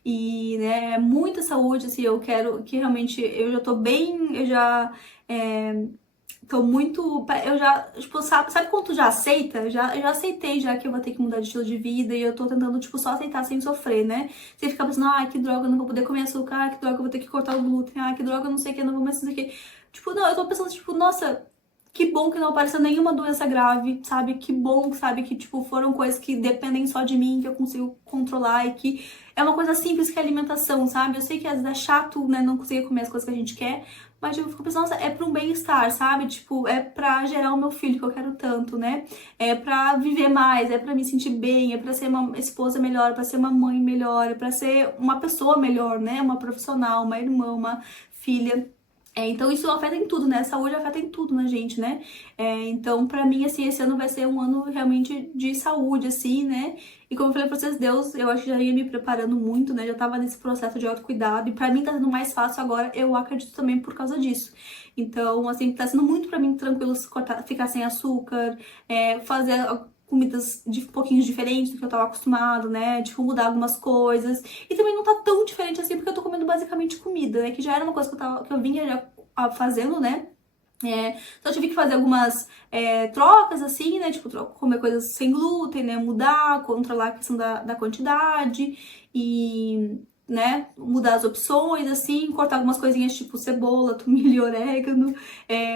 E, né, muita saúde, assim, eu quero que realmente, eu já tô bem, eu já tô muito... Eu já, tipo, sabe quando tu já aceita? Eu já aceitei já que eu vou ter que mudar de estilo de vida e eu tô tentando, tipo, só aceitar sem sofrer, né? Sem ficar pensando, ai, que droga, eu não vou poder comer açúcar, ai, que droga, eu vou ter que cortar o glúten, ai, que droga, eu não sei o que, eu não vou mais isso aqui. Tipo, não, eu tô pensando, tipo, nossa, que bom que não apareceu nenhuma doença grave, sabe? Que bom, sabe, que, tipo, foram coisas que dependem só de mim, que eu consigo controlar e que é uma coisa simples que é alimentação, sabe? Eu sei que às vezes é chato, né, não conseguir comer as coisas que a gente quer, mas eu fico pensando, nossa, é pra um bem-estar, sabe? Tipo, é pra gerar o meu filho que eu quero tanto, né? É pra viver mais, é pra me sentir bem, é pra ser uma esposa melhor, pra ser uma mãe melhor, é pra ser uma pessoa melhor, né? Uma profissional, uma irmã, uma filha. Então isso afeta em tudo, né? A saúde afeta em tudo na gente, né? Então, pra mim, assim, esse ano vai ser um ano realmente de saúde, assim, né? E como eu falei pra vocês, Deus, eu acho que já ia me preparando muito, né? Já tava nesse processo de autocuidado. E pra mim tá sendo mais fácil agora, eu acredito também por causa disso. Então, assim, tá sendo muito pra mim tranquilo ficar sem açúcar, fazer comidas de pouquinho diferentes do que eu tava acostumado, né? Tipo, mudar algumas coisas. E também não tá tão diferente assim, porque eu tô comendo basicamente comida, né? Que já era uma coisa que eu vinha já fazendo, né? Então eu tive que fazer algumas trocas, assim, né? Tipo, comer coisas sem glúten, né? Mudar, controlar a questão da quantidade e, né? Mudar as opções, assim, cortar algumas coisinhas tipo cebola, tomilho, orégano,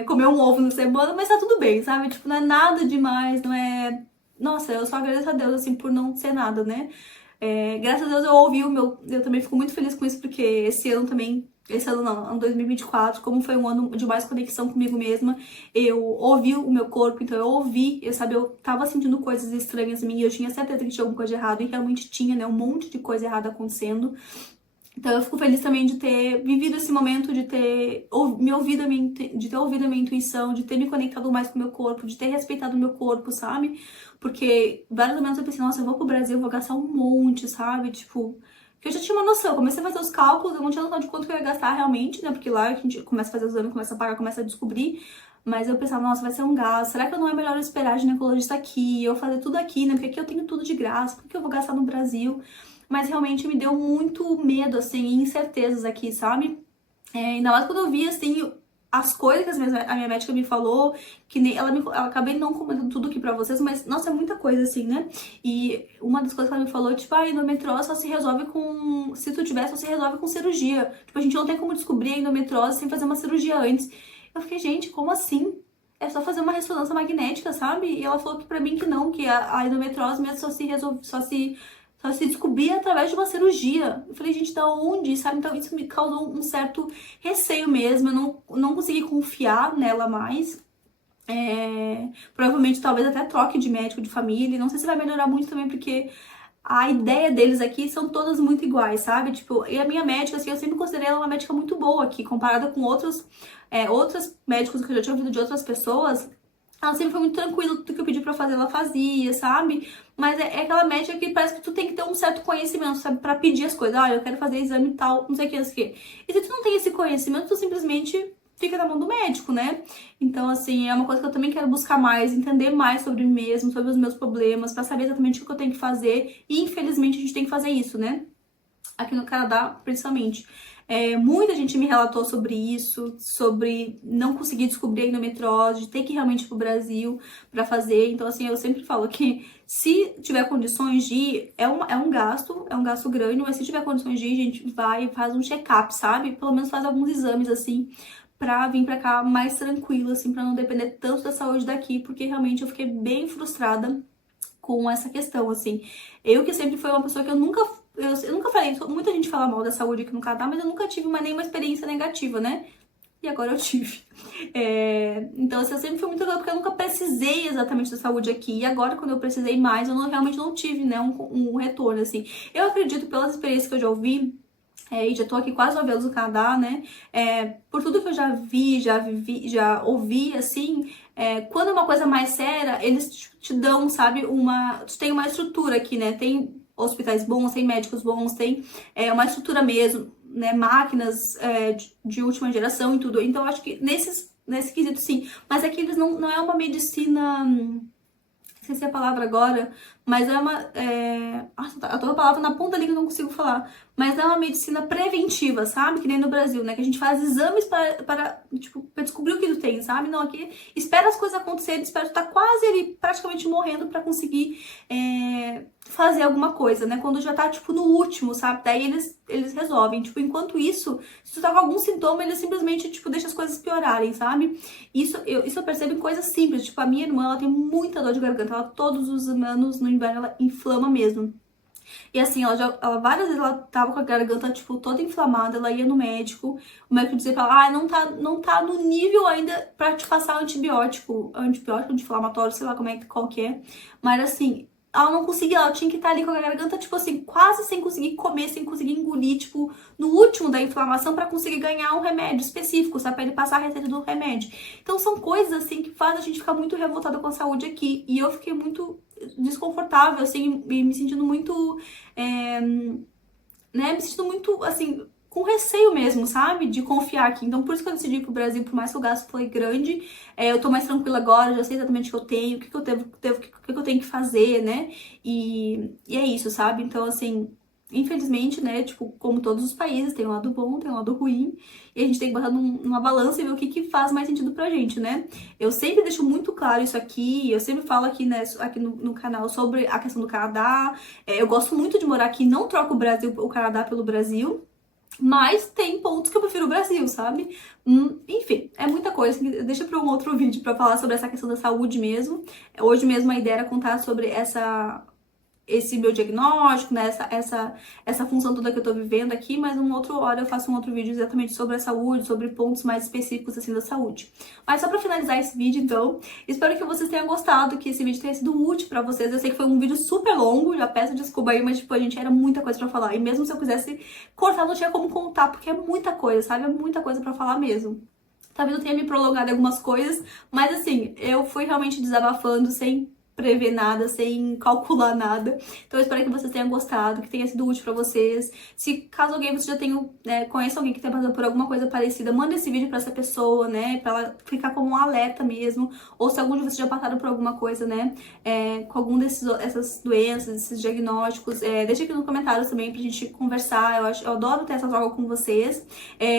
comer um ovo no cebola, mas tá tudo bem, sabe? Tipo, não é nada demais, não é... Nossa, eu só agradeço a Deus, assim, por não ser nada, né? Graças a Deus eu ouvi o meu... Eu também fico muito feliz com isso, porque esse ano também... Esse ano não, ano 2024, como foi um ano de mais conexão comigo mesma, eu ouvi o meu corpo, então eu ouvi, eu tava sentindo coisas estranhas em mim, eu tinha certeza que tinha alguma coisa de errado, e realmente tinha, né, um monte de coisa errada acontecendo. Então eu fico feliz também de ter vivido esse momento, de ter de ter ouvido a minha intuição, de ter me conectado mais com o meu corpo, de ter respeitado o meu corpo, sabe? Porque vários momentos eu pensei, nossa, eu vou pro Brasil, eu vou gastar um monte, sabe? Tipo, que eu já tinha uma noção, eu comecei a fazer os cálculos, eu não tinha noção de quanto que eu ia gastar realmente, né? Porque lá a gente começa a fazer o exame, começa a pagar, começa a descobrir. Mas eu pensava, nossa, vai ser um gasto. Será que não é melhor eu esperar a ginecologista aqui, eu fazer tudo aqui, né? Porque aqui eu tenho tudo de graça, por que eu vou gastar no Brasil? Mas realmente me deu muito medo, assim, e incertezas aqui, sabe? Ainda mais quando eu vi, assim, as coisas que a minha médica me falou, que nem, ela acabei não comentando tudo aqui pra vocês, mas, nossa, é muita coisa, assim, né? E uma das coisas que ela me falou, tipo, a endometriose só se resolve com... Se tu tiver, só se resolve com cirurgia. Tipo, a gente não tem como descobrir a endometriose sem fazer uma cirurgia antes. Eu fiquei, gente, como assim? É só fazer uma ressonância magnética, sabe? E ela falou que pra mim que não, que a endometriose mesmo só se resolve, só se descobrir através de uma cirurgia. Eu falei, gente, da onde, sabe? Então isso me causou um certo receio mesmo. Eu não consegui confiar nela mais. Provavelmente, talvez até troque de médico de família. Não sei se vai melhorar muito também, porque a ideia deles aqui são todas muito iguais, sabe? Tipo, e a minha médica, assim, eu sempre considerei ela uma médica muito boa aqui, comparada com outros médicos que eu já tinha ouvido de outras pessoas. Ela sempre foi muito tranquila, tudo que eu pedi pra fazer, ela fazia, sabe? Mas é aquela médica que parece que tu tem que ter um certo conhecimento, sabe? Pra pedir as coisas. Ah, eu quero fazer exame tal, não sei o que, não sei o que. E se tu não tem esse conhecimento, tu simplesmente fica na mão do médico, né? Então, assim, é uma coisa que eu também quero buscar mais, entender mais sobre mim mesmo, sobre os meus problemas, pra saber exatamente o que eu tenho que fazer. E, infelizmente, a gente tem que fazer isso, né? Aqui no Canadá, principalmente. Muita gente me relatou sobre isso, sobre não conseguir descobrir a endometriose, de ter que realmente ir pro Brasil pra fazer. Então, assim, eu sempre falo que se tiver condições de ir, é um gasto grande, mas se tiver condições de ir, a gente vai e faz um check-up, sabe? Pelo menos faz alguns exames, assim, pra vir pra cá mais tranquilo, assim, pra não depender tanto da saúde daqui, porque realmente eu fiquei bem frustrada com essa questão, assim. Eu que sempre fui uma pessoa que eu nunca falei, muita gente fala mal da saúde aqui no Canadá, mas eu nunca tive nenhuma experiência negativa, né? E agora eu tive. Então, assim, eu sempre fui muito legal, porque eu nunca precisei exatamente da saúde aqui. E agora, quando eu precisei mais, realmente não tive, né, um retorno, assim. Eu acredito, pelas experiências que eu já ouvi, e já tô aqui quase 9 anos no Canadá, né? Por tudo que eu já vi, já vivi, já ouvi, assim, quando é uma coisa mais séria, eles te dão, sabe, tu tem uma estrutura aqui, né? Tem hospitais bons, tem médicos bons, tem uma estrutura mesmo, né? Máquinas de última geração e tudo. Então, acho que nesse quesito, sim. Mas aqui eles não é uma medicina esqueci a palavra agora, mas é uma... eu tô com a palavra na ponta ali que eu não consigo falar. Mas é uma medicina preventiva, sabe? Que nem no Brasil, né? Que a gente faz exames para descobrir o que tu tem, sabe? Não, aqui espera as coisas acontecerem, espera tu tá quase ali, praticamente morrendo pra conseguir fazer alguma coisa, né? Quando já tá, tipo, no último, sabe? Daí eles resolvem. Tipo, enquanto isso, se tu tá com algum sintoma, eles simplesmente, tipo, deixam as coisas piorarem, sabe? Isso eu percebo em coisas simples. Tipo, a minha irmã, ela tem muita dor de garganta. Ela, todos os anos, no inverno, ela inflama mesmo. E assim, ela várias vezes ela tava com a garganta, tipo, toda inflamada, ela ia no médico, o médico dizia pra ela, não tá no nível ainda pra te passar antibiótico anti-inflamatório, sei lá qual que é. Mas assim, ela não conseguia, ela tinha que estar ali com a garganta, tipo assim, quase sem conseguir comer, sem conseguir engolir, tipo, no último da inflamação pra conseguir ganhar um remédio específico, sabe? Pra ele passar a receita do remédio. Então são coisas, assim, que fazem a gente ficar muito revoltada com a saúde aqui. E eu fiquei muito desconfortável, assim, e me sentindo muito, né, me sentindo muito, assim, com receio mesmo, sabe, de confiar aqui. Então, por isso que eu decidi ir pro Brasil, por mais que o gasto foi grande, eu tô mais tranquila agora, já sei exatamente o que eu tenho, o que eu tenho que fazer, né, e é isso, sabe, então, assim... Infelizmente, né, tipo, como todos os países, tem um lado bom, tem um lado ruim, e a gente tem que botar numa balança e ver o que faz mais sentido pra gente, né? Eu sempre deixo muito claro isso aqui, eu sempre falo aqui, né, aqui no canal sobre a questão do Canadá. Eu gosto muito de morar aqui, não troco o Canadá pelo Brasil, mas tem pontos que eu prefiro o Brasil, sabe? Enfim, é muita coisa. Deixa para um outro vídeo para falar sobre essa questão da saúde mesmo. Hoje mesmo a ideia era contar sobre esse meu diagnóstico, né, essa função toda que eu tô vivendo aqui, mas uma outra hora eu faço um outro vídeo exatamente sobre a saúde, sobre pontos mais específicos, assim, da saúde. Mas só pra finalizar esse vídeo, então, espero que vocês tenham gostado, que esse vídeo tenha sido útil pra vocês. Eu sei que foi um vídeo super longo, já peço desculpa aí, mas, tipo, a gente era muita coisa pra falar. E mesmo se eu quisesse cortar, não tinha como contar, porque é muita coisa, sabe? É muita coisa pra falar mesmo. Talvez eu tenha me prolongado em algumas coisas, mas, assim, eu fui realmente desabafando sem prever nada, sem calcular nada. Então eu espero que vocês tenham gostado, que tenha sido útil pra vocês. Se caso alguém você já tenha, conheça alguém que tenha passado por alguma coisa parecida, manda esse vídeo pra essa pessoa, né, pra ela ficar como um alerta mesmo. Ou se algum de vocês já passaram por alguma coisa, né, com algum dessas doenças, esses diagnósticos, deixa aqui nos comentários também pra gente conversar. Eu adoro ter essa troca com vocês.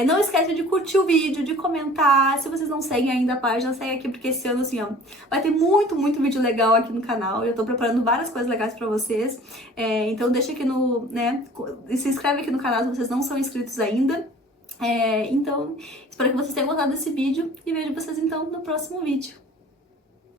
Não esquece de curtir o vídeo, de comentar. Se vocês não seguem ainda a página, segue aqui, porque esse ano, assim, ó, vai ter muito vídeo legal aqui no canal. Eu tô preparando várias coisas legais pra vocês. Então deixa aqui se inscreve aqui no canal se vocês não são inscritos ainda. Então, espero que vocês tenham gostado desse vídeo e vejo vocês então no próximo vídeo.